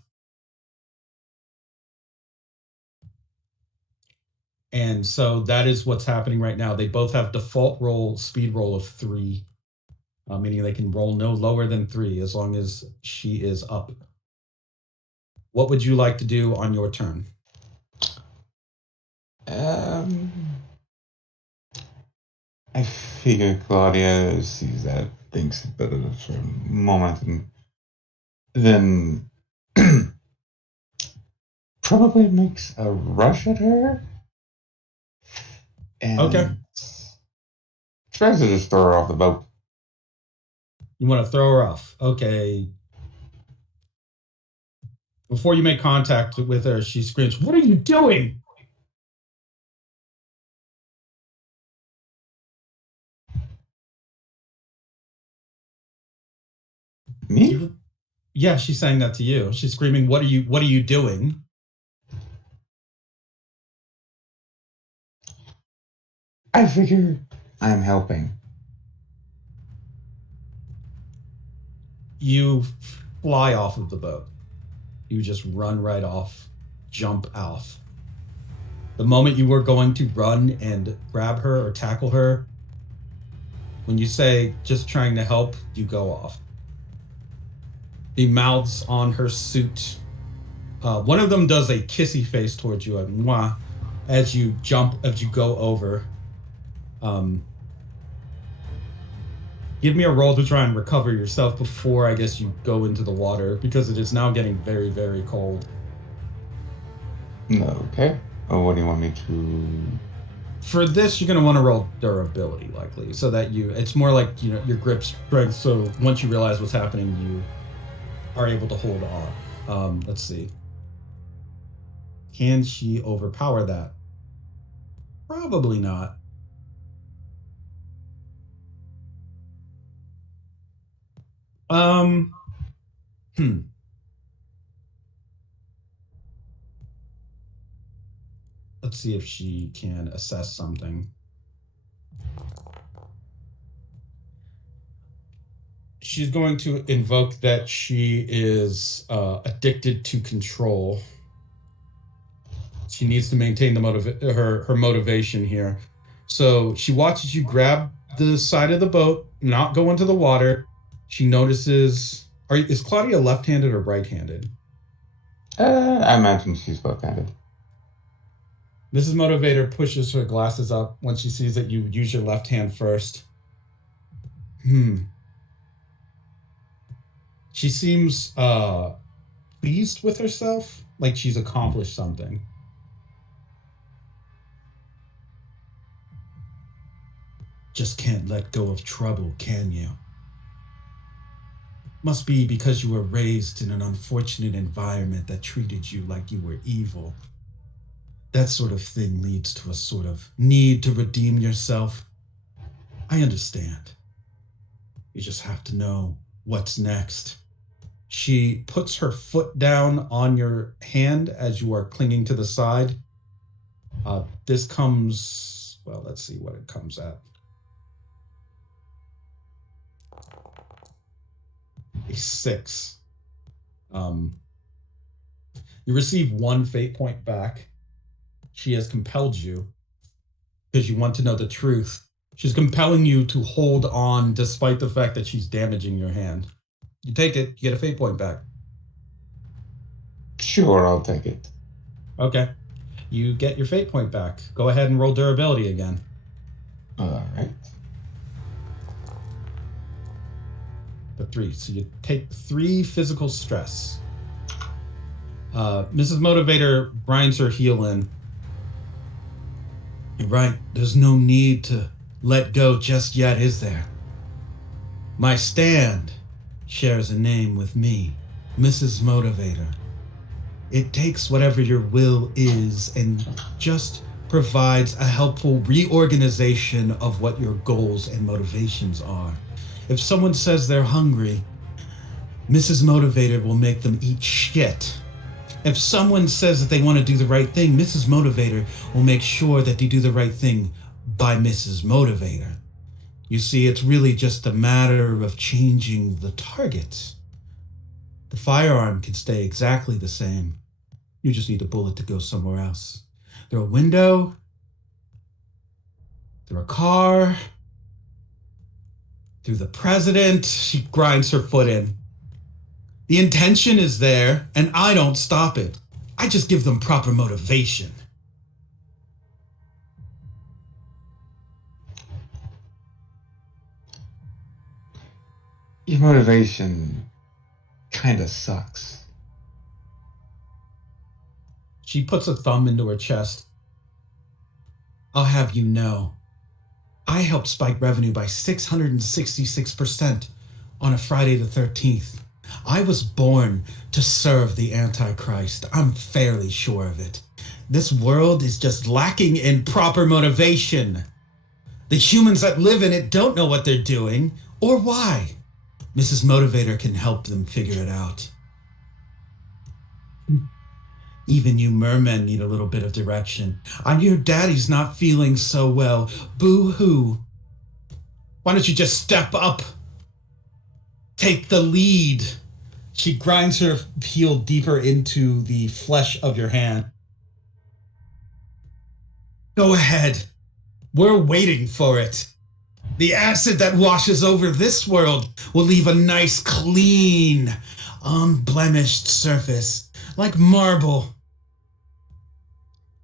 And so that is what's happening right now. They both have default speed roll of 3, meaning they can roll no lower than 3 as long as she is up. What would you like to do on your turn? I figure Claudia sees that, thinks a bit of it for a moment, and then probably makes a rush at her. And Okay. tries to just throw her off the boat. You want to throw her off. Okay. Before you make contact with her, she screams, "What are you doing?" Me? Yeah, she's saying that to you. She's screaming, what are you doing?" I figure I'm helping. You fly off of the boat. You just run right off, jump off. The moment you were going to run and grab her or tackle her, when you say just trying to help, you go off. The mouths on her suit. One of them does a kissy face towards you, mwah, as you go over. Give me a roll to try and recover yourself before I guess you go into the water, because it is now getting very, very cold. Okay. Oh, what do you want me to? For this, you're going to want to roll durability, likely, so that it's more like, your grip strength, so once you realize what's happening, you are able to hold on. Let's see. Can she overpower that? Probably not. Let's see if she can assess something. She's going to invoke that she is addicted to control. She needs to maintain her motivation here. So she watches you grab the side of the boat, not go into the water. She notices. Is Claudia left-handed or right-handed? I imagine she's both-handed. Mrs. Motivator pushes her glasses up when she sees that you use your left hand first. She seems pleased with herself, like she's accomplished something. Just can't let go of trouble, can you? Must be because you were raised in an unfortunate environment that treated you like you were evil. That sort of thing leads to a sort of need to redeem yourself. I understand. You just have to know what's next. She puts her foot down on your hand as you are clinging to the side. This comes, well, let's see what it comes at. A 6. You receive 1 fate point back. She has compelled you because you want to know the truth. She's compelling you to hold on despite the fact that she's damaging your hand. You take it, you get a fate point back. Sure, I'll take it. Okay. You get your fate point back. Go ahead and roll durability again. All right. The 3. So you take 3 physical stress. Mrs. Motivator grinds her heel in. You're right. There's no need to let go just yet, is there? My stand shares a name with me, Mrs. Motivator. It takes whatever your will is and just provides a helpful reorganization of what your goals and motivations are. If someone says they're hungry, Mrs. Motivator will make them eat shit. If someone says that they want to do the right thing, Mrs. Motivator will make sure that they do the right thing by Mrs. Motivator. You see, it's really just a matter of changing the target. The firearm can stay exactly the same. You just need a bullet to go somewhere else. Through a window, through a car, through the president. She grinds her foot in. The intention is there, and I don't stop it. I just give them proper motivation. Your motivation kind of sucks. She puts a thumb into her chest. I'll have you know, I helped spike revenue by 666%. on a Friday the 13th. I was born to serve the Antichrist. I'm fairly sure of it. This world is just lacking in proper motivation. The humans that live in it don't know what they're doing or why. Mrs. Motivator can help them figure it out. Even you mermen need a little bit of direction. I hear Daddy's not feeling so well. Boo-hoo. Why don't you just step up? Take the lead. She grinds her heel deeper into the flesh of your hand. Go ahead. We're waiting for it. The acid that washes over this world will leave a nice, clean, unblemished surface, like marble.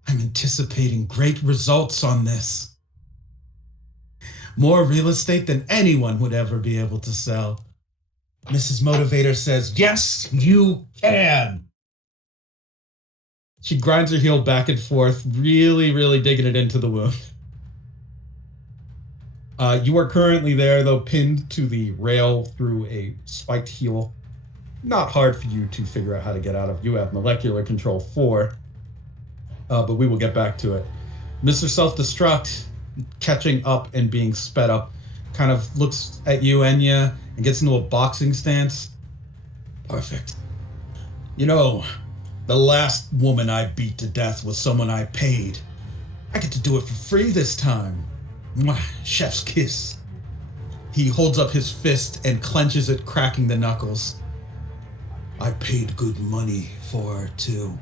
I'm anticipating great results on this. More real estate than anyone would ever be able to sell. Mrs. Motivator says, yes, you can. She grinds her heel back and forth, really, really digging it into the wound. You are currently there, though, pinned to the rail through a spiked heel. Not hard for you to figure out how to get out of. You have molecular control 4, but we will get back to it. Mr. Self-Destruct, catching up and being sped up, kind of looks at you, Enya, and gets into a boxing stance. Perfect. You know, the last woman I beat to death was someone I paid. I get to do it for free this time. Mwah, chef's kiss. He holds up his fist and clenches it, cracking the knuckles. I paid good money for her, too.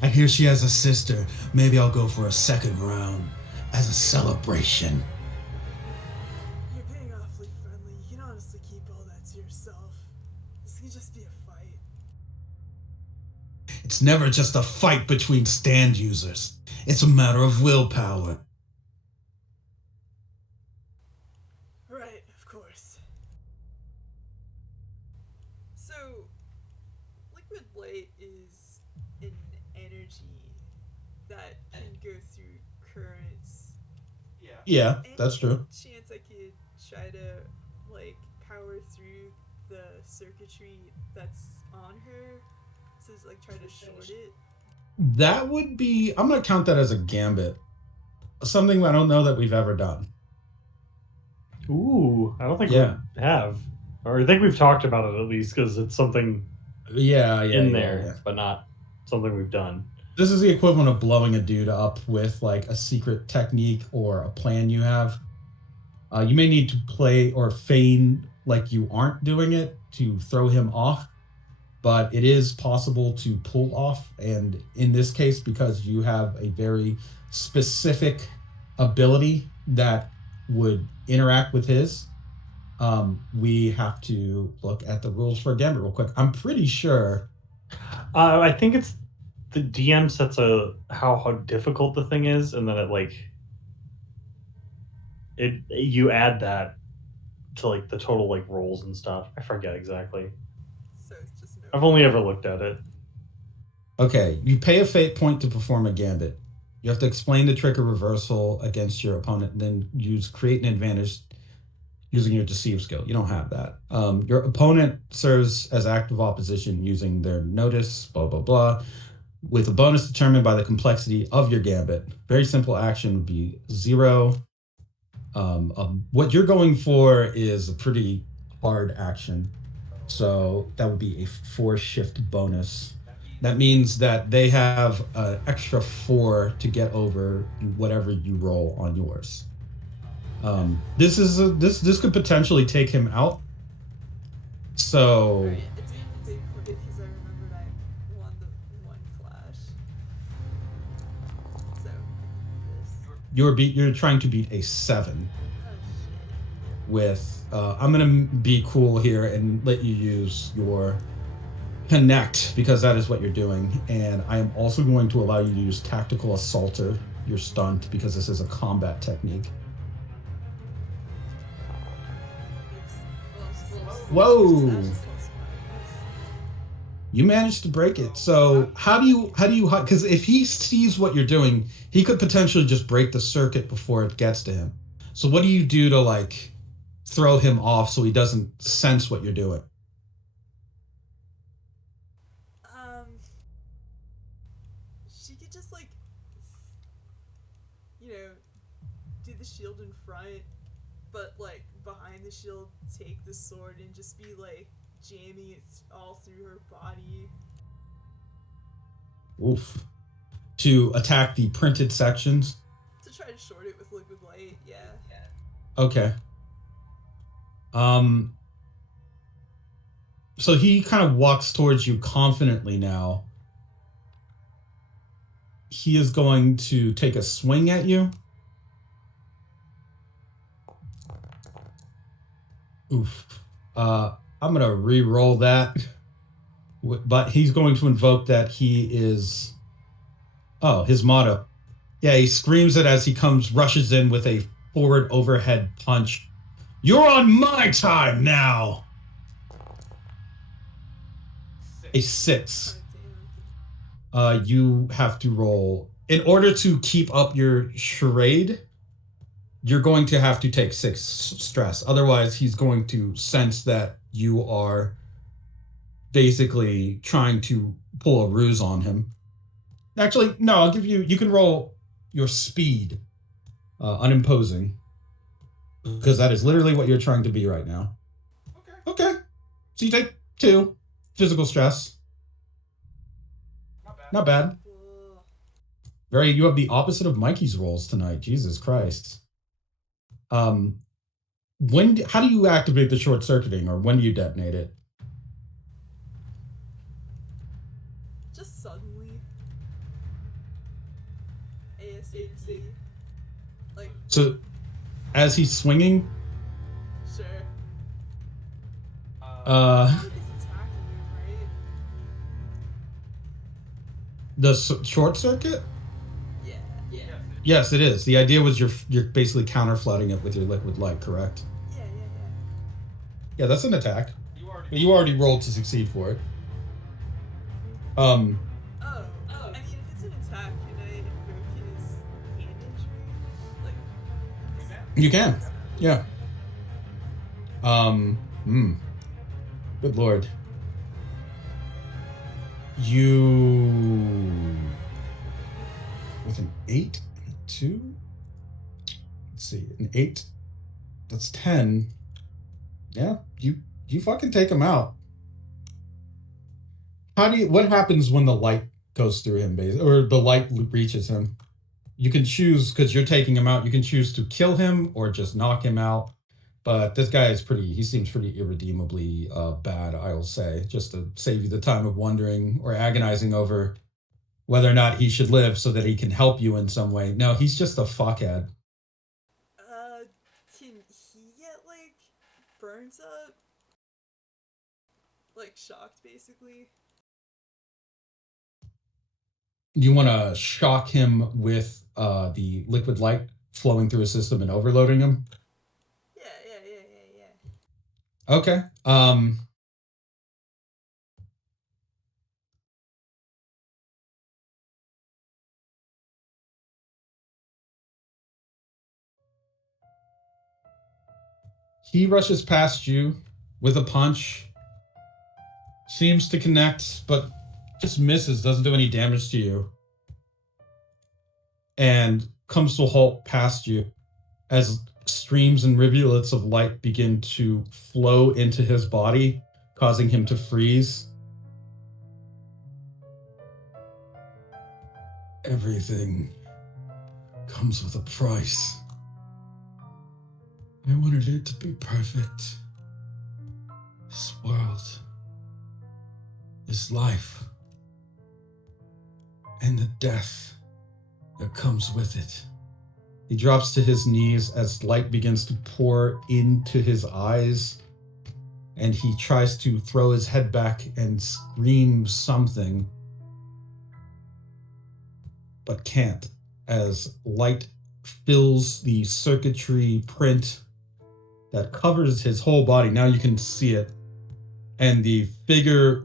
I hear she has a sister. Maybe I'll go for a second round as a celebration. You're being awfully friendly. You can honestly keep all that to yourself. This can just be a fight. It's never just a fight between stand users. It's a matter of willpower. Right, of course. So, liquid light is an energy that can go through currents. Yeah, that's true. Any chance I could try to, like, power through the circuitry that's on her to, like, try to short it? That would be... I'm going to count that as a gambit. Something I don't know that we've ever done. Ooh, I don't think we have. Or I think we've talked about it at least because it's something in there, but not something we've done. This is the equivalent of blowing a dude up with like a secret technique or a plan you have. You may need to play or feign like you aren't doing it to throw him off, but it is possible to pull off. And in this case, because you have a very specific ability that would interact with his, we have to look at the rules for a gambit real quick. I'm pretty sure. I think it's the DM sets how difficult the thing is, and then you add that to like the total like rolls and stuff. I forget exactly. So it's just no. I've only ever looked at it. Okay, you pay a fate point to perform a gambit. You have to explain the trick or reversal against your opponent, and then create an advantage using your deceive skill. You don't have that. Your opponent serves as active opposition using their notice, blah, blah, blah, with a bonus determined by the complexity of your gambit. Very simple action would be 0. What you're going for is a pretty hard action. So that would be a 4 shift bonus. That means that they have an extra 4 to get over whatever you roll on yours. This could potentially take him out. So Alright, it's big because I remembered I won the one clash. So this. you're trying to beat a 7 Oh shit. with I'm gonna be cool here and let you use your connect because that is what you're doing, and I am also going to allow you to use tactical assaulter, your stunt, because this is a combat technique. Whoa! You managed to break it. So how do you because if he sees what you're doing, he could potentially just break the circuit before it gets to him. So what do you do to like throw him off so he doesn't sense what you're doing. She could just like, do the shield in front, but like behind the shield, take the sword and just be like jamming it all through her body. Oof. To attack the printed sections. To try to short it with liquid light, yeah. Okay. So he kind of walks towards you confidently now. He is going to take a swing at you. Oof. I'm gonna re-roll that. But he's going to invoke that he is... Oh, his motto. Yeah, he screams it as he rushes in with a forward overhead punch. You're on my time now! A 6. Oh, damn. You have to roll. In order to keep up your charade, you're going to have to take 6 stress. Otherwise, he's going to sense that you are basically trying to pull a ruse on him. Actually, no, I'll give you can roll your speed, unimposing, because that is literally what you're trying to be right now. Okay. So you take 2 physical stress. Not bad. You have the opposite of Mikey's rolls tonight. Jesus Christ. How do you activate the short circuiting, or when do you detonate it? Just suddenly. ASAP. Like, So, as he's swinging, sure. uh, It's attacking him, right? the short circuit? Yeah. Yes, it is. The idea was you're basically counter flooding it with your liquid light, correct? Yeah. Yeah, that's an attack. You already rolled to succeed for it. Oh, I mean, if it's an attack, can I invoke his hand injury? Like, You can. Yeah. Good lord. You with an 8 and a 2. Let's see, an 8. That's 10. Yeah, you fucking take him out. What happens when the light goes through him, or the light reaches him? You can choose, because you're taking him out, you can choose to kill him or just knock him out. But this guy he seems pretty irredeemably bad, I will say, just to save you the time of wondering or agonizing over whether or not he should live so that he can help you in some way. No, he's just a fuckhead. can he get, like, burnt up? Like, shocked, basically? You want to shock him with the liquid light flowing through his system and overloading him? Yeah. Okay. He rushes past you with a punch. Seems to connect, but just misses, doesn't do any damage to you. And comes to a halt past you as streams and rivulets of light begin to flow into his body, causing him to freeze. Everything comes with a price. I wanted it to be perfect. This world, this life, and the death that comes with it. He drops to his knees as light begins to pour into his eyes, and he tries to throw his head back and scream something, but can't, as light fills the circuitry print that covers his whole body. Now you can see it. And the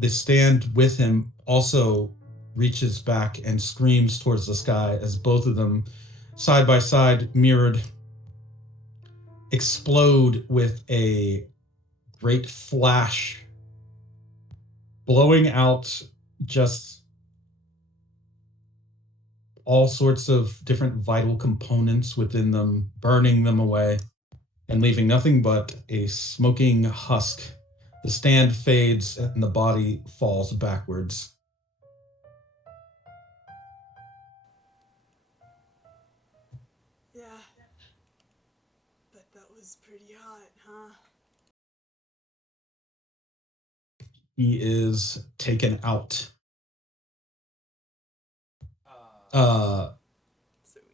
stand with him, also reaches back and screams towards the sky as both of them, side by side, mirrored, explode with a great flash, blowing out just all sorts of different vital components within them, burning them away, and leaving nothing but a smoking husk. The stand fades and the body falls backwards. Yeah. Bet that was pretty hot, huh? He is taken out. So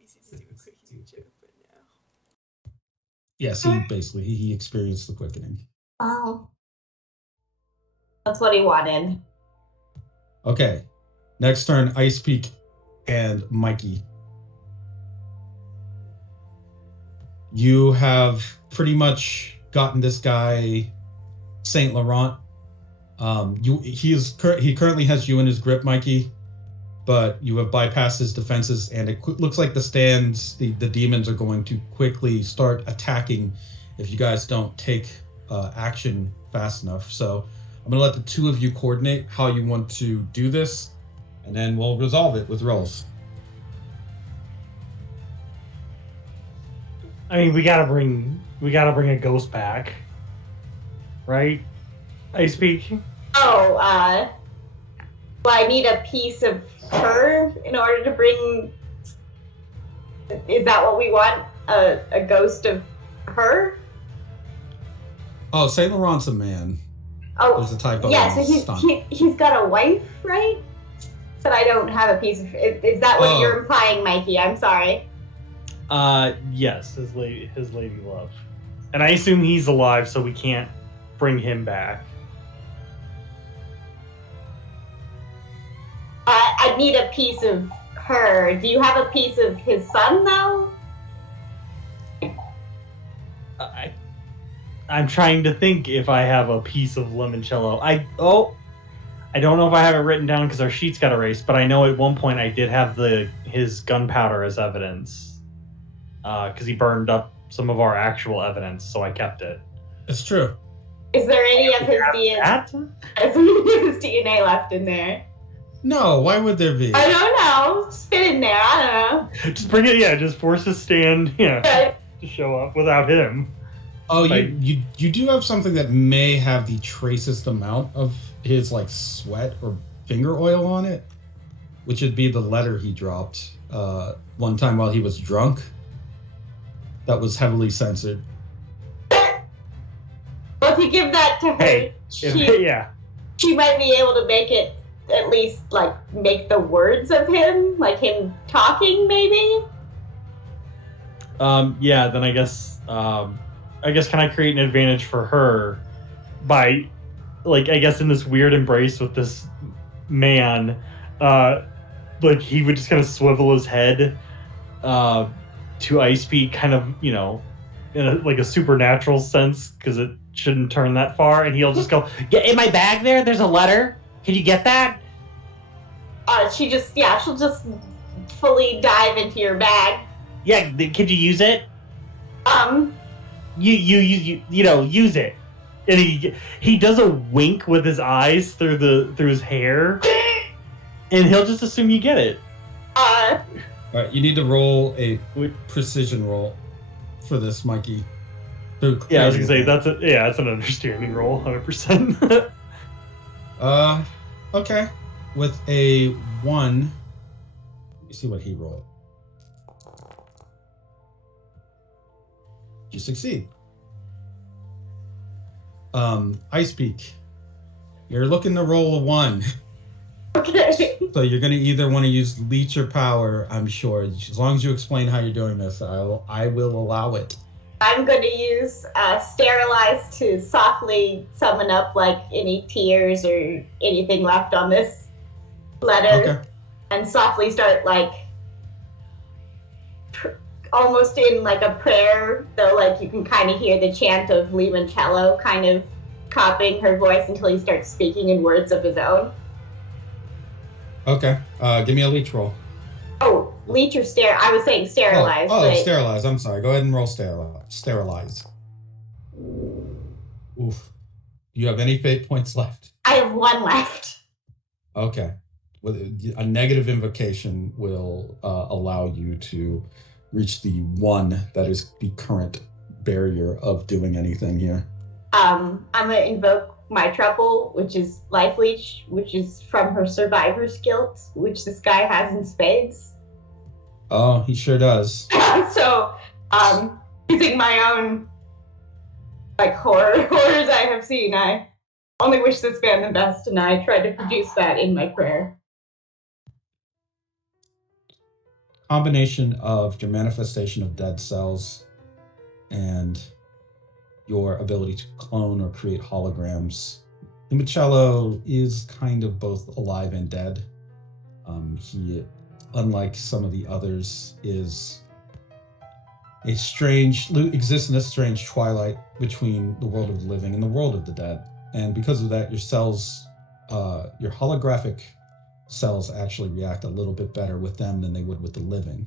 easy to do a quickening joke, but no. Yes, he experienced the quickening. Oh. That's what he wanted. Okay. Next turn, Ice Peak and Mikey. You have pretty much gotten this guy, Saint Laurent. He currently has you in his grip, Mikey, but you have bypassed his defenses, and it looks like the demons are going to quickly start attacking if you guys don't take action fast enough. So I'm going to let the two of you coordinate how you want to do this, and then we'll resolve it with rolls. I mean, we gotta bring a ghost back, right? I speak. Oh, well, I need a piece of her in order to bring. Is that what we want? A ghost of her? Oh, Saint Laurent's a man. Oh, There's a typo. yeah. So he's got a wife, right? But I don't have a piece of. Is that what you're implying, Mikey? I'm sorry. Yes, his lady love, and I assume he's alive, so we can't bring him back. I need a piece of her. Do you have a piece of his son, though? I'm trying to think if I have a piece of limoncello. I don't know if I have it written down because our sheets got erased, but I know at one point I did have his gunpowder as evidence. Because he burned up some of our actual evidence, so I kept it. It's true. Is there any of his DNA? Is any of his DNA left in there? No, why would there be? I don't know. Just fit in there. I don't know. Just bring it. Yeah, just force his stand. Yeah, to show up without him. Oh, you do have something that may have the tracest amount of his sweat or finger oil on it, which would be the letter he dropped one time while he was drunk. That was heavily censored. Well, if you give that to her, she might be able to make it at least make the words of him, like him talking, maybe. Yeah. Then I guess can I create an advantage for her by, I guess in this weird embrace with this man, he would just kind of swivel his head, to Ice Peak, kind of, in a supernatural sense, because it shouldn't turn that far, and he'll just go, "Get in my bag there. There's a letter. Can you get that?" She'll just fully dive into your bag. Yeah, could you use it? You use it. And he does a wink with his eyes through his hair, and he'll just assume you get it. All right, you need to roll a precision roll for this, Mikey. Yeah, I was gonna say that's an understanding roll, 100%. Okay. With a 1, let me see what he rolled. You succeed. Ice Peak, you're looking to roll a 1. Okay. So you're going to either want to use leech or power, I'm sure. As long as you explain how you're doing this, I will allow it. I'm going to use sterilize to softly summon up any tears or anything left on this letter, and softly start almost in a prayer, though you can kind of hear the chant of limoncello kind of copying her voice until he starts speaking in words of his own. Okay. Give me a leech roll. Oh, leech or I was saying sterilize. Oh, sterilize. I'm sorry. Go ahead and roll sterilize. Oof. Do you have any fate points left? I have 1 left. Okay. A negative invocation will allow you to reach the 1 that is the current barrier of doing anything here. I'm gonna invoke my trouble, which is life leech, which is from her survivor's guilt, which this guy has in spades. Oh, he sure does. So, using my own horrors I have seen, I only wish this man the best, and I tried to produce that in my prayer. Combination of your manifestation of dead cells and your ability to clone or create holograms. Limoncello is kind of both alive and dead. He, unlike some of the others, exists in a strange twilight between the world of the living and the world of the dead. And because of that, your cells, your holographic cells actually react a little bit better with them than they would with the living.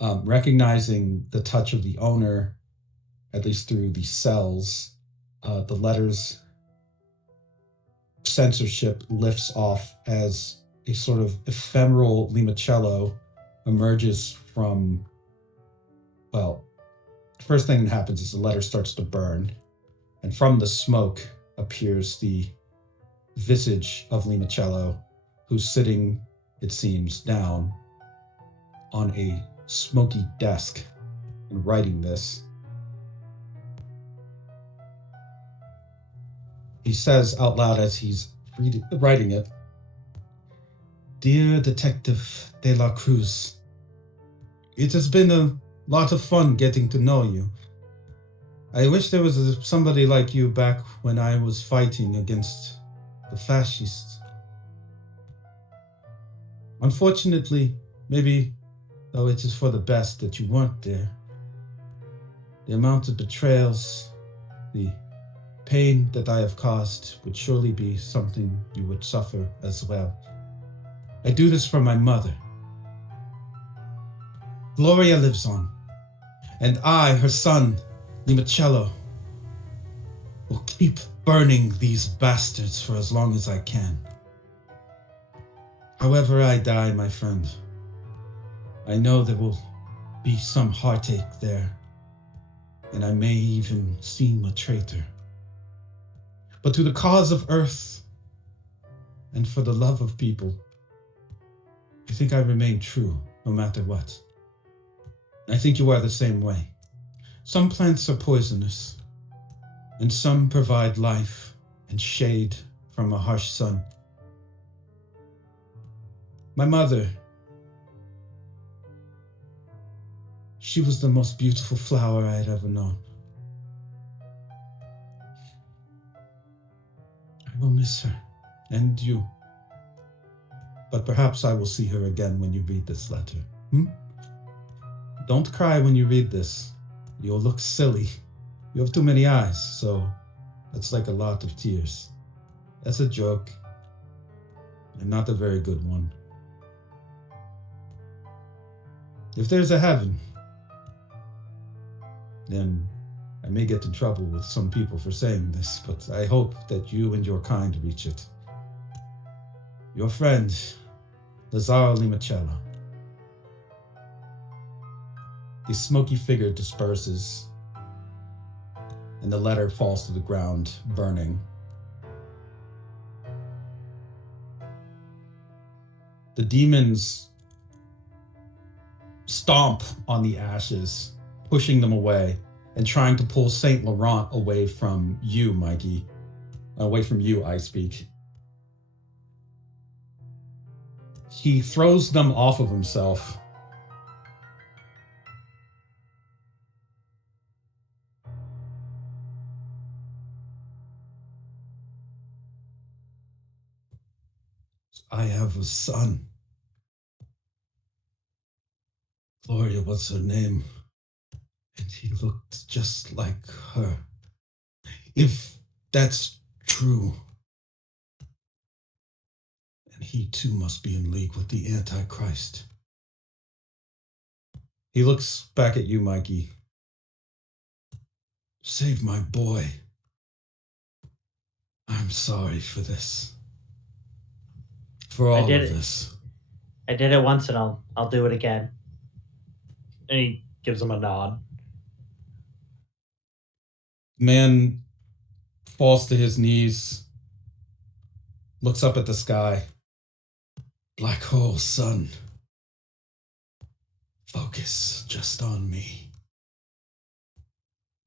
Recognizing the touch of the owner, at least through the cells, the letters censorship lifts off as a sort of ephemeral limoncello emerges from, well, first thing that happens is the letter starts to burn, and from the smoke appears the visage of limoncello, who's sitting, it seems, down on a smoky desk and writing this. He says out loud as he's writing it, "Dear Detective De La Cruz, it has been a lot of fun getting to know you. I wish there was somebody like you back when I was fighting against the fascists. Unfortunately, maybe though it is for the best that you weren't there. The amount of betrayals, the pain that I have caused would surely be something you would suffer as well. I do this for my mother. Gloria lives on, and I, her son, Limoncello, will keep burning these bastards for as long as I can. However I die, my friend, I know there will be some heartache there, and I may even seem a traitor. But to the cause of Earth, and for the love of people, I think I remain true no matter what. I think you are the same way. Some plants are poisonous, and some provide life and shade from a harsh sun. My mother, she was the most beautiful flower I had ever known. I will miss her, and you. But perhaps I will see her again when you read this letter. Don't cry when you read this. You'll look silly. You have too many eyes, so that's like a lot of tears. That's a joke, and not a very good one. If there's a heaven, then I may get in trouble with some people for saying this, but I hope that you and your kind reach it. Your friend, Lazaro Limoncello." The smoky figure disperses, and the letter falls to the ground, burning. The demons stomp on the ashes, pushing them away, and trying to pull Saint Laurent away from you, Mikey. Away from you, I speak. He throws them off of himself. I have a son. Gloria, what's her name? And he looked just like her. If that's true, and he too must be in league with the Antichrist. He looks back at you, Mikey. Save my boy. I'm sorry for this. For all did of it. this. I did it once, and I'll do it again. And he gives him a nod. Man falls to his knees, looks up at the sky. Black hole, sun. Focus just on me.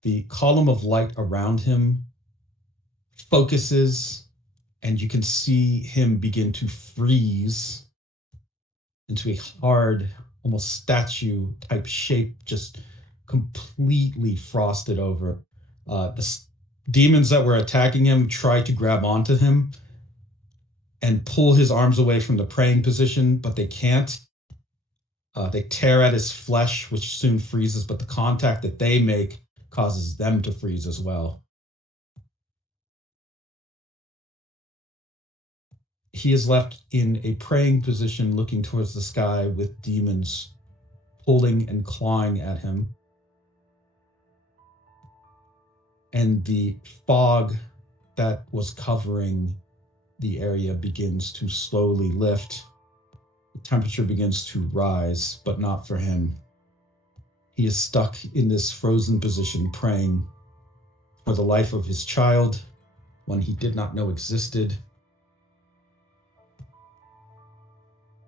The column of light around him focuses, and you can see him begin to freeze into a hard, almost statue type shape, just completely frosted over. The demons that were attacking him try to grab onto him and pull his arms away from the praying position, but they can't. They tear at his flesh, which soon freezes, but the contact that they make causes them to freeze as well. He is left in a praying position looking towards the sky with demons pulling and clawing at him. And the fog that was covering the area begins to slowly lift. The temperature begins to rise, but not for him. He is stuck in this frozen position, praying for the life of his child, one he did not know existed.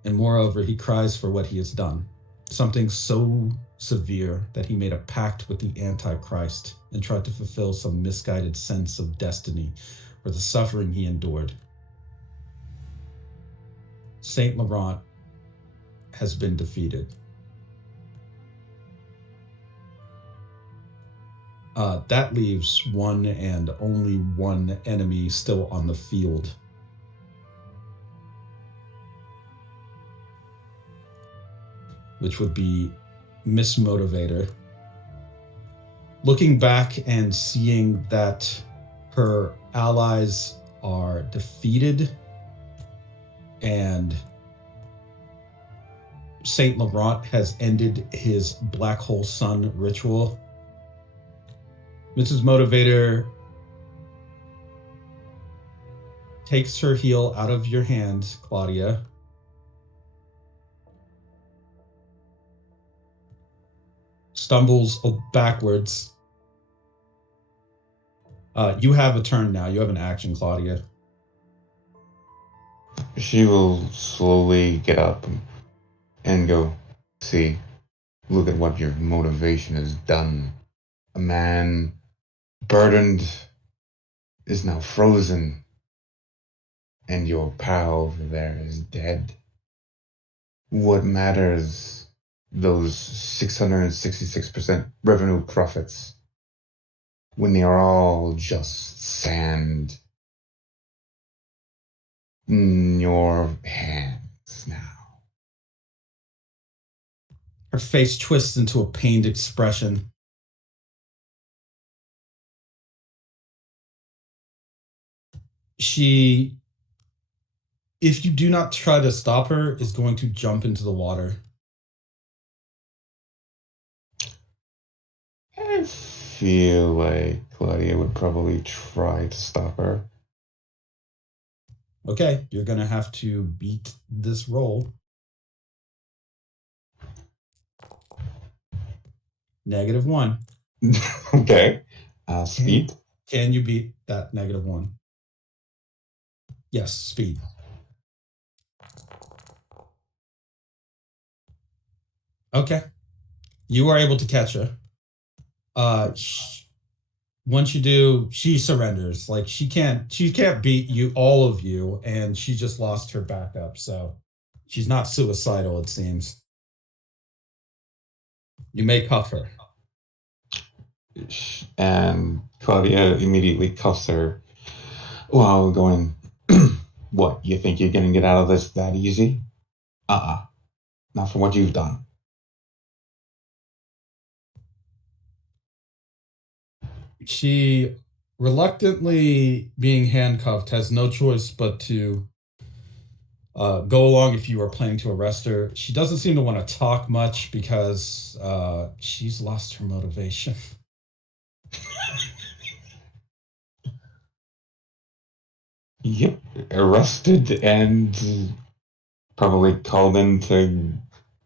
And moreover, he cries for what he has done, something so severe that he made a pact with the Antichrist and tried to fulfill some misguided sense of destiny for the suffering he endured. Saint Laurent has been defeated. That leaves one and only one enemy still on the field. Which would be Miss Motivator. Looking back and seeing that her allies are defeated and Saint Laurent has ended his Black Hole Sun ritual, Mrs. Motivator takes her heel out of your hands, Claudia. Stumbles backwards. You have a turn now. You have an action, Claudia. She will slowly get up and go, see, look at what your motivation has done. A man burdened is now frozen, and your pal over there is dead. What matters those 666% revenue profits when they are all just sand in your hands now? Her face twists into a pained expression. She, if you do not try to stop her, is going to jump into the water. I feel like Claudia would probably try to stop her. Okay, you're going to have to beat this roll. -1. Okay. Speed. Can you beat that -1? Yes, speed. Okay. You are able to catch her. Once you do, she surrenders. Like she can't beat you, all of you, and she just lost her backup. So she's not suicidal, it seems. You may cuff her. And Claudia immediately cuffs her while going, what, you think you're going to get out of this that easy? Not for what you've done. She, reluctantly being handcuffed, has no choice but to go along if you are planning to arrest her. She doesn't seem to want to talk much because she's lost her motivation. Yep, arrested and probably called into,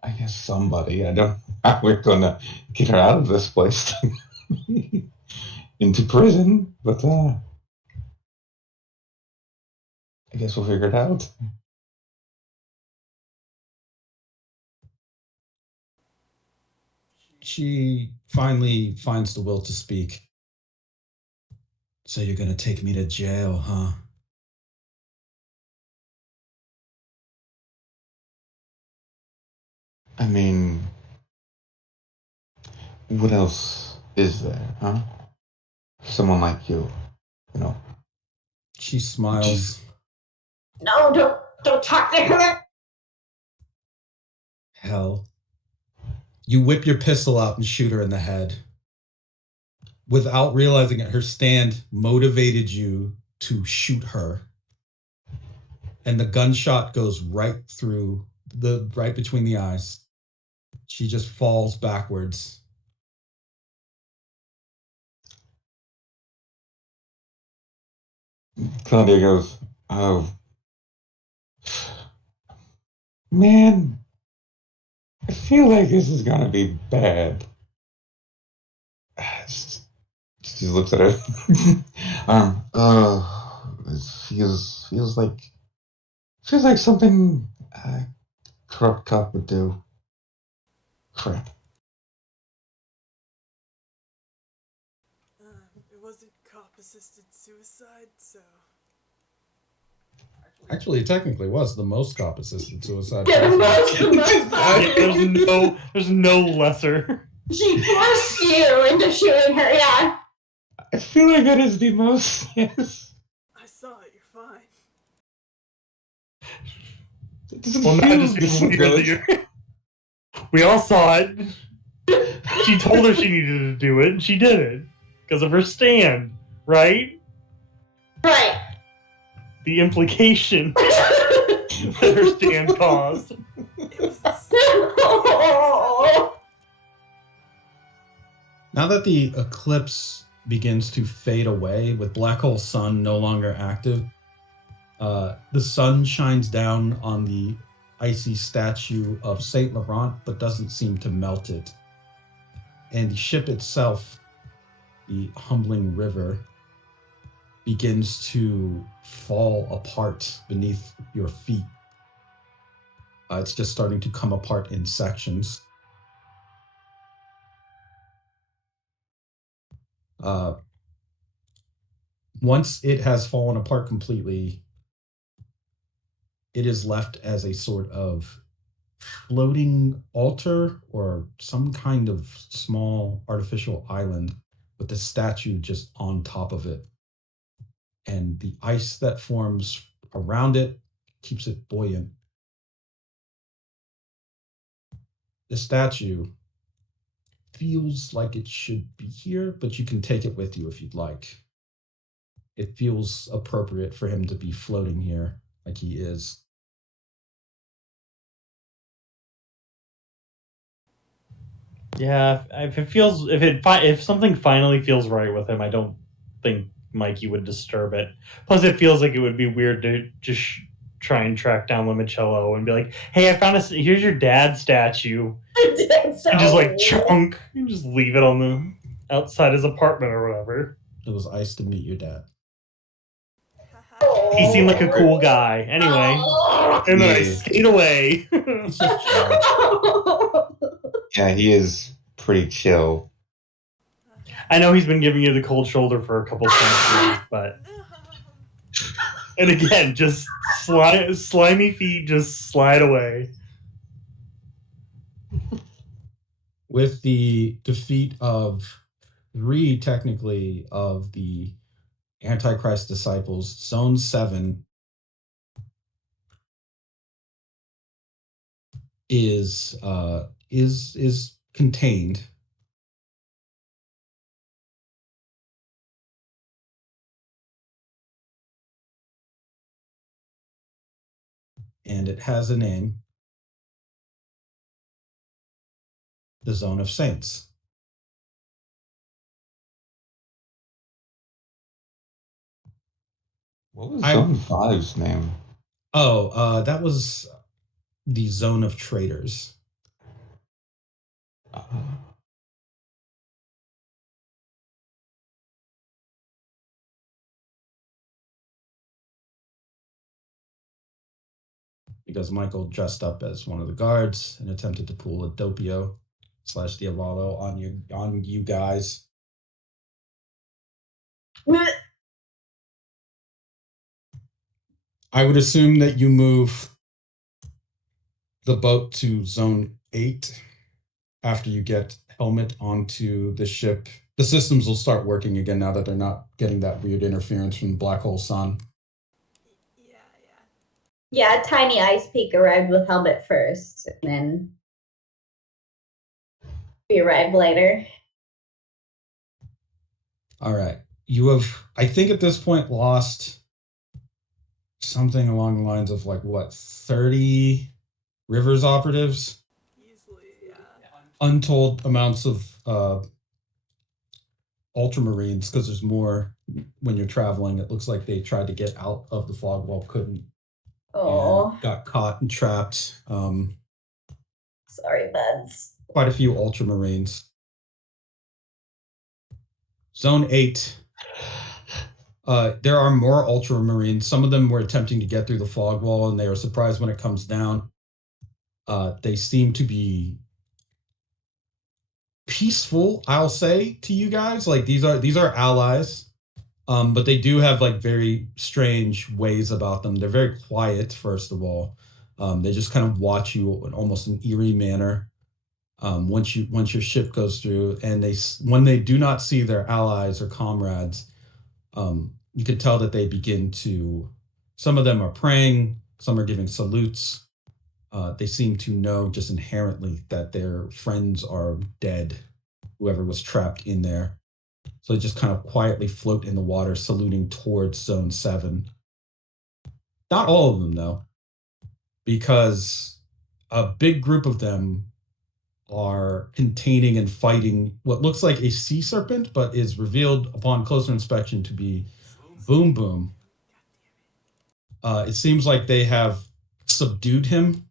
I guess, somebody. I don't know how we're gonna get her out of this place into prison, but I guess we'll figure it out. She finally finds the will to speak. So you're gonna take me to jail, huh? I mean, what else is there, huh? Someone like you know, She smiles. No, don't talk to her. Hell. You whip your pistol out and shoot her in the head. Without realizing it, her stand motivated you to shoot her. And the gunshot goes right through right between the eyes. She just falls backwards. Claudia goes, oh, man, I feel like this is gonna be bad. She looks at her. It feels like something a corrupt cop would do. Crap. It wasn't cop-assisted suicide, so... Actually, it technically was the most cop assisted suicide. Yeah, the possible. most There's no lesser. She forced you into shooting her, yeah. I feel like that is the most. Yes. I saw it, you're fine. It doesn't Well, feel not just this weird that good. you're... We all saw it. She told her she needed to do it, and she did it because of her stand, right? Right. The implication that her stand caused. It was the Oh. Now that the eclipse begins to fade away with Black Hole Sun no longer active, the sun shines down on the icy statue of Saint Laurent, but doesn't seem to melt it. And the ship itself, the Humbling River, begins to fall apart beneath your feet. It's just starting to come apart in sections. Once it has fallen apart completely, it is left as a sort of floating altar or some kind of small artificial island with the statue just on top of it. And the ice that forms around it keeps it buoyant. The statue feels like it should be here, but you can take it with you if you'd like. It feels appropriate for him to be floating here like he is. Yeah, if something finally feels right with him, I don't think Mikey would disturb it. Plus, it feels like it would be weird to just try and track down Limoncello and be like, "Hey, I found here's your dad's statue," and just like chunk and just leave it on the outside his apartment or whatever. It was ice to meet your dad. He seemed like a cool guy. Anyway, and then I Yeah. skate away. He's just chill. Yeah, he is pretty chill. I know he's been giving you the cold shoulder for a couple centuries, but and again, just slimy feet just slide away. With the defeat of 3, technically, of the Antichrist disciples, Zone 7 is contained. and it has a name. The Zone of Saints. What was Zone 5's name? That was the Zone of Traitors. Because Michael dressed up as one of the guards and attempted to pull a Doppio / Diavolo on you guys. I would assume that you move the boat to Zone 8 after you get Helmet onto the ship. The systems will start working again now that they're not getting that weird interference from Black Hole Sun. Yeah, yeah. Yeah, Tiny Ice Peak arrived with Helmet first, and then we arrived later. All right. You have, I think at this point, lost something along the lines of 30 Rivers operatives? Easily, yeah. Untold amounts of Ultramarines, because there's more when you're traveling. It looks like they tried to get out of the fog wall, couldn't. Oh, And got caught and trapped. sorry, buds. Quite a few Ultramarines. Zone 8. There are more Ultramarines. Some of them were attempting to get through the fog wall, and they were surprised when it comes down. They seem to be peaceful, I'll say, to you guys. These are allies, but they do have very strange ways about them. They're very quiet, first of all. They just kind of watch you in almost an eerie manner. Once your ship goes through, and when they do not see their allies or comrades, you can tell that they begin to. Some of them are praying, some are giving salutes. They seem to know just inherently that their friends are dead, whoever was trapped in there. So they just kind of quietly float in the water, saluting towards Zone 7. Not all of them, though, because a big group of them are containing and fighting what looks like a sea serpent, but is revealed upon closer inspection to be Boom Boom. It seems like they have subdued him,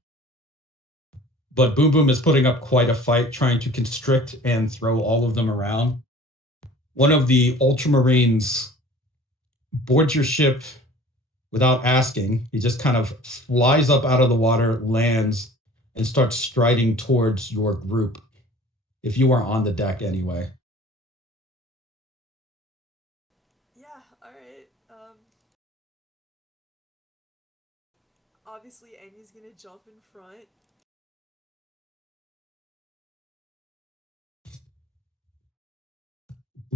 but Boom Boom is putting up quite a fight, trying to constrict and throw all of them around. One of the Ultramarines boards your ship without asking. He just kind of flies up out of the water, lands, and starts striding towards your group. If you are on the deck anyway. Yeah, alright. Obviously Amy's gonna jump in front.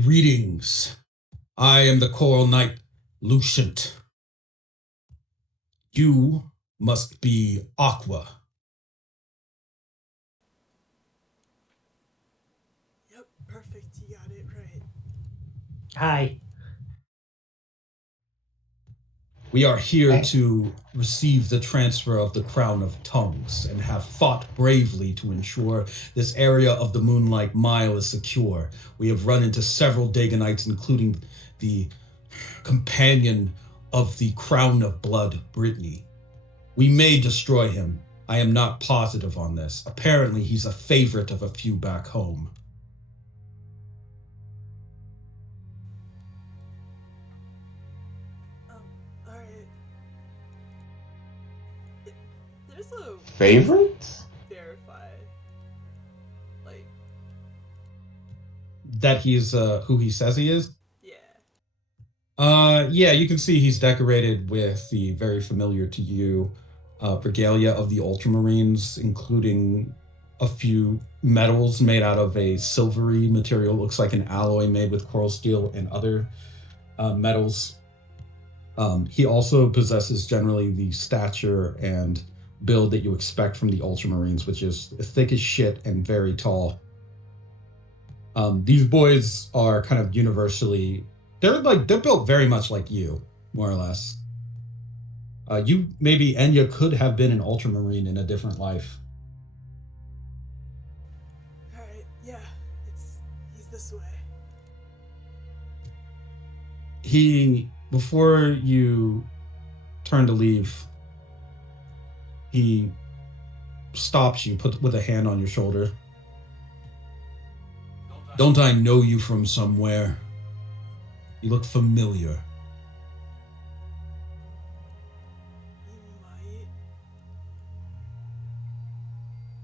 Greetings. I am the Coral Knight, Lucient. You must be Aqua. Yep, perfect, you got it right. Hi. We are here to receive the transfer of the Crown of Tongues and have fought bravely to ensure this area of the Moonlight Mile is secure. We have run into several Daganites, including the companion of the Crown of Blood, Brittany. We may destroy him. I am not positive on this. Apparently, he's a favorite of a few back home. Alright. There's a Favorites? verify. Like, That he's who he says he is? yeah. Yeah, you can see he's decorated with the very familiar to you regalia of the Ultramarines, including a few medals made out of a silvery material, looks like an alloy made with coral steel and other metals. He also possesses generally the stature and build that you expect from the Ultramarines, which is thick as shit and very tall. These boys are kind of universally, they're built very much like you, more or less. You maybe Enya could have been an Ultramarine in a different life. Alright, yeah, he's this way. Before you turn to leave, he stops you, put with a hand on your shoulder. Don't I know you from somewhere? You look familiar. You might,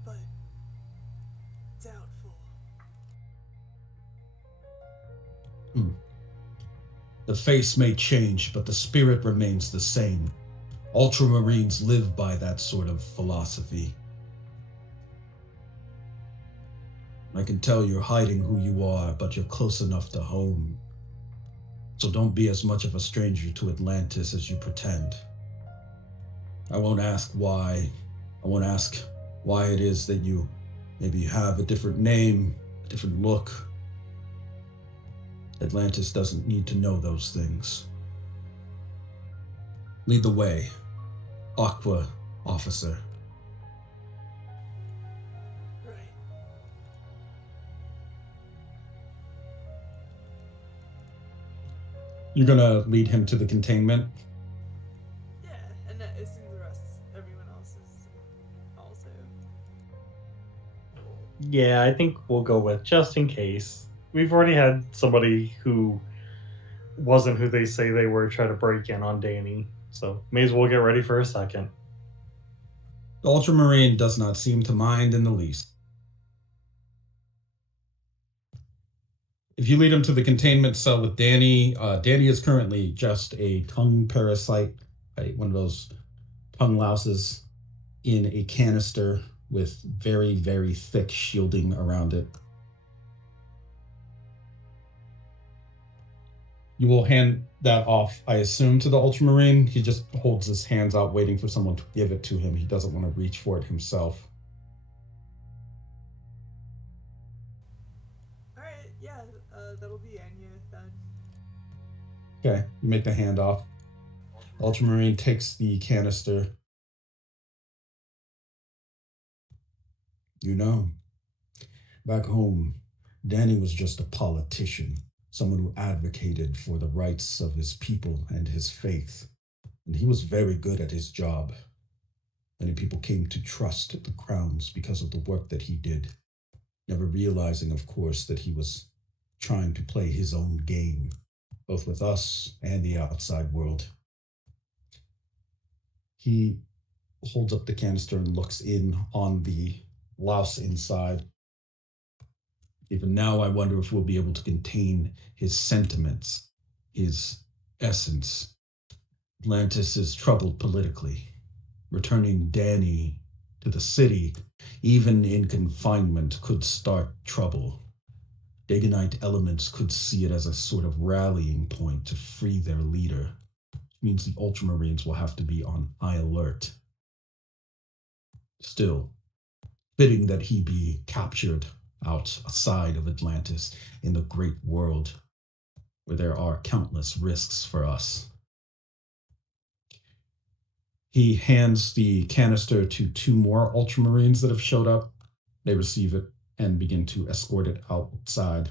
but doubtful. The face may change, but the spirit remains the same. Ultramarines live by that sort of philosophy. I can tell you're hiding who you are, but you're close enough to home. So don't be as much of a stranger to Atlantis as you pretend. I won't ask why. I won't ask why it is that you maybe have a different name, a different look. Atlantis doesn't need to know those things. Lead the way, Aqua Officer. Right. You're gonna lead him to the containment? Yeah, and I assume everyone else is also. Yeah, I think we'll go with just in case. We've already had somebody who wasn't who they say they were try to break in on Danny, so may as well get ready for a second. The Ultramarine does not seem to mind in the least. If you lead him to the containment cell with Danny, Danny is currently just a tongue parasite, one of those tongue louses in a canister with very, very thick shielding around it. You will hand that off, I assume, to the Ultramarine. He just holds his hands out waiting for someone to give it to him. He doesn't want to reach for it himself. Alright, yeah, that'll be Anya then. Okay, you make the handoff. Ultramarine takes the canister. You know, back home, Danny was just a politician, someone who advocated for the rights of his people and his faith. And he was very good at his job. Many people came to trust the crowns because of the work that he did, never realizing, of course, that he was trying to play his own game, both with us and the outside world. He holds up the canister and looks in on the louse inside. Even now, I wonder if we'll be able to contain his sentiments, his essence. Atlantis is troubled politically. Returning Danny to the city, even in confinement, could start trouble. Dagonite elements could see it as a sort of rallying point to free their leader. Which means the Ultramarines will have to be on high alert. Still, fitting that he be captured outside of Atlantis in the great world where there are countless risks for us. He hands the canister to two more Ultramarines that have showed up. They receive it and begin to escort it outside.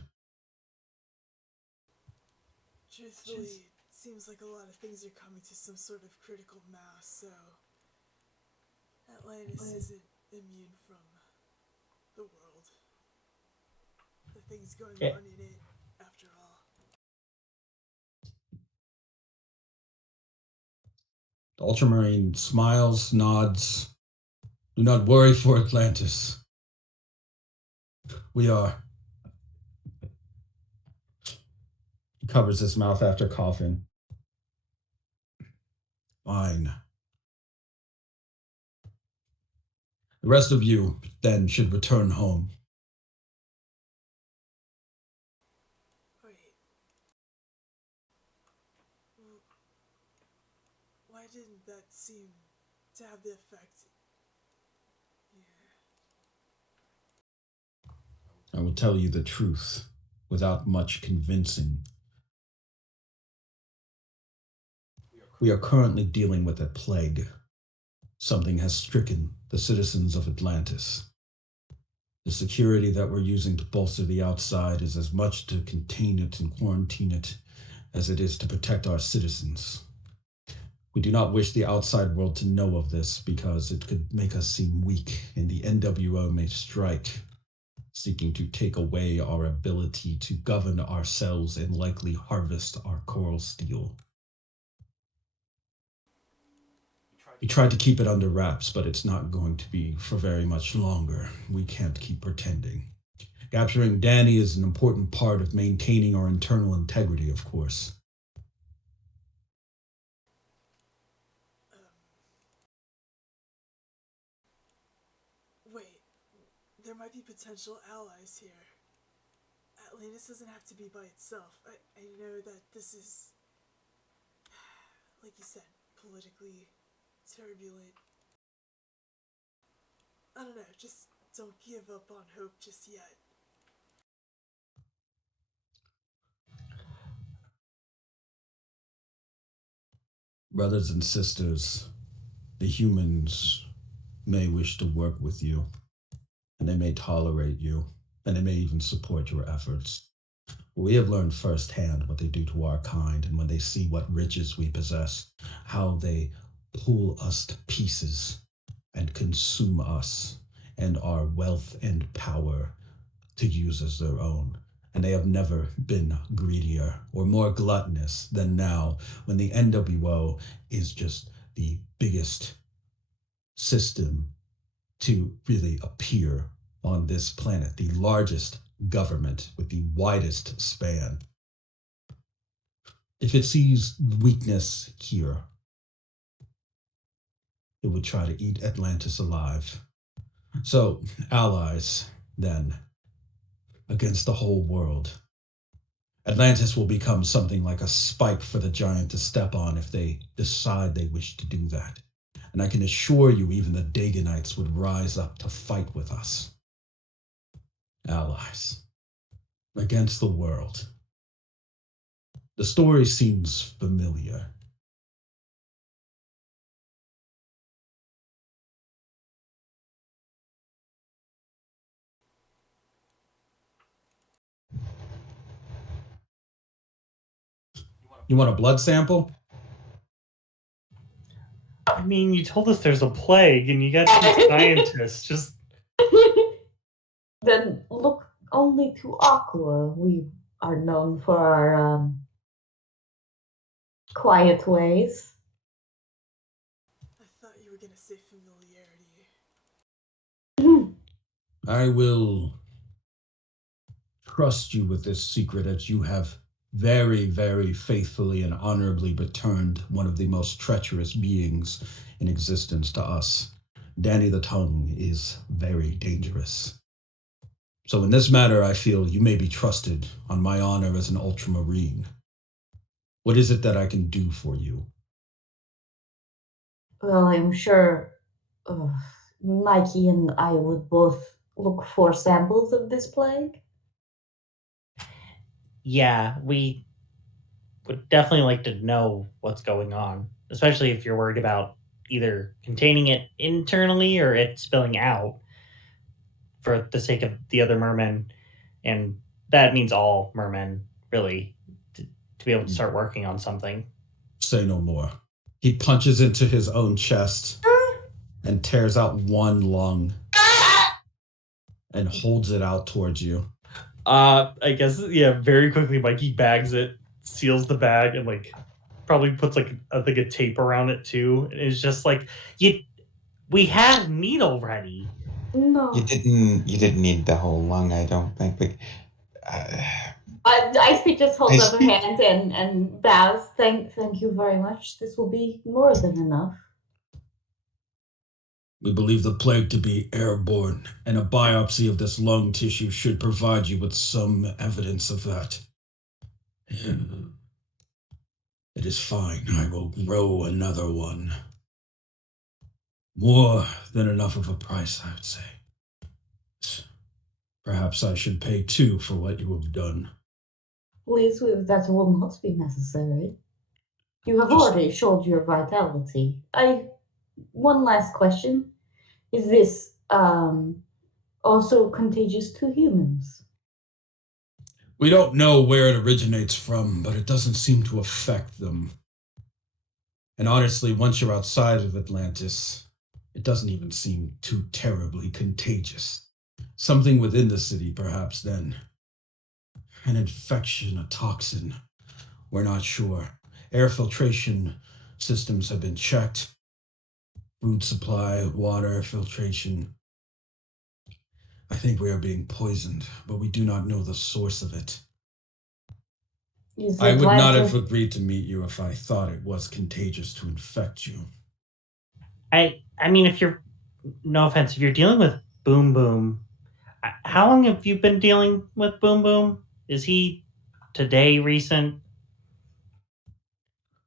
Truthfully, it seems like a lot of things are coming to some sort of critical mass, so Atlantis isn't immune from the world. The things going Yeah. on in it, after all. The Ultramarine smiles, nods. Do not worry for Atlantis. We are. He covers his mouth after coughing. Fine. The rest of you then should return home. Wait. Well, why didn't that seem to have the effect here? I will tell you the truth without much convincing. We are currently dealing with a plague. Something has stricken the citizens of Atlantis. The security that we're using to bolster the outside is as much to contain it and quarantine it as it is to protect our citizens. We do not wish the outside world to know of this because it could make us seem weak, and the NWO may strike, seeking to take away our ability to govern ourselves and likely harvest our coral steel. We tried to keep it under wraps, but it's not going to be for very much longer. We can't keep pretending. Capturing Danny is an important part of maintaining our internal integrity, of course. Wait, there might be potential allies here. Atlantis doesn't have to be by itself. I know that this is, like you said, politically turbulent. I don't know, just don't give up on hope just yet. Brothers and sisters, the humans may wish to work with you, and they may tolerate you, and they may even support your efforts. We have learned firsthand what they do to our kind, and when they see what riches we possess, how they pull us to pieces and consume us and our wealth and power to use as their own. And they have never been greedier or more gluttonous than now, when the NWO is just the biggest system to really appear on this planet, the largest government with the widest span. If it sees weakness here, it would try to eat Atlantis alive. So, allies, then, against the whole world. Atlantis will become something like a spike for the giant to step on if they decide they wish to do that. And I can assure you, even the Daganites would rise up to fight with us. Allies. Against the world. The story seems familiar. You want a blood sample? I mean, you told us there's a plague and you got two scientists. Just Then look only to Aqua. We are known for our quiet ways. I thought you were gonna say familiarity. I will trust you with this secret, as you have very, very faithfully and honorably returned one of the most treacherous beings in existence to us. Danny the Tongue is very dangerous. So in this matter, I feel you may be trusted on my honor as an ultramarine. What is it that I can do for you? Well, I'm sure Mikey and I would both look for samples of this plague. yeah, we would definitely like to know what's going on, especially if you're worried about either containing it internally or it spilling out for the sake of the other mermen. And that means all mermen, really, to be able to start working on something. Say no more. He punches into his own chest and tears out one lung and holds it out towards you. I guess, yeah, very quickly Mikey bags it, seals the bag, and like probably puts like a tape around it too. And it's just like, we had meat already. No. You didn't need the whole lung, I don't think. But, Icepeak just holds I up a speak- hand and bows. Thank you very much. This will be more than enough. We believe the plague to be airborne, and a biopsy of this lung tissue should provide you with some evidence of that. It is fine. I will grow another one. More than enough of a price, I would say. Perhaps I should pay two for what you have done. Please, that will not be necessary. You have Just- already showed your vitality. One last question. Is this also contagious to humans? We don't know where it originates from, but it doesn't seem to affect them. And honestly, once you're outside of Atlantis, it doesn't even seem too terribly contagious. Something within the city, perhaps, then. An infection, a toxin. We're not sure. Air filtration systems have been checked. Food supply, water filtration. I think we are being poisoned, but we do not know the source of it. Is I would not Atlantis- have agreed to meet you if I thought it was contagious to infect you. I mean, if you're, no offense, if you're dealing with Boom Boom, how long have you been dealing with Boom Boom? Is he today recent?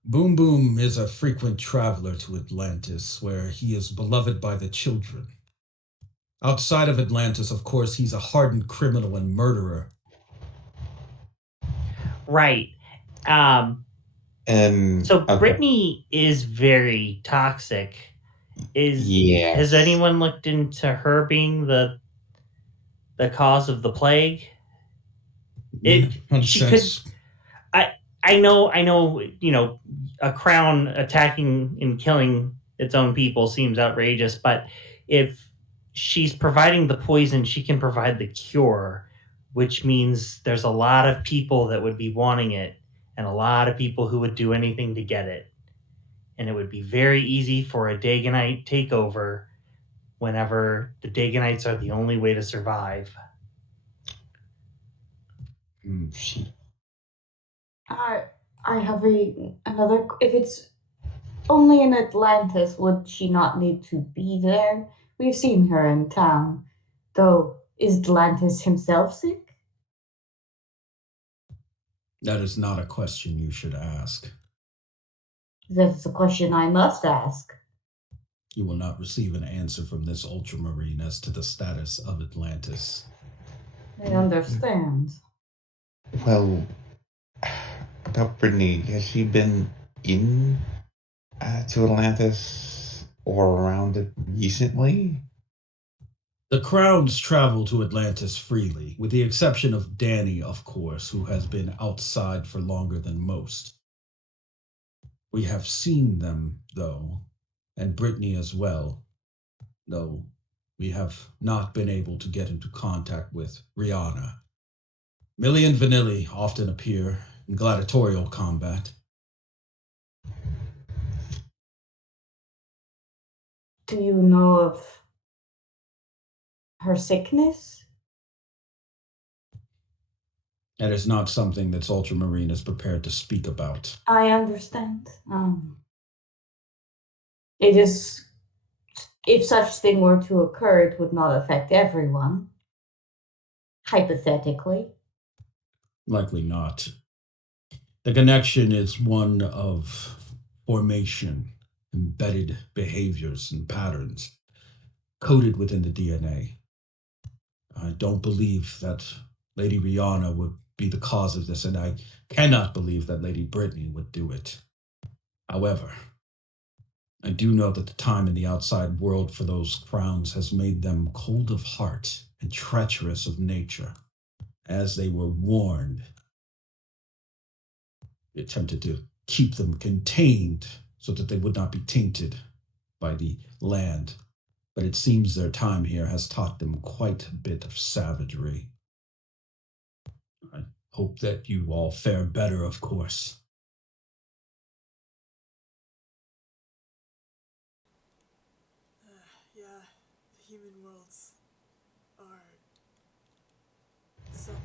Boom Boom is a frequent traveler to Atlantis, where he is beloved by the children. Outside of Atlantis, of course, he's a hardened criminal and murderer. Right. And So okay. Brittany is very toxic. Yes. Has anyone looked into her being the cause of the plague? She could. I know. You know, a crown attacking and killing its own people seems outrageous, but if she's providing the poison, she can provide the cure, which means there's a lot of people that would be wanting it, and a lot of people who would do anything to get it. And it would be very easy for a Dagonite takeover whenever the Dagonites are the only way to survive. She I have another. If it's only in Atlantis, would she not need to be there? We've seen her in town. Though, is Atlantis himself sick? That is not a question you should ask. That's a question I must ask. You will not receive an answer from this ultramarine as to the status of Atlantis. I understand. well, about Brittany, has she been in to Atlantis or around it recently? The crowns travel to Atlantis freely, with the exception of Danny, of course, who has been outside for longer than most. We have seen them, though, and Brittany as well, though we have not been able to get into contact with Rihanna. Millie and Vanilli often appear in gladiatorial combat. Do you know of her sickness? That is not something that Ultramarine is prepared to speak about. I understand. It is. If such thing were to occur, it would not affect everyone. Hypothetically. Likely not. The connection is one of formation, embedded behaviors and patterns coded within the DNA. I don't believe that Lady Rihanna would be the cause of this, and I cannot believe that Lady Brittany would do it. However, I do know that the time in the outside world for those crowns has made them cold of heart and treacherous of nature, as they were warned. They attempted to keep them contained so that they would not be tainted by the land. But it seems their time here has taught them quite a bit of savagery. I hope that you all fare better, of course. Yeah, the human worlds are some.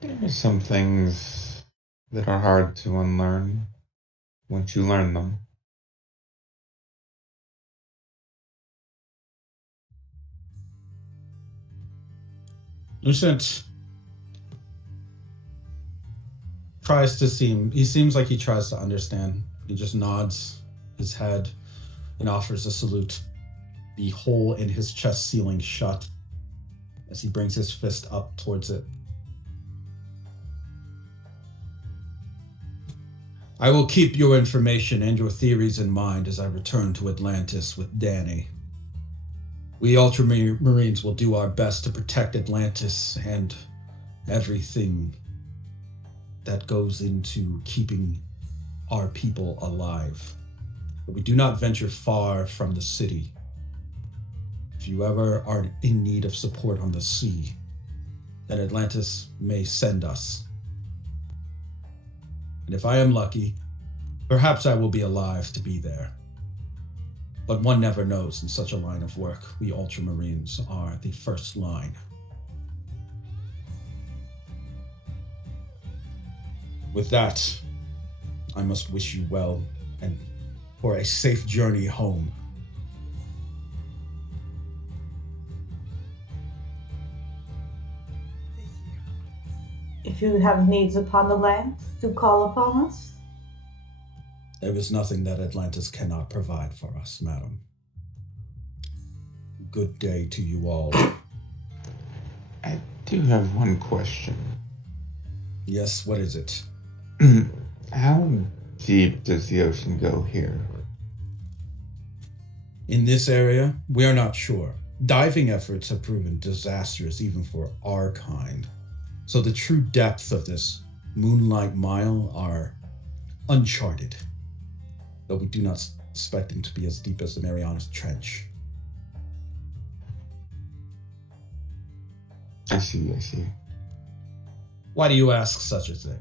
There are some things that are hard to unlearn once you learn them. Lucent he seems like he tries to understand. He just nods his head and offers a salute, the hole in his chest sealing shut. as he brings his fist up towards it. I will keep your information and your theories in mind as I return to Atlantis with Danny. We Ultramarines will do our best to protect Atlantis and everything that goes into keeping our people alive. But we do not venture far from the city. If you ever are in need of support on the sea, then Atlantis may send us. And if I am lucky, perhaps I will be alive to be there. But one never knows in such a line of work. We Ultramarines are the first line. With that, I must wish you well and for a safe journey home. Thank you. If you have needs upon the land, do call upon us. There is nothing that Atlantis cannot provide for us, madam. Good day to you all. I do have one question. Yes, what is it? How deep does the ocean go here? In this area, we are not sure. Diving efforts have proven disastrous even for our kind. So the true depths of this Moonlight Mile are uncharted, though we do not suspect them to be as deep as the Marianas Trench. I see. Why do you ask such a thing?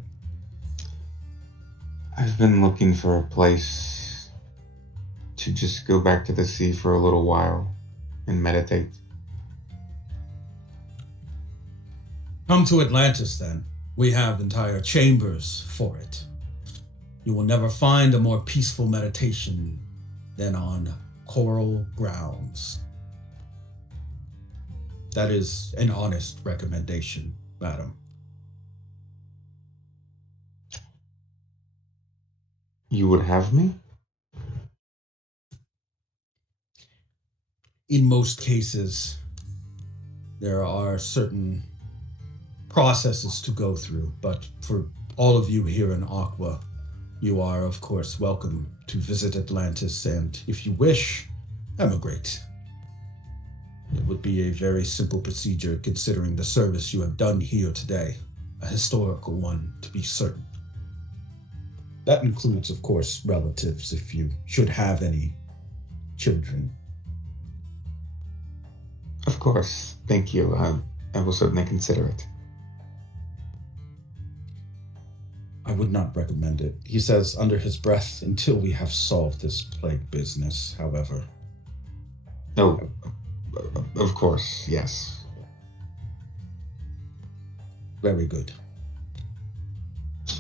I've been looking for a place to just go back to the sea for a little while and meditate. Come to Atlantis, then. We have entire chambers for it. You will never find a more peaceful meditation than on coral grounds. That is an honest recommendation, madam. You would have me? In most cases, there are certain processes to go through, but for all of you here in Aqua, you are, of course, welcome to visit Atlantis, and if you wish, emigrate. It would be a very simple procedure considering the service you have done here today, a historical one to be certain. That includes, of course, relatives if you should have any children. Of course. Thank you. I will certainly consider it. I would not recommend it. He says under his breath, until we have solved this plague business, however. Oh, of course, yes. Very good.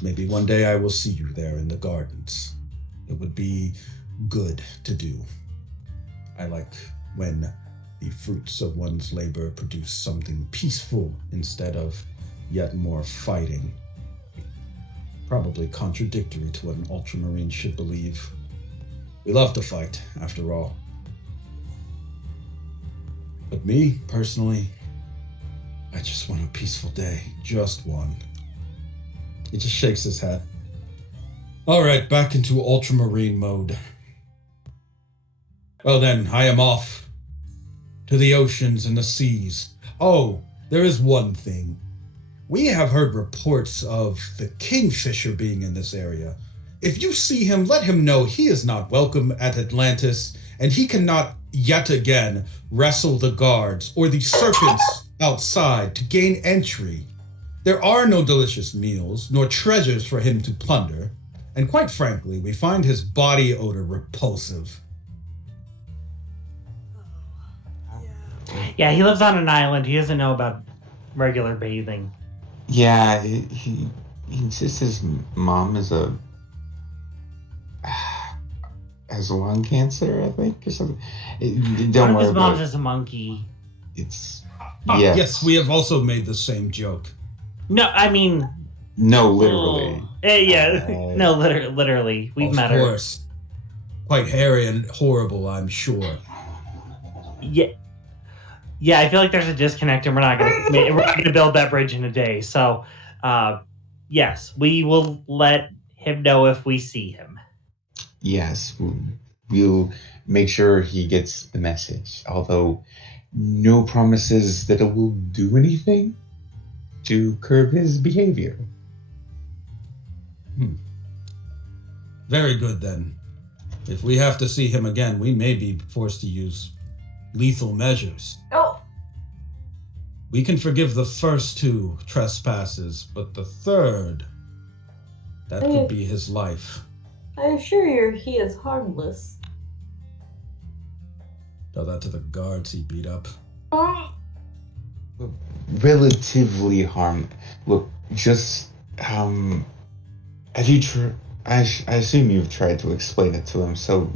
Maybe one day I will see you there in the gardens. It would be good to do. I like when the fruits of one's labor produce something peaceful instead of yet more fighting. Probably contradictory to what an Ultramarine should believe. We love to fight, after all. But me, personally, I just want a peaceful day. Just one. He just shakes his head. All right, back into Ultramarine mode. Well then, I am off to the oceans and the seas. Oh, there is one thing. We have heard reports of the Kingfisher being in this area. If you see him, let him know he is not welcome at Atlantis, and he cannot yet again wrestle the guards or the serpents outside to gain entry. There are no delicious meals, nor treasures for him to plunder, and quite frankly, we find his body odor repulsive. Yeah, he lives on an island. He doesn't know about regular bathing. Yeah, he insists his mom is has lung cancer, I think, or something. Don't One of worry his about moms it. is a monkey. It's Yes, we have also made the same joke. No, I mean... No, literally. Yeah, no, literally. We've met her. Of course. Quite hairy and horrible, I'm sure. Yeah. Yeah, I feel like there's a disconnect, and we're not gonna build that bridge in a day. So, yes, we will let him know if we see him. Yes, we'll make sure he gets the message. Although, no promises that it will do anything to curb his behavior. Very good then. If we have to see him again, we may be forced to use lethal measures. Oh, We can forgive the first 2 trespasses, but the third, that could be his life. I assure you, he is harmless. Tell that to the guards he beat up. Relatively harm. Look, just have you I assume you've tried to explain it to him. So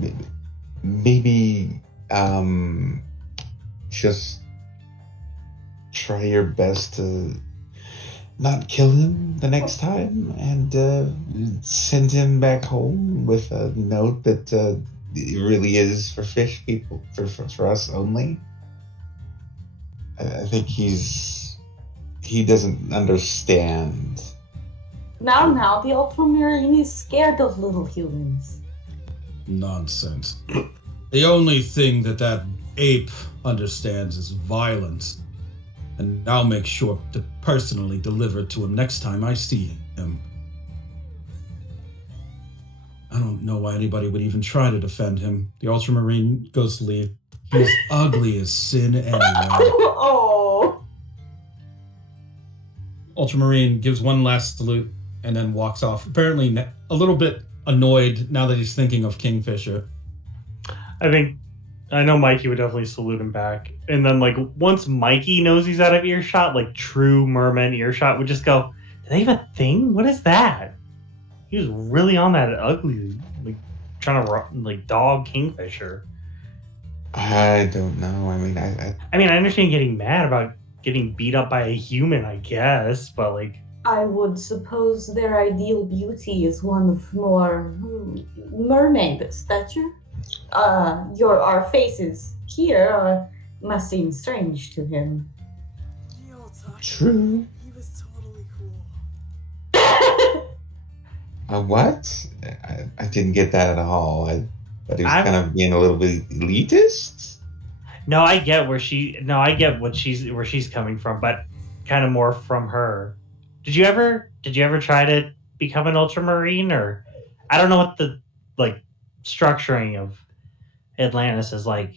maybe just try your best to not kill him the next time, and send him back home with a note that it really is for fish people, for us only. I think he doesn't understand. Now, the Ultramarine is scared of little humans. Nonsense. The only thing that ape understands is violence. And I'll make sure to personally deliver it to him next time I see him. I don't know why anybody would even try to defend him. The Ultramarine goes to leave. He's ugly as sin anyway. Oh. Ultramarine gives one last salute and then walks off. Apparently a little bit annoyed now that he's thinking of Kingfisher. I know Mikey would definitely salute him back. And then, like, once Mikey knows he's out of earshot, like, true merman earshot would just go, do they have a thing? What is that? He was really on that ugly, like, trying to, like, dog Kingfisher. I don't know. I mean, I understand getting mad about getting beat up by a human, I guess, but, like... I would suppose their ideal beauty is one of more mermaid stature. Our faces here must seem strange to him. True. He was totally cool. What? I didn't get that at all. But he was kind of being a little bit elitist. No, I get where she's coming from, but kind of more from her. Did you ever try to become an Ultramarine, or I don't know what the like structuring of Atlantis is like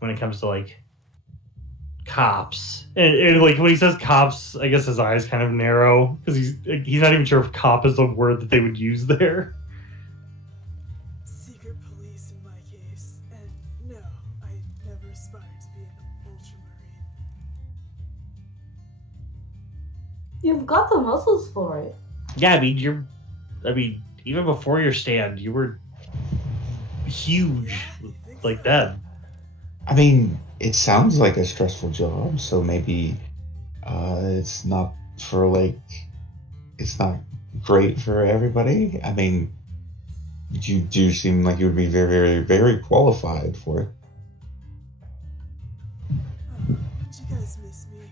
when it comes to like cops, and like when he says cops, I guess his eyes kind of narrow because he's not even sure if cop is the word that they would use there. Secret police in my case, and no, I never aspired to be an Ultramarine. You've got the muscles for it. Yeah, I mean, even before your stand, you were huge like that. I mean, it sounds like a stressful job, so maybe it's not it's not great for everybody. I mean, you do seem like you would be very, very, very qualified for it. Did you guys miss me?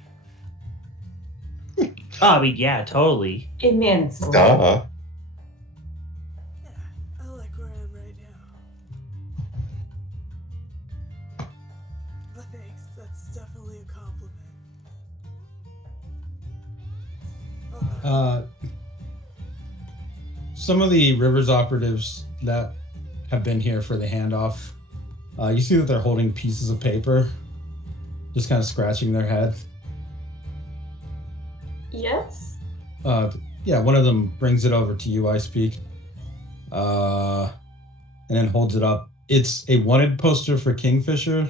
Oh, I mean, yeah, totally. Immensely. Duh. Yeah, I like where I am right now. But thanks, that's definitely a compliment. Some of the Rivers operatives that have been here for the handoff, you see that they're holding pieces of paper, just kind of scratching their head. Yes? Yeah, one of them brings it over to you, I speak, and then holds it up. It's a wanted poster for Kingfisher.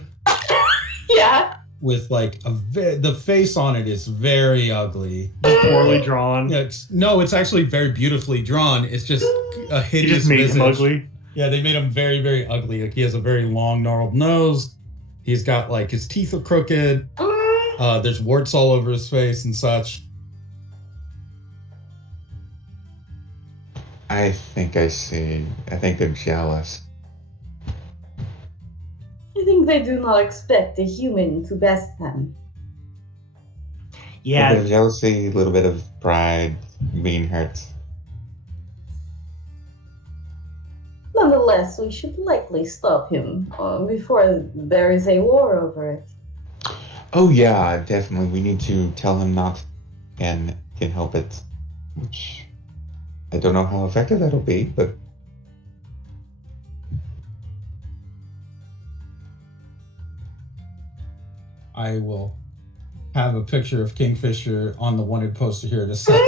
Yeah. With like the face on it is very ugly. Poorly drawn. Yeah, it's actually very beautifully drawn. It's just a He hideous just made him visage. ugly. Yeah, they made him very, very ugly. Like he has a very long, gnarled nose. He's got like his teeth are crooked. There's warts all over his face and such. I think I see. I think they're jealous. I think They do not expect a human to best them. A bit Yeah, of jealousy, a little bit of pride, being hurt. Nonetheless, we should likely stop him before there is a war over it. Oh yeah, definitely. We need to tell him not and can help it. Which I don't know how effective that'll be, but I will have a picture of Kingfisher on the wanted poster here to set.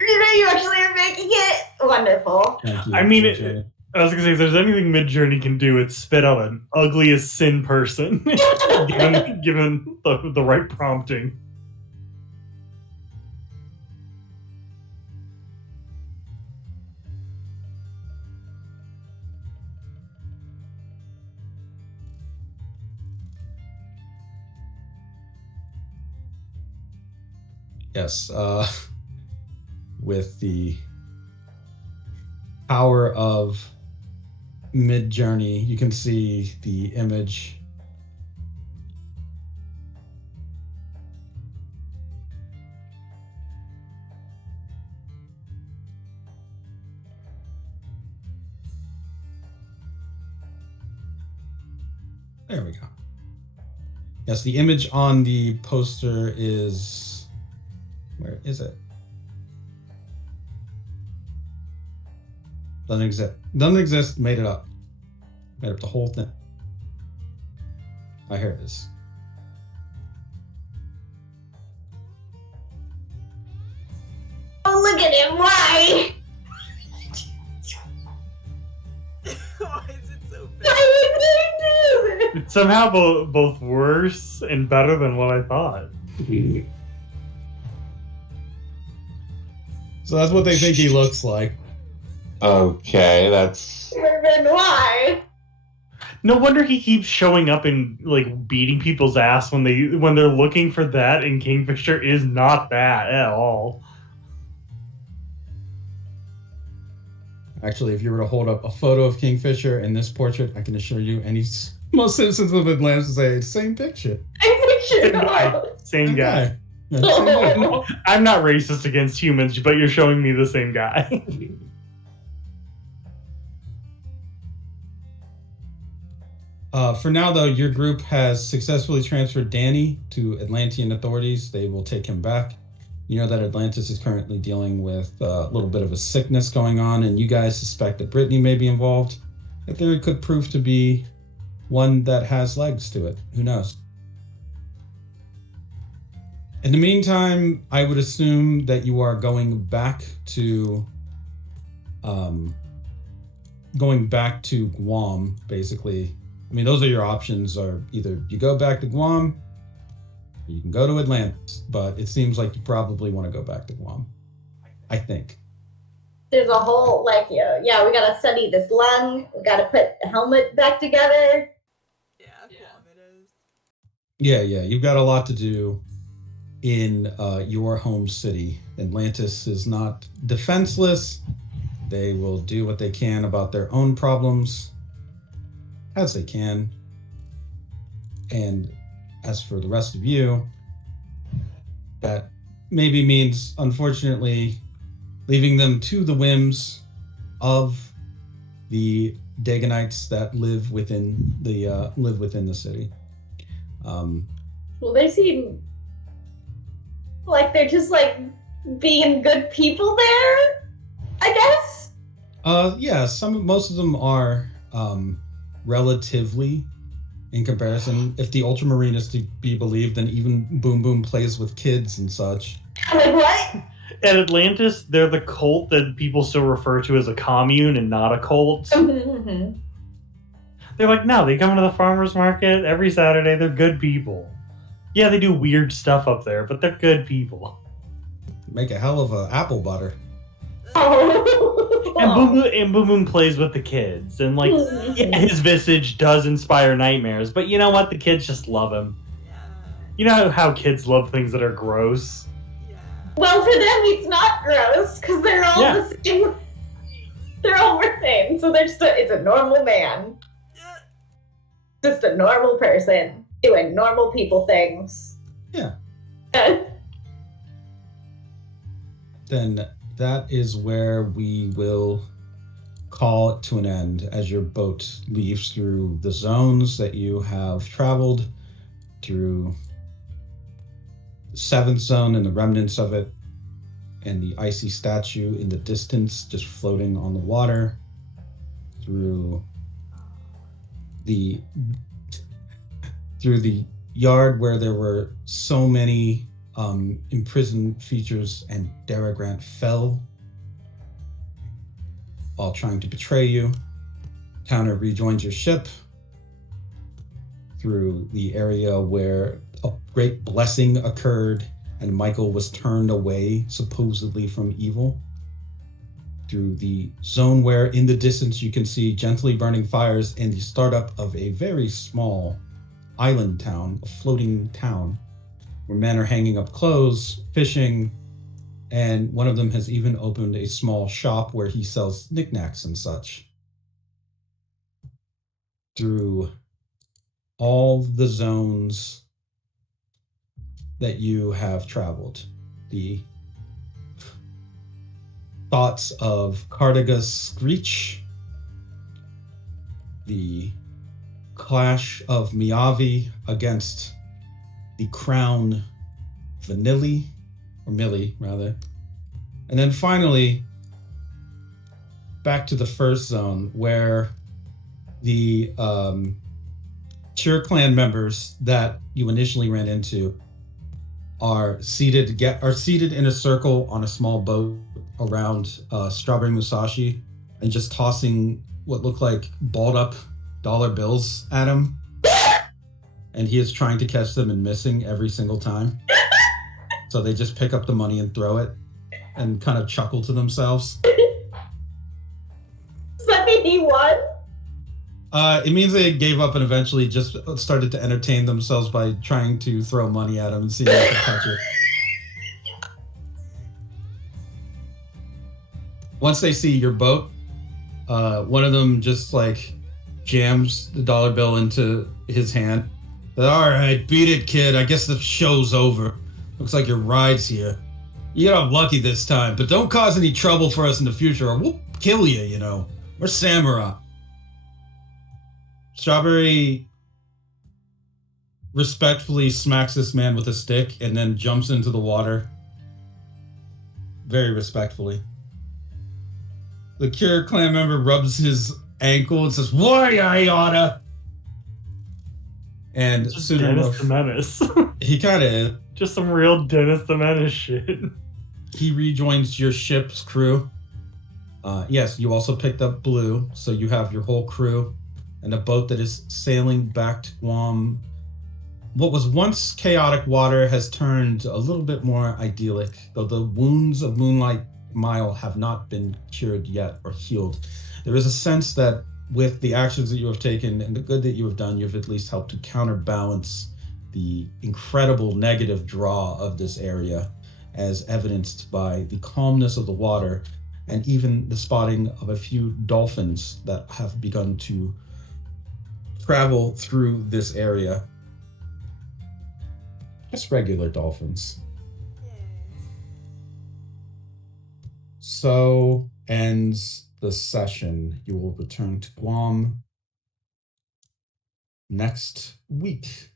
You actually are making it wonderful. Thank you. I mean, Midjourney. I was gonna say, if there's anything Midjourney can do, it's spit out an ugly as sin person, given the right prompting. Yes, with the power of Midjourney, you can see the image. There we go. Yes, the image on the poster is... Where is it? Doesn't exist. Doesn't exist. Made it up. Made up the whole thing. Oh, here it is. Oh, look at him. Why? Why is it so bad? Why would they do this? It's somehow both worse and better than what I thought. So that's what they think he looks like. okay, that's Then why? No wonder he keeps showing up and like beating people's ass when they're looking for that, and Kingfisher is not that at all. Actually, if you were to hold up a photo of Kingfisher and this portrait, I can assure you most citizens of Atlanta say same picture. Same guy. Same guy. Yeah, same guy. I'm not racist against humans, but you're showing me the same guy. For now, though, your group has successfully transferred Danny to Atlantean authorities. They will take him back. You know that Atlantis is currently dealing with a little bit of a sickness going on, and you guys suspect that Brittany may be involved. That there could prove to be one that has legs to it. Who knows? In the meantime, I would assume that you are going back to Guam, basically. I mean, those are your options. Are either you go back to Guam, or you can go to Atlantis. But it seems like you probably want to go back to Guam. I think. There's a whole, yeah, we gotta study this lung. We gotta put the helmet back together. Yeah, Guam it is. Yeah. You've got a lot to do in your home city. Atlantis is not defenseless. They will do what they can about their own problems as they can. And as for the rest of you, that maybe means, unfortunately, leaving them to the whims of the Daganites that live within the city. Well, they seem like they're just being good people there, I guess. Yeah, most of them are relatively, in comparison. If the Ultramarine is to be believed, then even Boom Boom plays with kids and such. I'm like, what? At Atlantis, they're the cult that people still refer to as a commune and not a cult. They're like, no, they come to the farmer's market every Saturday. They're good people. Yeah, they do weird stuff up there, but they're good people. Make a hell of a apple butter. And Boom Boom plays with the kids, and yeah, his visage does inspire nightmares. But you know what? The kids just love him. Yeah. You know how kids love things that are gross. Yeah. Well, for them, it's not gross because they're all the same. They're all the same, so they're still. It's a normal man. Just a normal person doing normal people things. Yeah. Then that is where we will call it to an end as your boat leaves through the zones that you have traveled through the 7th zone and the remnants of it, and the icy statue in the distance just floating on the water, through the yard where there were so many imprisoned features, and Dara Grant fell while trying to betray you. Towner rejoins your ship through the area where a great blessing occurred and Michael was turned away supposedly from evil, through the zone where in the distance you can see gently burning fires and the startup of a very small island town, a floating town, where men are hanging up clothes, fishing, and one of them has even opened a small shop where he sells knickknacks and such. Through all the zones that you have traveled, the thoughts of Cardiga's screech, the clash of Miyavi against the crown Vanilli, or Millie rather, and then finally back to the first zone where the Cure clan members that you initially ran into are seated in a circle on a small boat around Strawberry Musashi and just tossing what look like balled up dollar bills at him. And he is trying to catch them and missing every single time. So they just pick up the money and throw it and kind of chuckle to themselves. Does that mean he won? It means they gave up and eventually just started to entertain themselves by trying to throw money at him and see if they could catch it. Once they see your boat, one of them just like jams the dollar bill into his hand. All right, beat it, kid. I guess the show's over. Looks like your ride's here. You got off lucky this time, but don't cause any trouble for us in the future or we'll kill you, you know. We're samurai. Strawberry respectfully smacks this man with a stick and then jumps into the water. Very respectfully. The Cure clan member rubs his ankle and says, "Why I oughta?" And Just Dennis the Menace. He kind of Just some real Dennis the Menace shit. He rejoins your ship's crew. Yes, you also picked up Blue, so you have your whole crew and a boat that is sailing back to Guam. What was once chaotic water has turned a little bit more idyllic, though the wounds of Moonlight Mile have not been cured yet or healed. There is a sense that with the actions that you have taken and the good that you have done, you've at least helped to counterbalance the incredible negative draw of this area, as evidenced by the calmness of the water and even the spotting of a few dolphins that have begun to travel through this area. Just regular dolphins. So ends the session. You will return to Guam next week.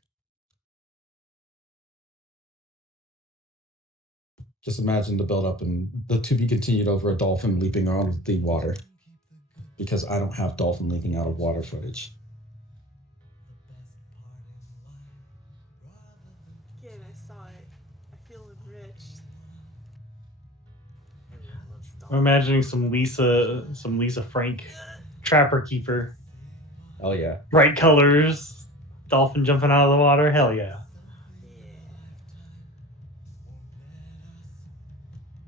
Just imagine the build-up and the to be continued over a dolphin leaping out of the water, because I don't have dolphin leaping out of water footage. Again, I saw it. I feel enriched. I'm imagining some Lisa Frank, Trapper Keeper. Oh yeah. Bright colors, dolphin jumping out of the water. Hell yeah.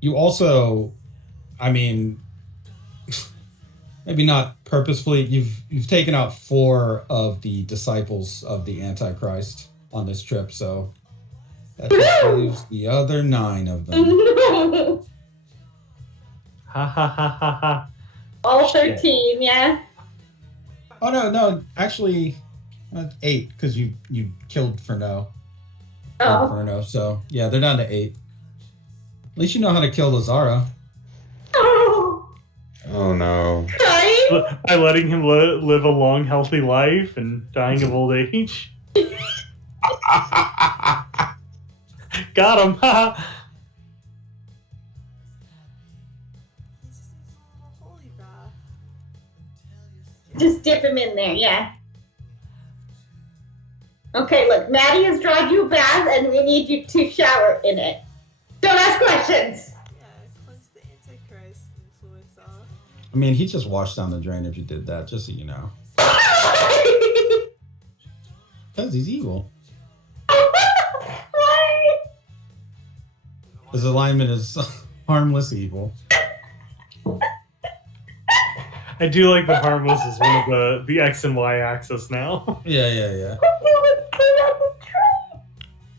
You also, I mean, maybe not purposefully, you've taken out 4 of the disciples of the Antichrist on this trip, so that just leaves the other 9 of them. Ha ha ha ha ha. All 13, yeah. Oh no, actually, 8 because you killed Furno. Oh. Inferno. So yeah, they're down to 8. At least you know how to kill Lazara. Oh. Oh no. Crying? By letting him live a long, healthy life and dying of old age. Got him. He just needs a little holy bath. Just dip him in there, yeah. Okay, look, Maddie has drawn you a bath and we need you to shower in it. Don't ask questions! Yeah, cleanse the Antichrist influence off. I mean, he just washed down the drain if you did that, just so you know. Because he's evil. His alignment is harmless evil. I do like that harmless is one of the X and Y axis now. Yeah.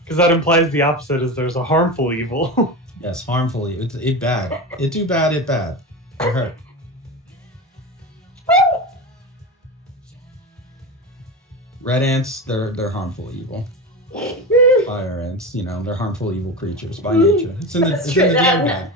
Because that implies the opposite is there's a harmful evil. Yes, harmful evil. It bad. It too bad, it bad. It hurt. Red ants, they're harmful evil. Fire ants, they're harmful evil creatures by nature. It's in the That's true. game guide.